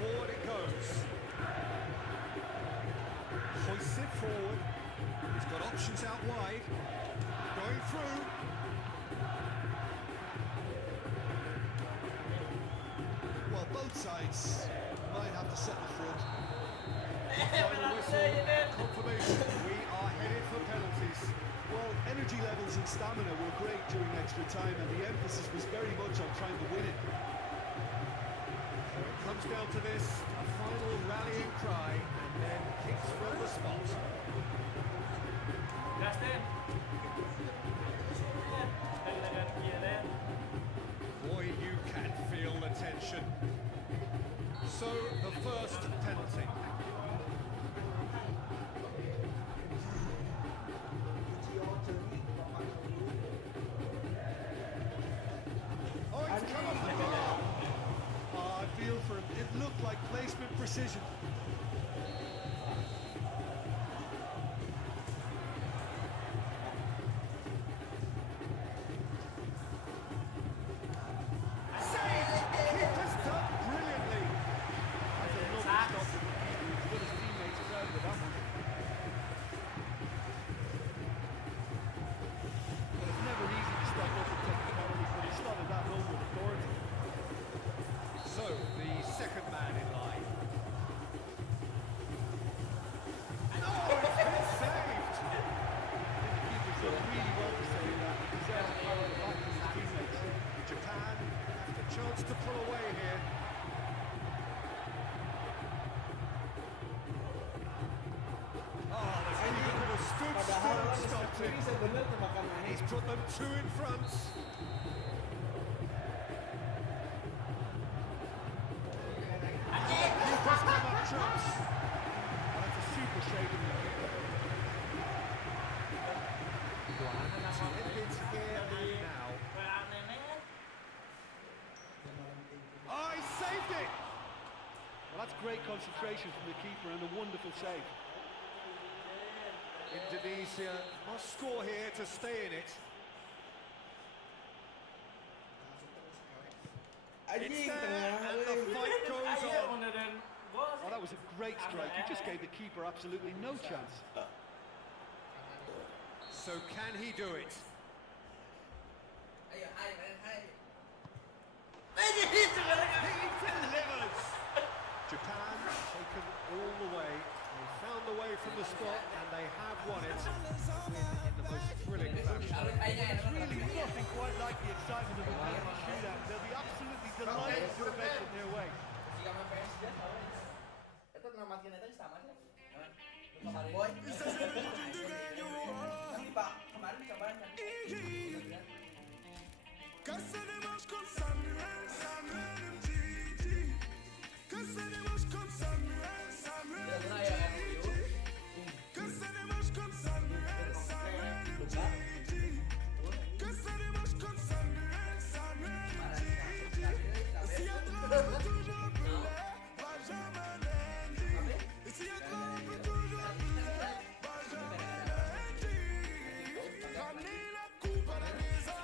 Forward it goes. Hoists it forward. He's got options out wide. Going through. Well, both sides might have to settle for it. Final whistle, confirmation. We are headed for penalties. Well, energy levels and stamina were great during extra time, and the emphasis was very much on trying to win it. So it comes down to this, a final rallying cry, and then kicks from the spot. Justin. Boy, you can feel the tension. So, the first penalty. Oh, it's come off the bar. I feel for him, it looked like placement precision. Saved! Keeper's done brilliantly. That's a lovely stop from the keeper. He's got his teammates proud with that one. Well, it's never easy to step up and take a penalty, but he slotted that home with authority. So, the second man in line. Oh, it's been saved! The keeper's done really well to save that. He deserves a pat on the back from his teammates. Japan have the chance to pull away here. Oh, the keeper could have stood still and stopped Ini it. sebenarnya tebakan aneh. He's put them two in front. Keeper's come up trumps. Well, that's a super save from the keeper. It's here and now. Oh, he saved it! Well, that's great concentration from the keeper and a wonderful save. Indonesia must score here to stay in it. It's Anjing there, tengah. and the fight goes on. Oh, that was a great strike. He just gave the keeper absolutely no chance. So can he do it? He delivers! Japan taken all the way. They found the way from the spot and they have won it in the most thrilling fashion. There's really nothing quite like the excitement of a penalty shootout. They'll be absolutely delighted to have made it their way. Itu ngamatin itu sama sih. Boy. Tapi Pak, kemarin cobain kan. Caçaremos com Samuel, Samuel MGG. Caçaremos com Samuel, Samuel MGG. Caçaremos com Samuel, Samuel MGG. Caçaremos com Samuel, Samuel MGG. Se attrape toujours Pelé, Benjamin Mendy. Se attrape toujours Pelé, Benjamin Mendy. Ramenez la coupe à la maison.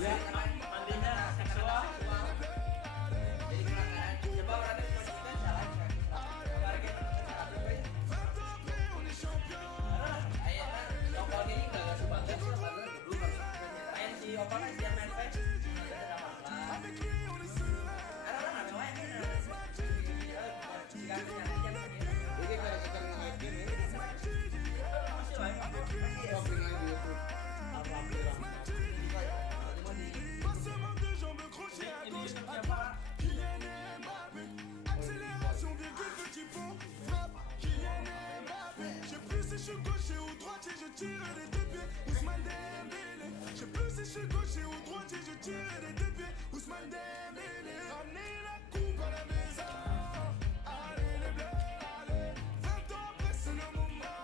Mandinya seksual. Jadi kena coba berarti konsisten salah. Kemarin kita ayatnya lokal ini nggak suka gas karena dulu harus main si Opan aja main fans. Ada orang nggak main kan? Jadi kayak kita main game ini masih main apa? Postingan di YouTube. Alhamdulillah. Passement de jambes crochet à gauche, à droite. Kylian Mbappé. Accélération, virgule, petit pont. Frappe. Kylian Mbappé. Je sais plus si je suis gaucher ou droitier, je tire des deux pieds. Ousmane Dembélé. Je sais plus si je suis gaucher ou droitier, je tire des deux pieds. Ousmane Dembélé. Ramenez la coupe à la maison. Allez les bleus, allez. 20 ans après, c'est le moment.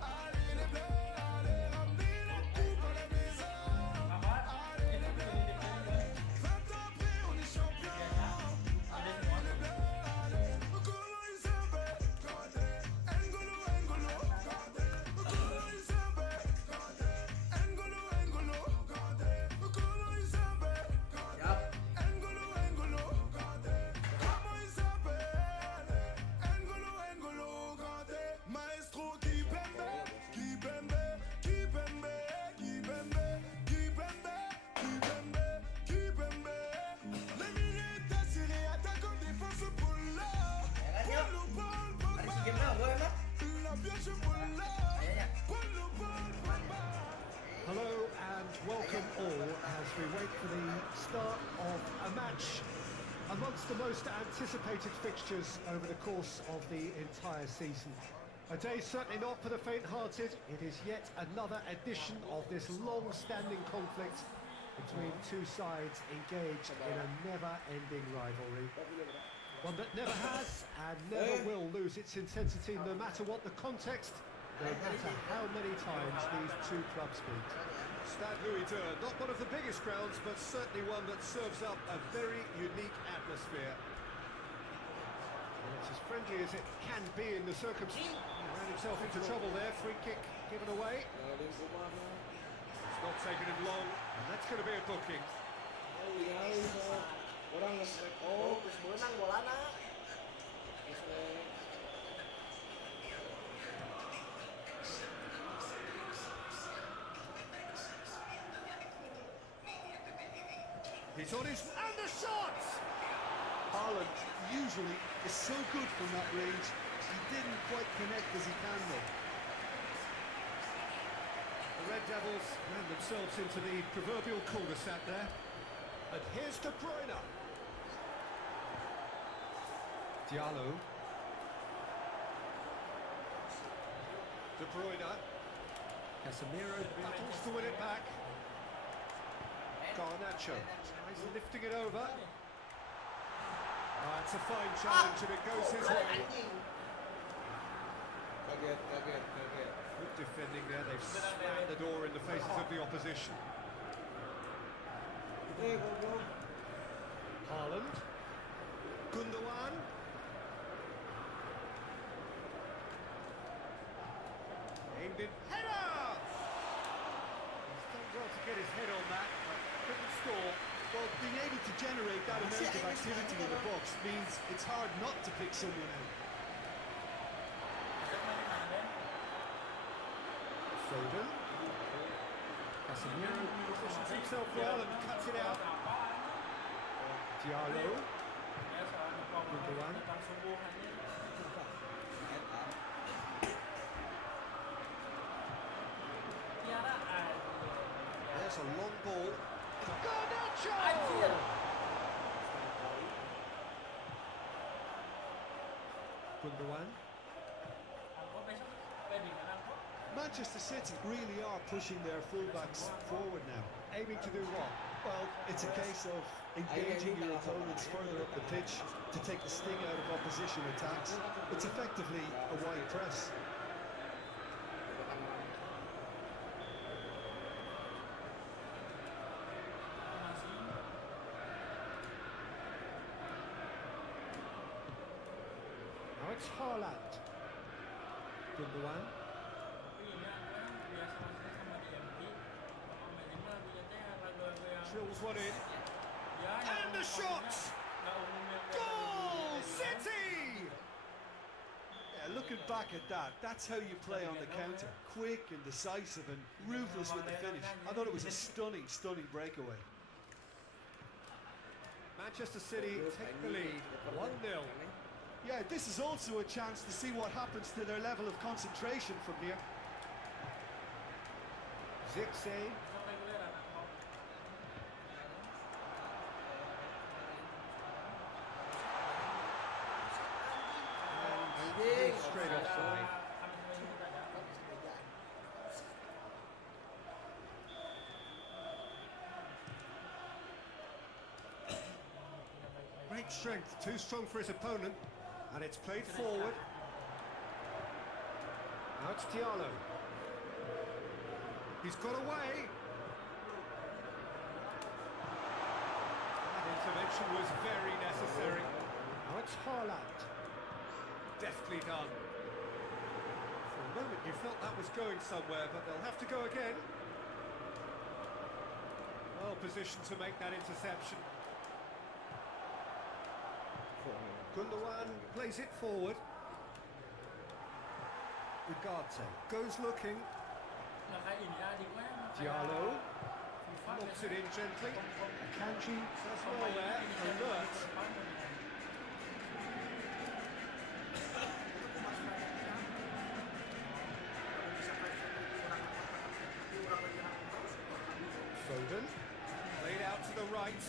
Allez les bleus, allez. Ramenez la coupe à la maison. Allez les bleus, allez. 20 ans après, on est champion. Allez les bleus, allez. N'Golo Nzambe, Kanté. N'Golo, N'Golo, Kanté. N'Golo Nzambe, Kanté. N'Golo, N'Golo, Kanté. N'Golo Nzambe, Kanté. a match amongst the most anticipated fixtures over the course of the entire season. A day certainly not for the faint-hearted. It is yet another edition of this long-standing conflict between two sides engaged in a never-ending rivalry. One that never has and never will lose its intensity, no matter what the context, no matter how many times these two clubs meet. Stade Louis II, not one of the biggest grounds, but certainly one that serves up a very unique atmosphere. Well, it's as friendly as it can be in the circumstances. He ran himself into trouble there. Free kick given away. It's not taking him long, and that's going to be a booking. Orang nge-strike. Oh, terus menang bolana. He's on his... and the shot! Haaland usually is so good from that range. He didn't quite connect as he can though. The Red Devils ran themselves into the proverbial cul-de-sac there. And here's De Bruyne. Diallo. De Bruyne. Casemiro battles to win it back. Garnacho tries lifting it over. It's a fine challenge and it goes his way. Kaget. Good defending there, they've slammed the door in the faces of the opposition. Haaland. Gundogan. Aimed in. Header! He's done well to get his head on that, but couldn't score. Well, being able to generate that amount of activity in the box means it's hard not to pick someone out. Foden. Casemiro positions himself well and cuts it out. Diallo. Gundogan. There's a long ball. Garnacho! Gundogan. Manchester City really are pushing their fullbacks forward now. Aiming to do what? Well, it's a case of engaging your opponents further up the pitch to take the sting out of opposition attacks. It's effectively a wide press. Now it's Haaland. Gundogan. Drills one in. And the shot! Goal! City! Yeah, looking back at that, that's how you play on the counter. Quick and decisive and ruthless with the finish. I thought it was a stunning breakaway. Manchester City take the lead, 1-0. Yeah, this is also a chance to see what happens to their level of concentration from here. Zirkzee. And straight offside. Great strength, too strong for his opponent, and it's played forward. Now it's Diallo. He's got away. That intervention was very necessary. Now it's Haaland. Deftly done. For a moment you felt that was going somewhere, but they'll have to go again. Well positioned to make that interception. Gundogan plays it forward. Ugarte goes looking. Diallo lobs it in gently. Akanji does well there, alert. Foden played out to the right.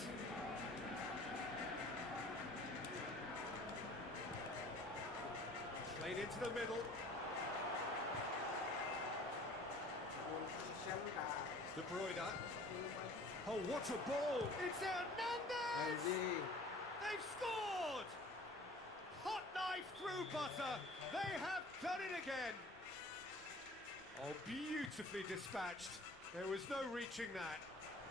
into the middle. De Bruyne. Oh, what a ball! It's Hernandez! Anjing. They've scored! Hot knife through butter. They have done it again. Oh, beautifully dispatched. There was no reaching that.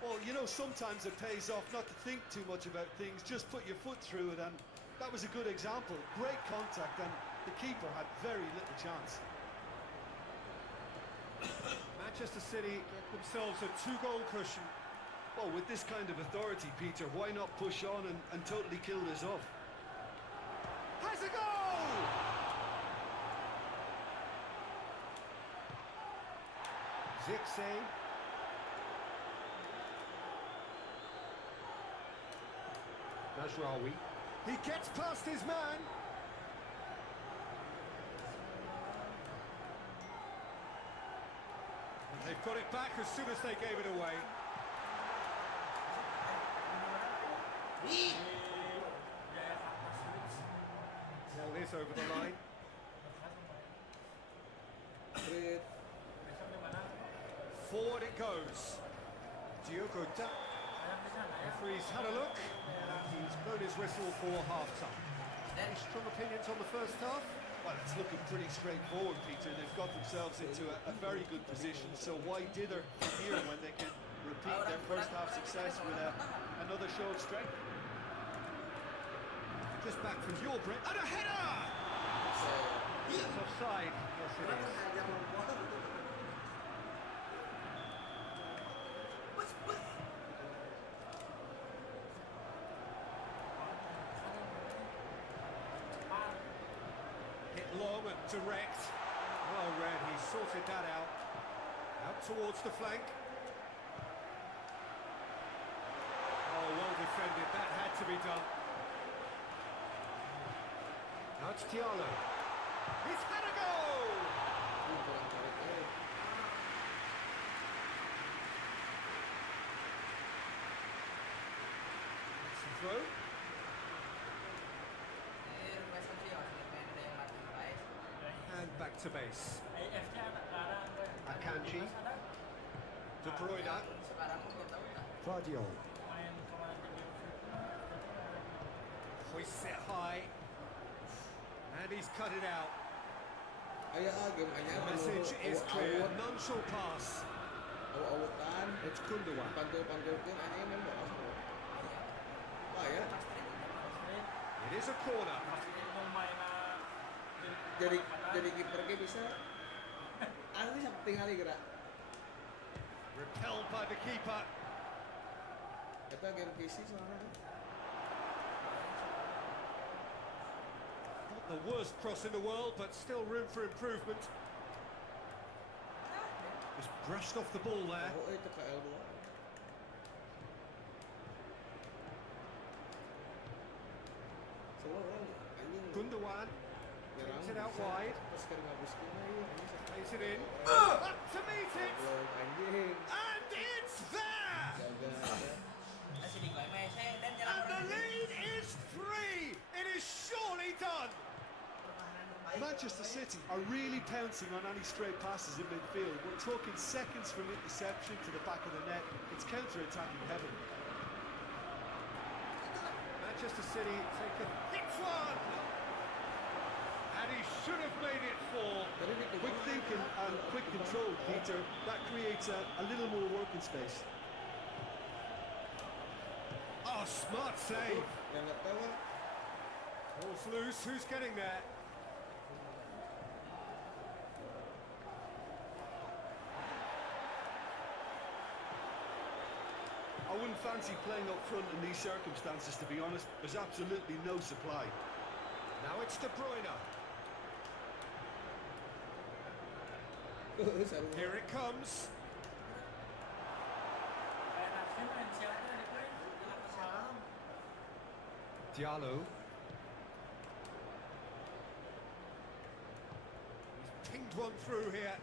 Well, you know, sometimes it pays off not to think too much about things, just put your foot through it, and that was a good example. Great contact, and the keeper had very little chance. Manchester City get themselves a 2-goal cushion. Well, with this kind of authority, Peter, why not push on and totally kill this off? Has a goal! Zirkzee. Mazraoui. He gets past his man. And they've got it back as soon as they gave it away. Well, this over the line. Great. Forward it goes. Diogo Da. Referee's had a look. He's blown his whistle for half-time. Any strong opinions on the first half? Well, it's looking pretty straightforward, Peter. They've got themselves into a very good position, so why dither from here when they can repeat their first half success with another show of strength? Just back from your break. And a header! It's offside. Yes, it is. Hit long and direct. Well read, he sorted that out. Out towards the flank. Oh, well defended. That had to be done. Now it's Diallo. He's had a goal! It's a throw. And back to base. Akanji. De Bruyne. Guardiola. Hoists it high. And he's cut it out. Game The message is clear. None shall pass. Awut-awutan. It's Gundogan. Pantul-pantulkan anjing main bola semua. Wah ya. It is a corner. Jadi kiper ge bisa. Asli sak tingali gerak. Repelled by the keeper. Eta game PC soalnya. Not the worst cross in the world, but still room for improvement. Just brushed off the ball there. Oh, itu ke L2. Semua orang anjing. Gundogan kicks it out wide. Terus kering ngabuskeun ieu anjing. Plays it in. Up to meet it. Anjing. And it's there. Jaga. And the lead is 3. It is surely done. Manchester City are really pouncing on any stray passes in midfield. We're talking seconds from interception to the back of the net. It's counter-attacking heaven. Manchester City take a hit one. And he should have made it 4. Quick thinking and quick control, Peter. That creates a little more working space. Oh, smart save. Yang enggak tahu. Ball's loose. Who's getting there? I wouldn't fancy playing up front in these circumstances, to be honest. There's absolutely no supply. Now it's De Bruyne. Here it comes. Diallo. He's pinged one through here.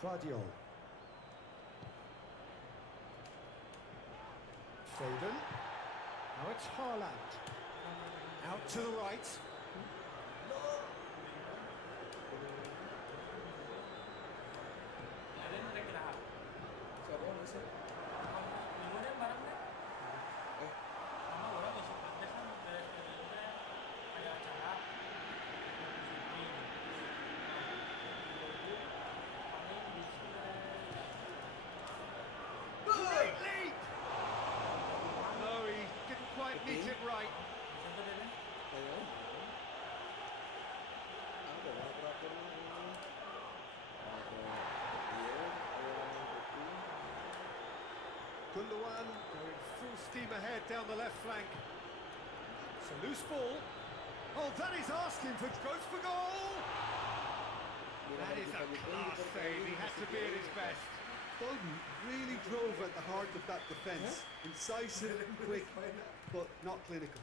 Guardiola. Foden. Now it's Haaland. Out to the right. hit it right. Ayo. Ada lah operatornya ini. Iya, orang putih. Gundogan going full steam ahead down the left flank. It's a loose ball. Oh, that is asking for goes for goal. That is a class save. He had to be at his best. Foden really drove at the heart of that defence. Incisive, quick, but not clinical.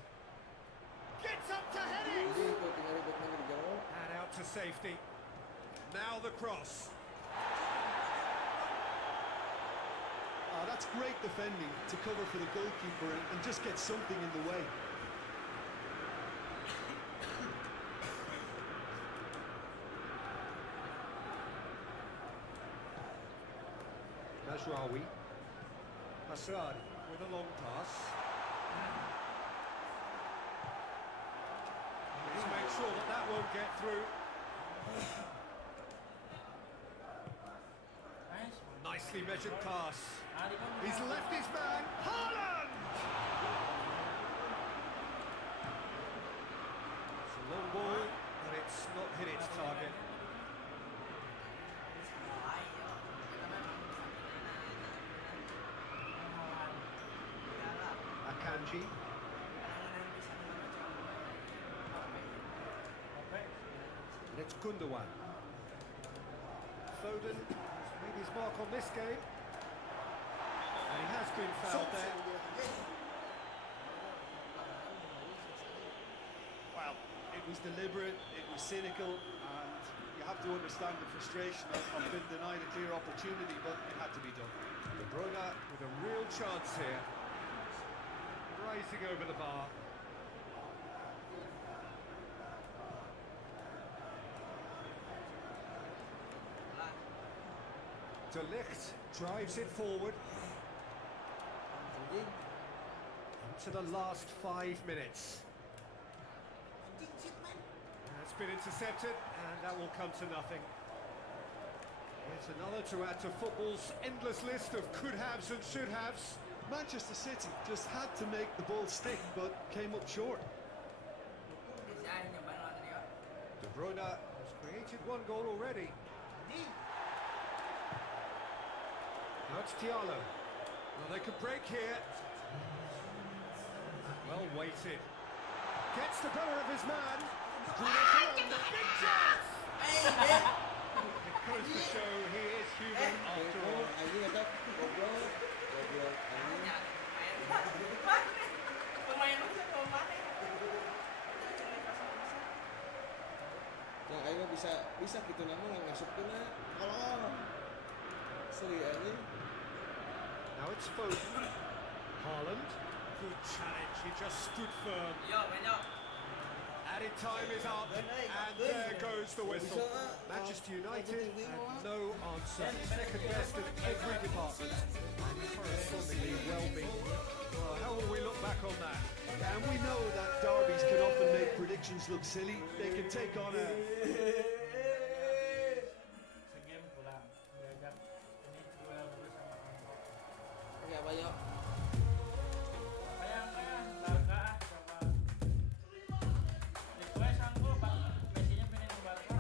Gets up to head it. Jadi itu tinggal ribetnya dijawab. And out to safety. Now the cross. That's great defending to cover for the goalkeeper and just get something in the way. Mazraoui. Hassani with a long pass. Let's make sure that that won't get through. Nicely measured pass. He's left his man. Haaland! It's a long ball, but it's not hit its target. Akanji. And it's Gundogan. Foden has made his mark on this game. And he has been fouled there. Well, it was deliberate, it was cynical, and you have to understand the frustration of being denied a clear opportunity, but it had to be done. De Bruyne with a real chance here. Rising over the bar. De Ligt drives it forward Anjing. into the last 5 minutes. It's been intercepted, and that will come to nothing. It's another to add to football's endless list of could-haves and should-haves. Manchester City just had to make the ball stick, but came up short. De Bruyne has created one goal already. Now it's Diallo. Well, they could break here. Well weighted. Gets the better of his man. Big chance! It goes to show he is human after all. Anjing kata goblok. Goblok anjing. Pemain lu bisa bawa mana? Yang ayo bisa gitu nama nggak ngasupkeun kalau seri anjing. Now it's Foden. Haaland. Good challenge. He just stood firm. Added time is up, and there goes the whistle. Manchester United had no answer. Second best in every department, and correspondingly well beaten. Well, how will we look back on that? And we know that derbies can often make predictions look silly. They can take on a Segame pulang. Diajak ini duel bersama kelompok. Oke, apa yuk? Bayang, Barca sama gue sanggup, Messi-nya pengen ke Barca.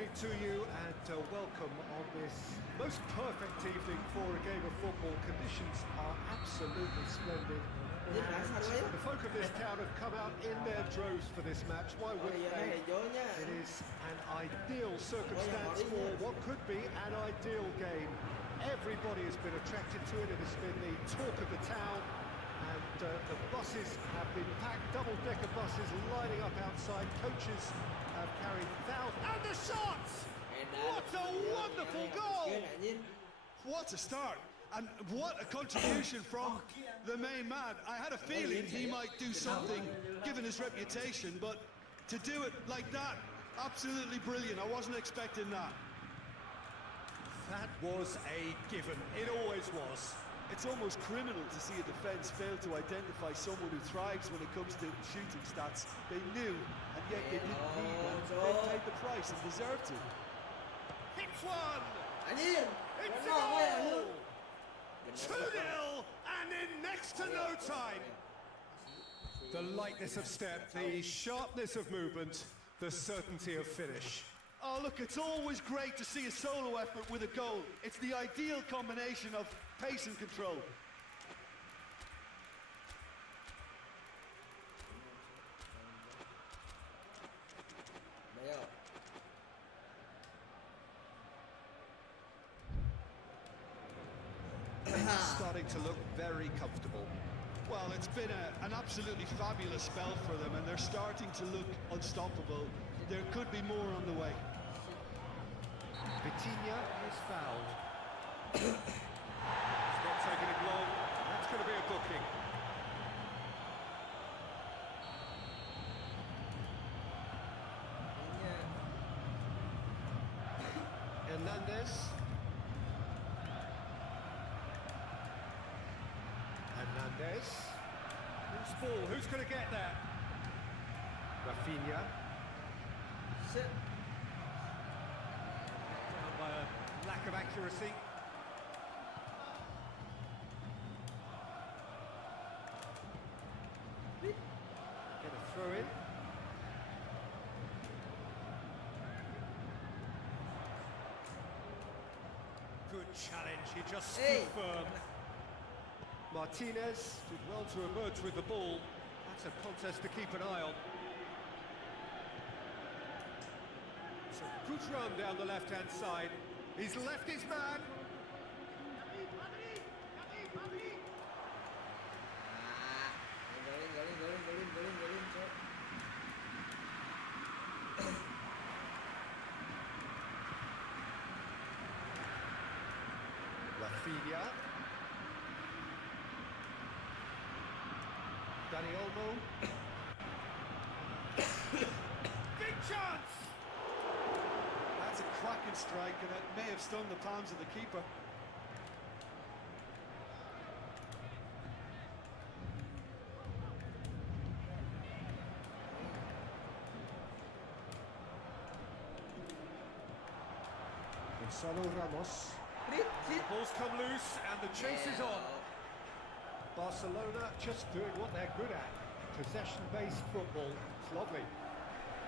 evening to you and welcome on this most perfect evening for a game of football. Conditions are absolutely splendid. And the folk of this town have come out in their droves for this match. Why wouldn't they? It is an ideal circumstance for what could be an ideal game. Everybody has been attracted to it. It has been the talk of the town. And the buses have been packed, double-decker buses lining up outside. Coaches have carried thousands. And the shots! What a wonderful goal! What a start! And what a contribution from the main man. I had a feeling he might do something, given his reputation, but to do it like that, absolutely brilliant. I wasn't expecting that. That was a given. It always was. It's almost criminal to see a defence fail to identify someone who thrives when it comes to shooting stats. They knew, and yet they didn't need one. They paid the price and deserved to. Hits one! Anjir. It's a goal! 2-0 and in next to no time. The lightness of step, the sharpness of movement, the certainty of finish. Oh, look, it's always great to see a solo effort with a goal. It's the ideal combination of pace and control. Starting to look very comfortable. Well, it's been an absolutely fabulous spell for them, and they're starting to look unstoppable. There could be more on the way. Vitinha is fouled. It's not taking it long. That's going to be a booking. Hernandez. Hernandez. Who's ball? Who's going to get that? Rafinha. Down by a lack of accuracy. Get a throw in. Good challenge, he just stood firm. Martinez did well to emerge with the ball. That's a contest to keep an eye on. It's a good run down the left-hand side. He's left his man. Rafinha. Dani Olmo. Big chance! That's a cracking strike, and it may have stung the palms of the keeper. Gonzalo Ramos. The ball's come loose and the chase is on. Barcelona just doing what they're good at. Possession-based football. It's lovely.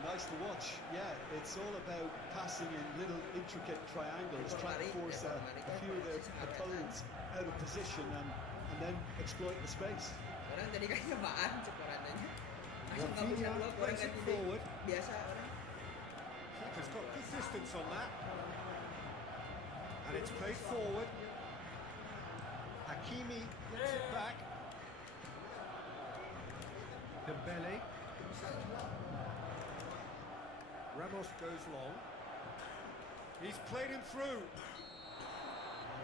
Nice to watch. Yeah, it's all about passing in little intricate triangles, trying to force a few of their opponents out of position and then exploit the space. Orang tadi kan nyebaan cekorannya. Rafinha plays it forward. Biasa orang. Keeper's got good distance on that. And it's played forward. Hakimi gets it back. Dembele. Ramos goes long. He's played him through.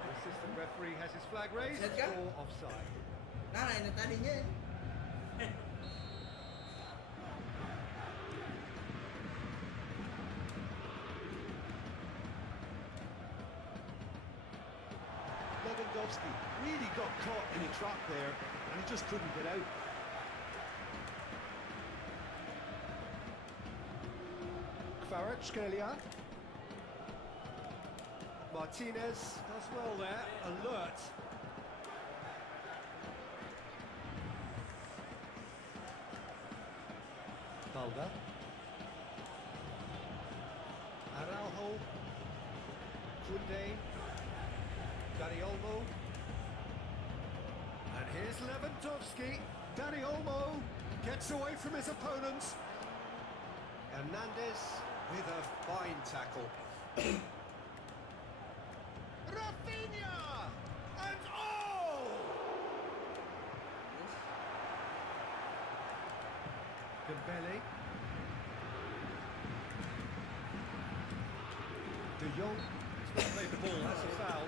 The assistant referee has his flag raised for offside. Nah, ini tadinya. Lewandowski really got caught in a trap there, and he just couldn't get out. Kvaratskhelia. Martinez does well there, alert. Balda. Araujo Kunde, Dani Olmo, and here's Lewandowski. Dani Olmo gets away from his opponents. Hernandez with a fine tackle. Rafinha! And oh! Dembele. De Jong has not played the ball, that's a foul.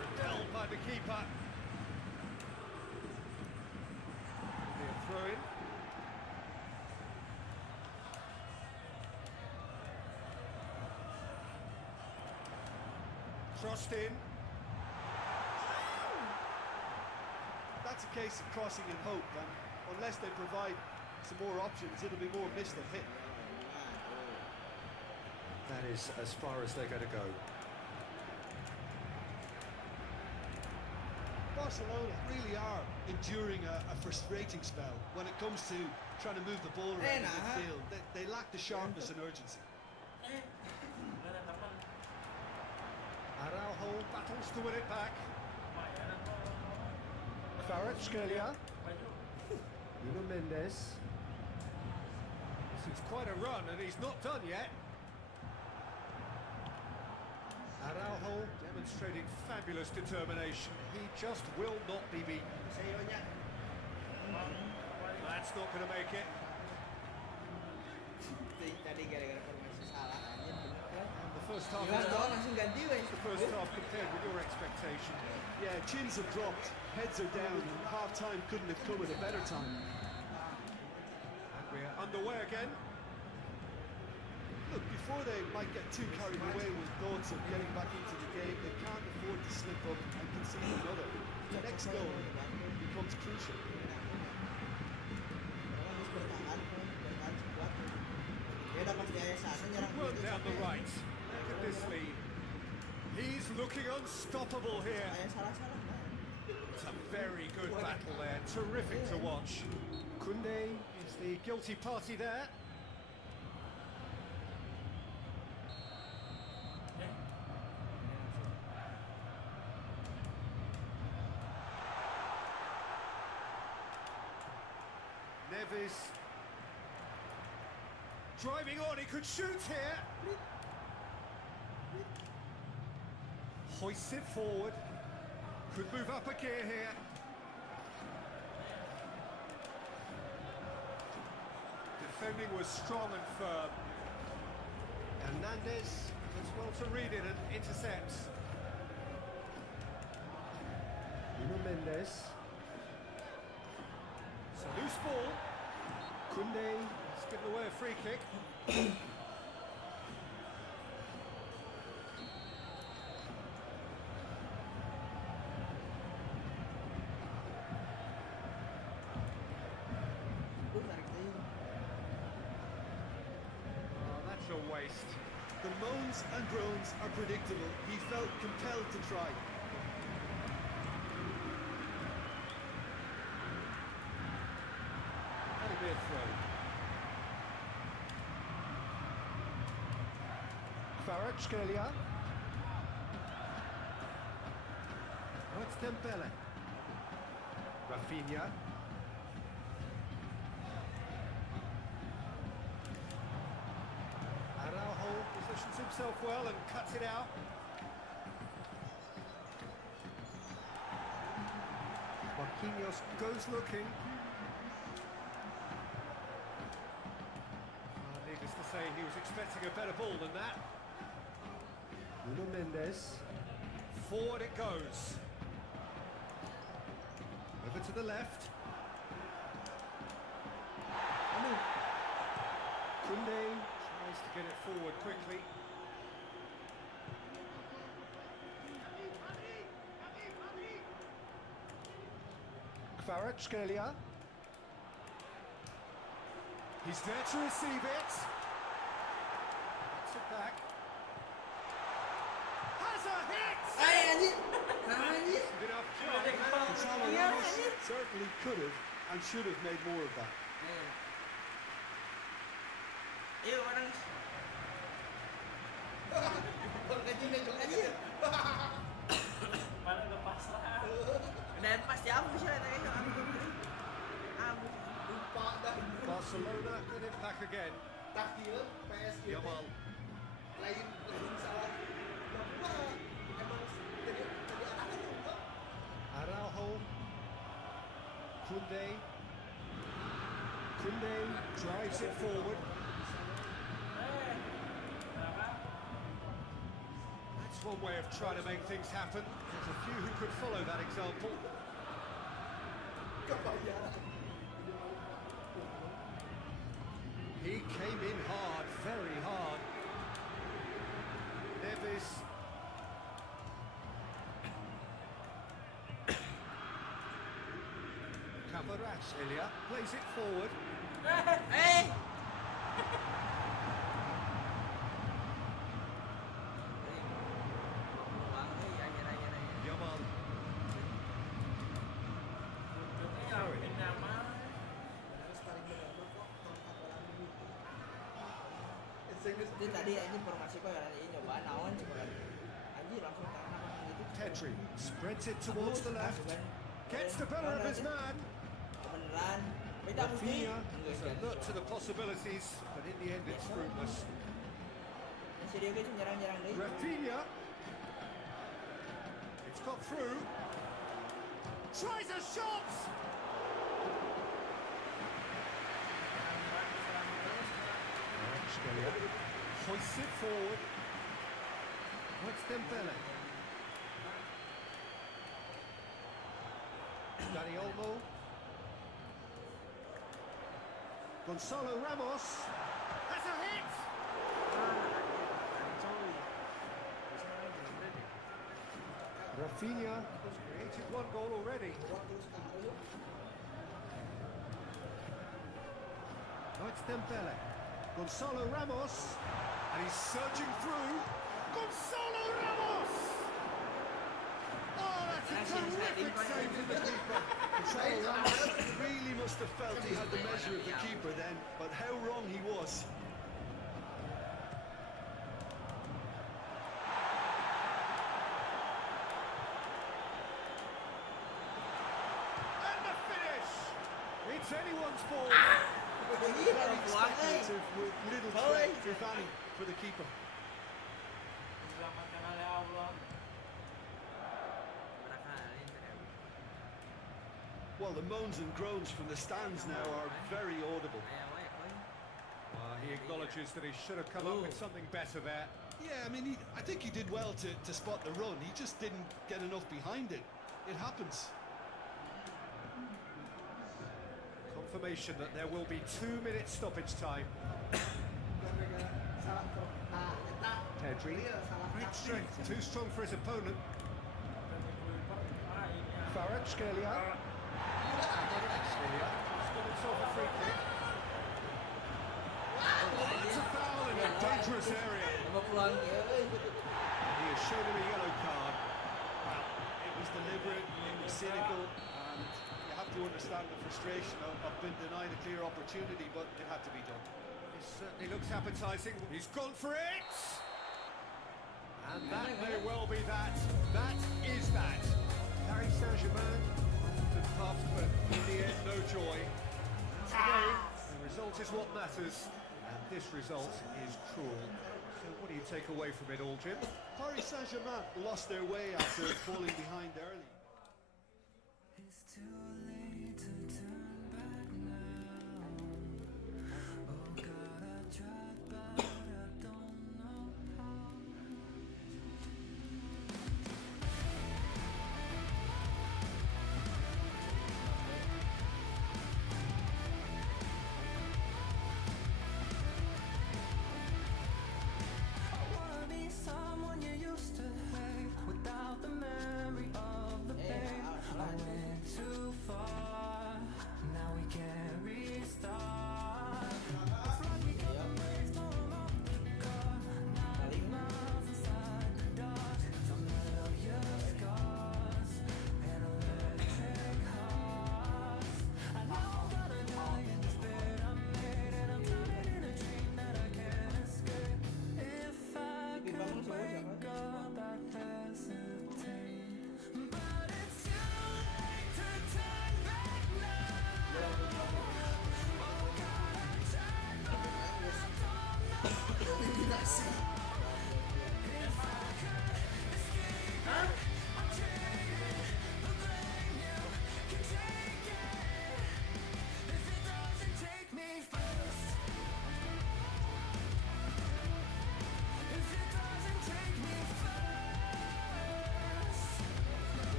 Repelled by the keeper. Be a throw in. Crossed in. That's a case of crossing in hope, and unless they provide some more options, it'll be more miss than hit. That is as far as they're going to go. Barcelona really are enduring a frustrating spell when it comes to trying to move the ball around in midfield. They lack the sharpness and urgency. Araujo battles to win it back. Kvaratskhelia. Nuno Mendes. This is quite a run and he's not done yet. Araujo demonstrating fabulous determination. He just will not be beaten. That's not going to make it. Tadi gara-gara formasi salah aja bener. The first half Jelas is dong done. langsung ganti wes. The first half compared with your expectation. Yeah, chins have dropped, heads are down, and half-time couldn't have come at a better time. And we're underway again. Look, before they might get too carried away with thoughts of getting back into the game, they can't afford to slip up and concede another. The next goal becomes crucial. Work down the right. Look at this lead. He's looking unstoppable here. It's a very good battle there. Terrific to watch. Kunde is the guilty party there. Neves driving on, he could shoot here. Hoists it forward. Could move up a gear here. Defending was strong and firm. Hernandez does well to read it and intercepts. Nuno Mendes. It's a loose ball. Kunde has given away a free kick. That's a waste. The moans and groans are predictable. He felt compelled to try. That'll be a throw. Kvaratskhelia. Oh, it's Dembele. Rafinha. Araujo positions himself well and cuts it out. Marquinhos goes looking. Needless to say, he was expecting a better ball than that. Nuno Mendes. Forward it goes. Over to the left. Kunde tries to get it forward quickly. Kvaratskhelia. He's there to receive it. Gets it back. Has a hit! anjir. Nah anjir. Enough time. Gonzalo Iya, Ramos anjir. certainly could have and should have made more of that. Iya orang. Anjir. Mana udah pasrah. Dan pasti abu sih kayaknya. Abu. Lupa dah. Barcelona get it back again. Takil PSG. Yamal. Lain salah. Bapak emang jadi anak itu kok. Araujo. Koundé. Koundé drives it forward. That's one way of trying to make things happen. There's a few who could follow that example. Kebayang. He came in hard, very hard. Neves. Kvaratskhelia plays it forward. Eh. Yamal. Itu tadi anjir informasi kok ya nyoba naon coba lagi. Anjir langsung tangan apa gitu. Pedri spreads it towards the left. Gets the better of his man. Beneran. Beda mesti. Rafinha is alert to the possibilities, but in the end it's fruitless. Si dia guys nyerang-nyerang deui. Rafinha. It's got through. Tries a shot. Kvaratskhelia hoists it forward. What's Dembele? Dani Olmo. Gonzalo Ramos has a hit. Rafinha has created one goal already. Now it's Dembele. Gonzalo Ramos. And he's surging through. Gonzalo Ramos! Oh, that's a terrific save from the keeper. Gonzalo Ramos really must have felt he had the measure of the keeper then, but how wrong he was. And the finish! It's anyone's ball. Speculative with little threat, if any, for the keeper. Diselamatkan oleh Allah. Well, the moans and groans from the stands now are very audible. He acknowledges that he should have come up with something better there. Yeah, I mean, I think he did well to spot the run. He just didn't get enough behind it. It happens. Confirmation that there will be 2 minutes stoppage time. Pedri, great strength, too strong for his opponent. Kvaratskhelia. Kvaratskhelia has got himself a free kick. Oh, that's a foul in a dangerous area. And he has shown him a yellow card. Well, it was deliberate, it was cynical, and you have to understand the frustration of being denied a clear opportunity, but it had to be done. This certainly looks appetising. He's gone for it! And that may well be that. That is that. Paris Saint-Germain often puffed, but in the end, no joy. Today, the result is what matters, and this result is cruel. So what do you take away from it all, Jim? Paris Saint-Germain lost their way after falling behind early. It's too late to turn back now. Oh God, I tried, but I don't know how. I wanna be someone you used to hate without the memory of the pain. I went too far.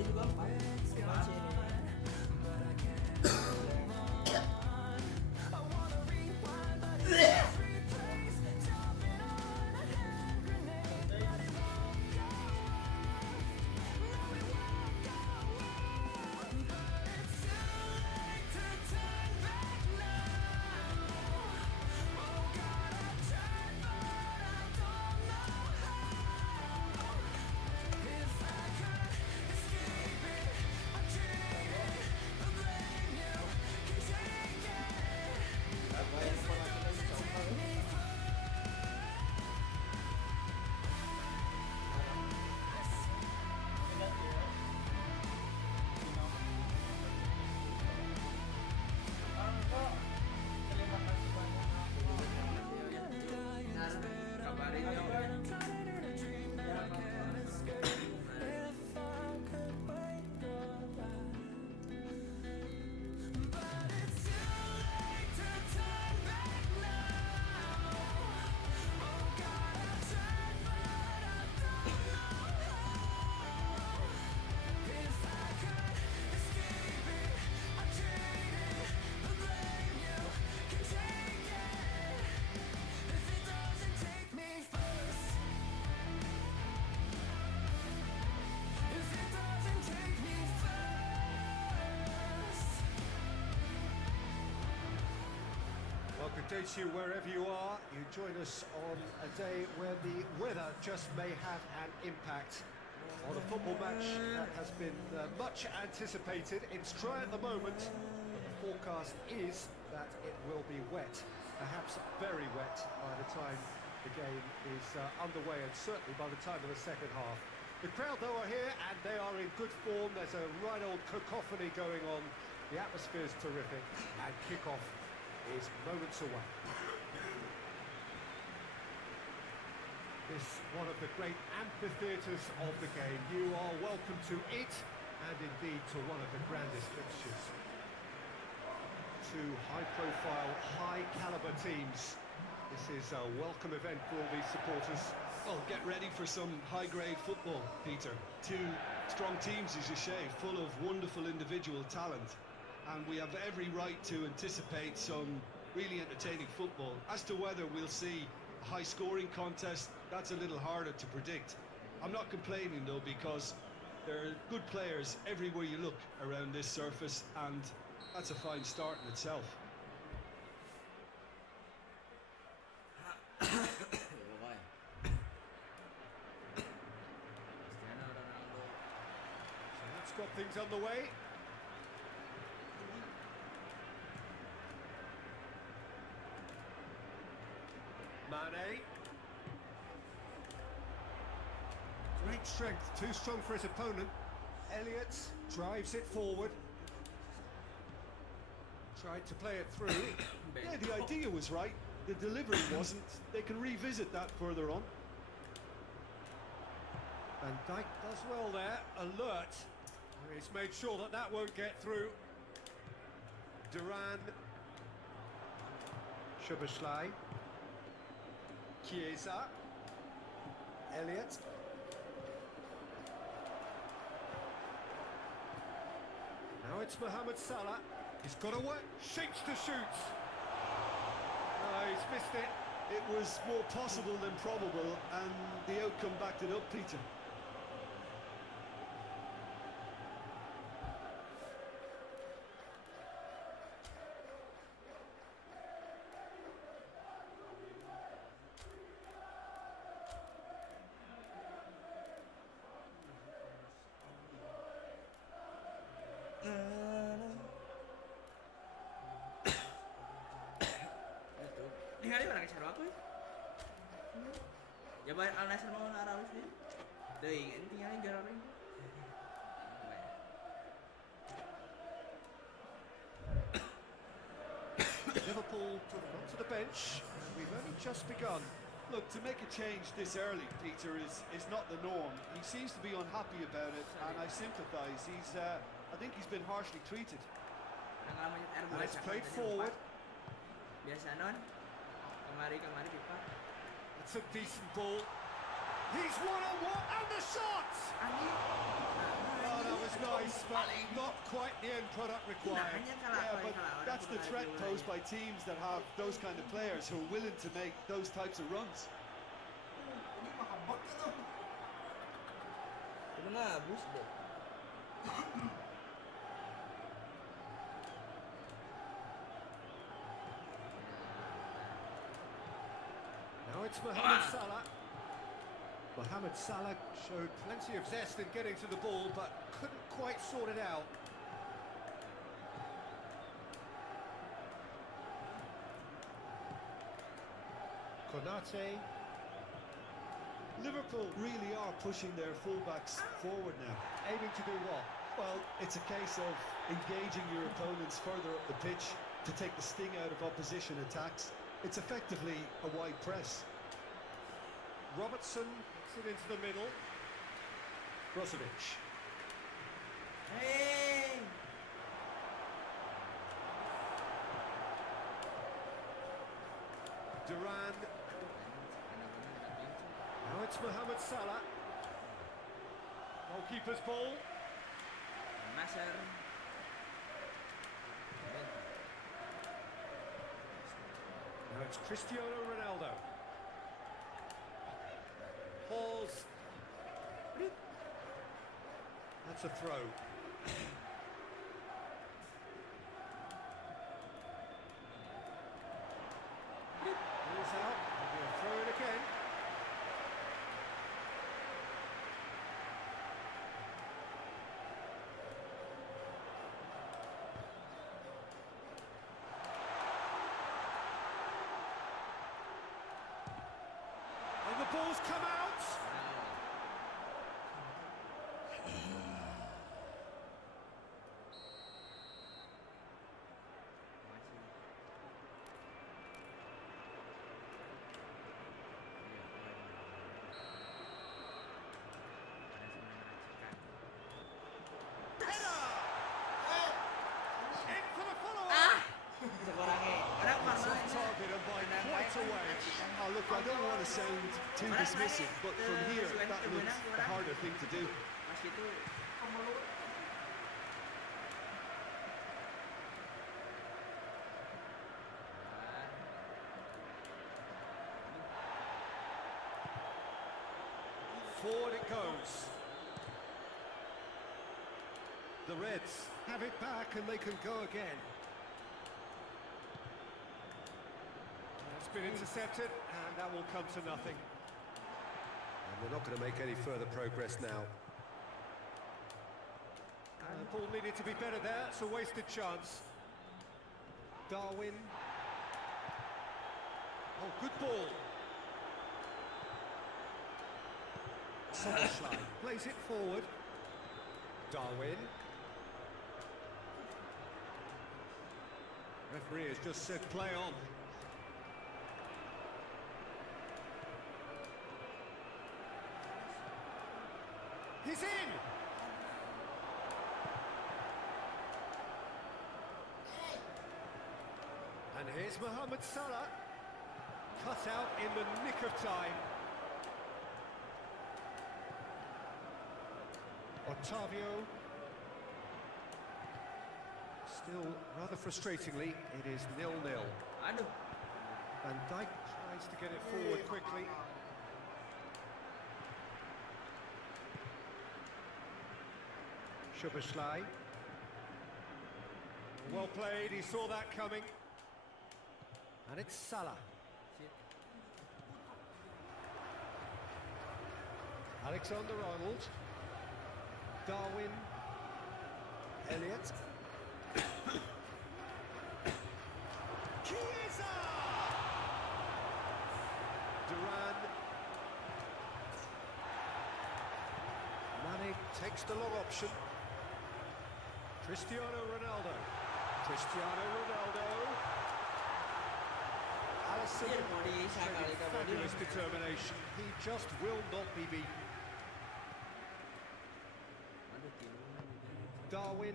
ada juga 4 Chelsea ini. Well, good day to you wherever you are. You join us on a day where the weather just may have an impact on a football match that has been much anticipated. It's dry at the moment, but the forecast is that it will be wet, perhaps very wet by the time the game is underway, and certainly by the time of the second half. The crowd, though, are here and they are in good form. There's a right old cacophony going on. The atmosphere is terrific, and kick-off is moments away. This one of the great amphitheatres of the game. You are welcome to it, and indeed to one of the grandest fixtures. Two high-profile, high-caliber teams. This is a welcome event for all these supporters. Well, get ready for some high-grade football, Peter. Two strong teams, as you say, full of wonderful individual talent. And we have every right to anticipate some really entertaining football. As to whether we'll see a high-scoring contest, that's a little harder to predict. I'm not complaining, though, because there are good players everywhere you look around this surface, and that's a fine start in itself. So that's got things underway. Mane. Great strength, too strong for his opponent. Elliott drives it forward. Tried to play it through. Yeah, the idea was right. The delivery wasn't. They can revisit that further on. Van Dijk does well there, alert. He's made sure that that won't get through. Duran. Szoboszlai. Chiesa. Elliott. Now it's Mohamed Salah. He's got to work. Shapes to shoot. No, he's missed it. It was more possible than probable, and the outcome backed it up, Peter. Tinggal di mana kejar aku ya? Ya bayar Al Nassr mau Arawi sih. Deh, tinggalin jalan ini. Liverpool put him onto the bench. We've only just begun. Look, to make a change this early, Peter, is not the norm. He seems to be unhappy about it, and I sympathise. I think he's been harshly treated. And it's played forward. Biasa non. Kemari pipa. It's a decent ball. He's one-on-one, and the shot! Anjing. Oh, that was nice, but not quite the end product required. Yeah, but that's the threat posed by teams that have those kind of players who are willing to make those types of runs. Ini mah habak tuh. Itu mah abus deh. Now it's Mohamed Salah. Mohamed Salah showed plenty of zest in getting to the ball, but couldn't quite sort it out. Konate. Liverpool really are pushing their fullbacks forward now. Aiming to do what? Well, it's a case of engaging your opponents further up the pitch to take the sting out of opposition attacks. It's effectively a wide press. Robertson puts it into the middle. Brozovic. Hei. Duran. Now it's Mohamed Salah. Goalkeeper's ball. Nasser. Now it's Cristiano Ronaldo. Halls. That's a throw. Ball's out. Maybe a throw in again. And the ball's come out. In for the follow-up. Sekurangnya. Orang It's mana? off target and by quite a way. Oh, look, I don't want to sound too dismissive, but from here, that looks the harder thing to do. Pas itu Forward it goes. The Reds have it back and they can go again. It's been intercepted and that will come to nothing. And they're not going to make any further progress now. And the ball needed to be better there, it's a wasted chance. Darwin. Oh, good ball. Soboslai plays it forward. Darwin. Referee has just said play on. He's in! And here's Mohamed Salah. Cut out in the nick of time. Otavio. Still, rather frustratingly, it is 0-0. aduh. Van Dijk tries to get it forward quickly. Szoboszlai. Well played, he saw that coming. And it's Salah. Alexander-Arnold. Darwin. Elliott. Chiesa! Duran. Mane takes the long option. Cristiano Ronaldo. Cristiano Ronaldo. Alisson. Dia mau disakali ke Fabulous determination. He just will not be beaten. Darwin.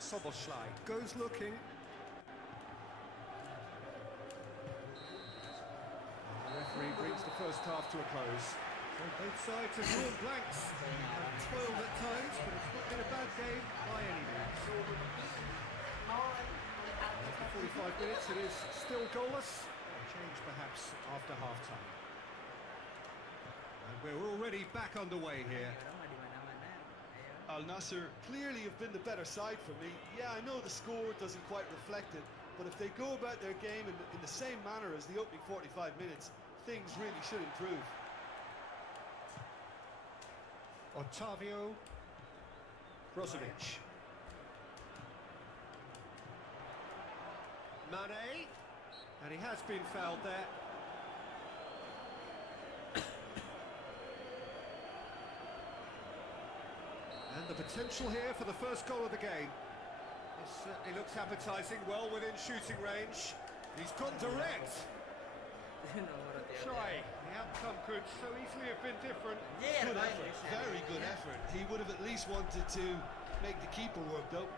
Soboslai goes looking. The referee brings the first half to a close. Well, both sides have drawn blanks and toiled at times, but it's not been a bad game by any means. After 45 minutes, it is still goalless. A change perhaps after half-time. And we're already back underway here. Orang mah di mana-mana. Ayo. Al Nassr clearly have been the better side for me. Yeah, I know the score doesn't quite reflect it, but if they go about their game in the same manner as the opening 45 minutes, things really should improve. Otavio Brozovic. Mane, and he has been fouled there. And the potential here for the first goal of the game. This certainly looks appetising, well within shooting range. He's gone direct. Nomor tiap. Try. The outcome could so easily have been different. Yeah, Good right. effort, very good effort. He would have at least wanted to make the keeper work though.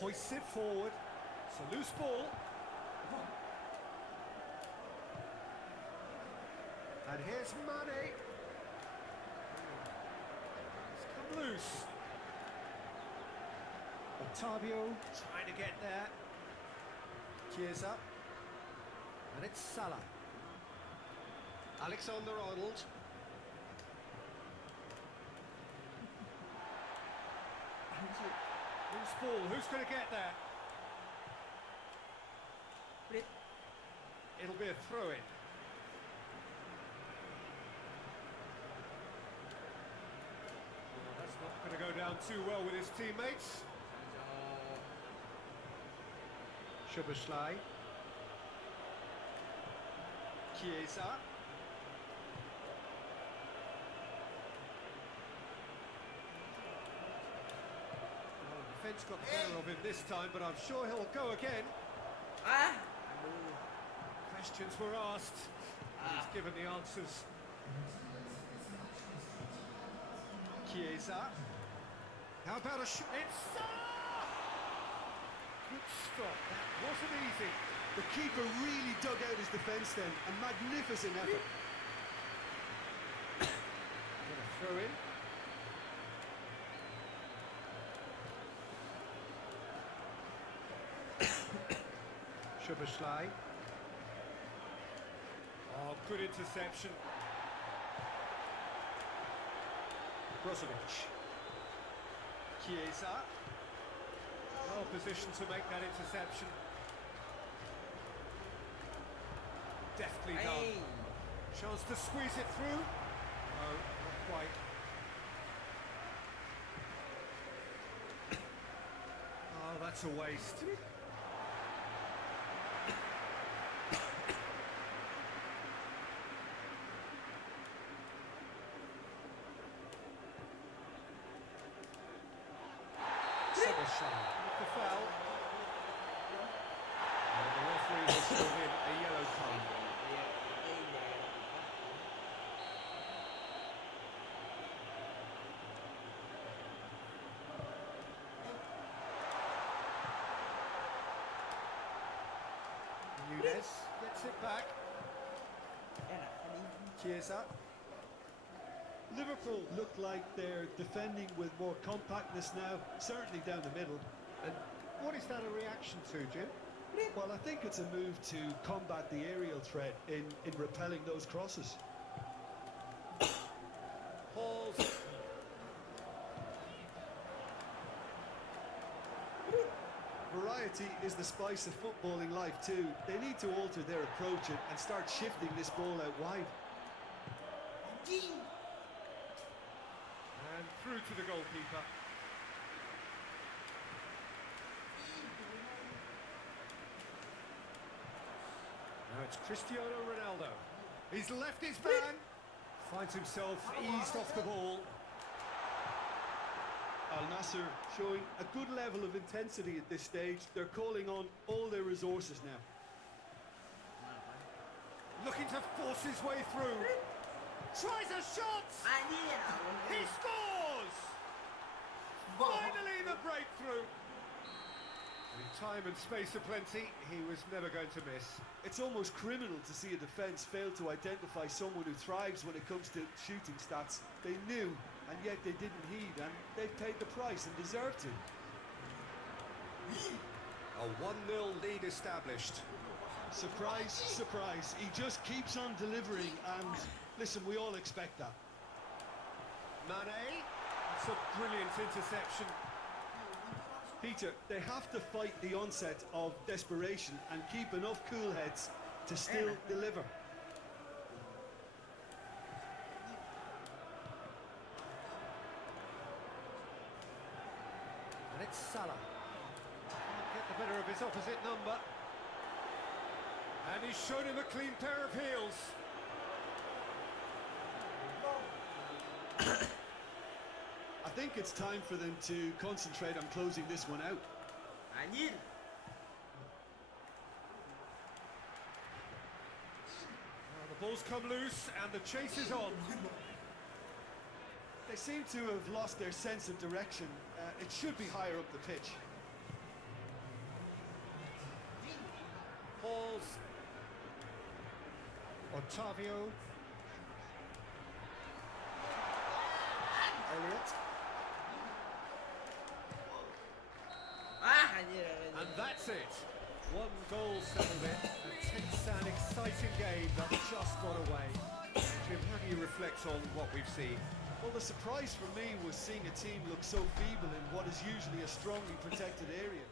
Hoists it forward. It's a loose ball. And here's Mane. It's come loose. Otavio trying to get there. Chiesa. And it's Salah. Alexander-Arnold. Loose ball. Who's going to get there? Split. It'll be a throw-in. That's not going to go down too well with his teammates. Szoboszlai. Chiesa. Well, the defence got the better of him this time, but I'm sure he'll go again. Ah. Questions were asked, and he's given the answers. Chiesa. How about a shot? It's Salah! Good stop. That wasn't easy. The keeper really dug out his defence then. A magnificent effort. Gonna throw in. Szoboszlai. Oh, good interception. Brozovic. Chiesa. Well positioned to make that interception. Deftly done. Hey. Chance to squeeze it through. No, not quite. Oh, that's a waste. Szoboszlai with the foul. And the referee has shown him a yellow card. Nunez gets it back. Enak tadi. Chiesa. Liverpool look like they're defending with more compactness now, certainly down the middle. And what is that a reaction to, Jim? Well, I think it's a move to combat the aerial threat in repelling those crosses. Halls. Variety is the spice of footballing life too. They need to alter their approach and start shifting this ball out wide. And through to the goalkeeper. Now it's Cristiano Ronaldo. He's left his man. Finds himself eased off the ball. Al Nassr showing a good level of intensity at this stage. They're calling on all their resources now. Looking to force his way through. Tries a shot. Anjir. He scores. Finally the breakthrough. With time and space aplenty, he was never going to miss. It's almost criminal to see a defence fail to identify someone who thrives when it comes to shooting stats. They knew, and yet they didn't heed, and they've paid the price and deserved to. A 1-0 lead established. Surprise, surprise. He just keeps on delivering, and listen, we all expect that. Mane, it's a brilliant interception. Peter, they have to fight the onset of desperation and keep enough cool heads to still deliver. And it's Salah. Can't get the better of his opposite number. And he's shown him a clean pair of heels. I think it's time for them to concentrate on closing this one out. Anjir. Well, the ball's come loose and the chase is on. They seem to have lost their sense of direction. It should be higher up the pitch. Balls. Otavio. Elliot. Anjir. And that's it. One goal settled it. A tense and exciting game that just got away. Jim, how do you reflect on what we've seen? Well, the surprise for me was seeing a team look so feeble in what is usually a strongly protected area.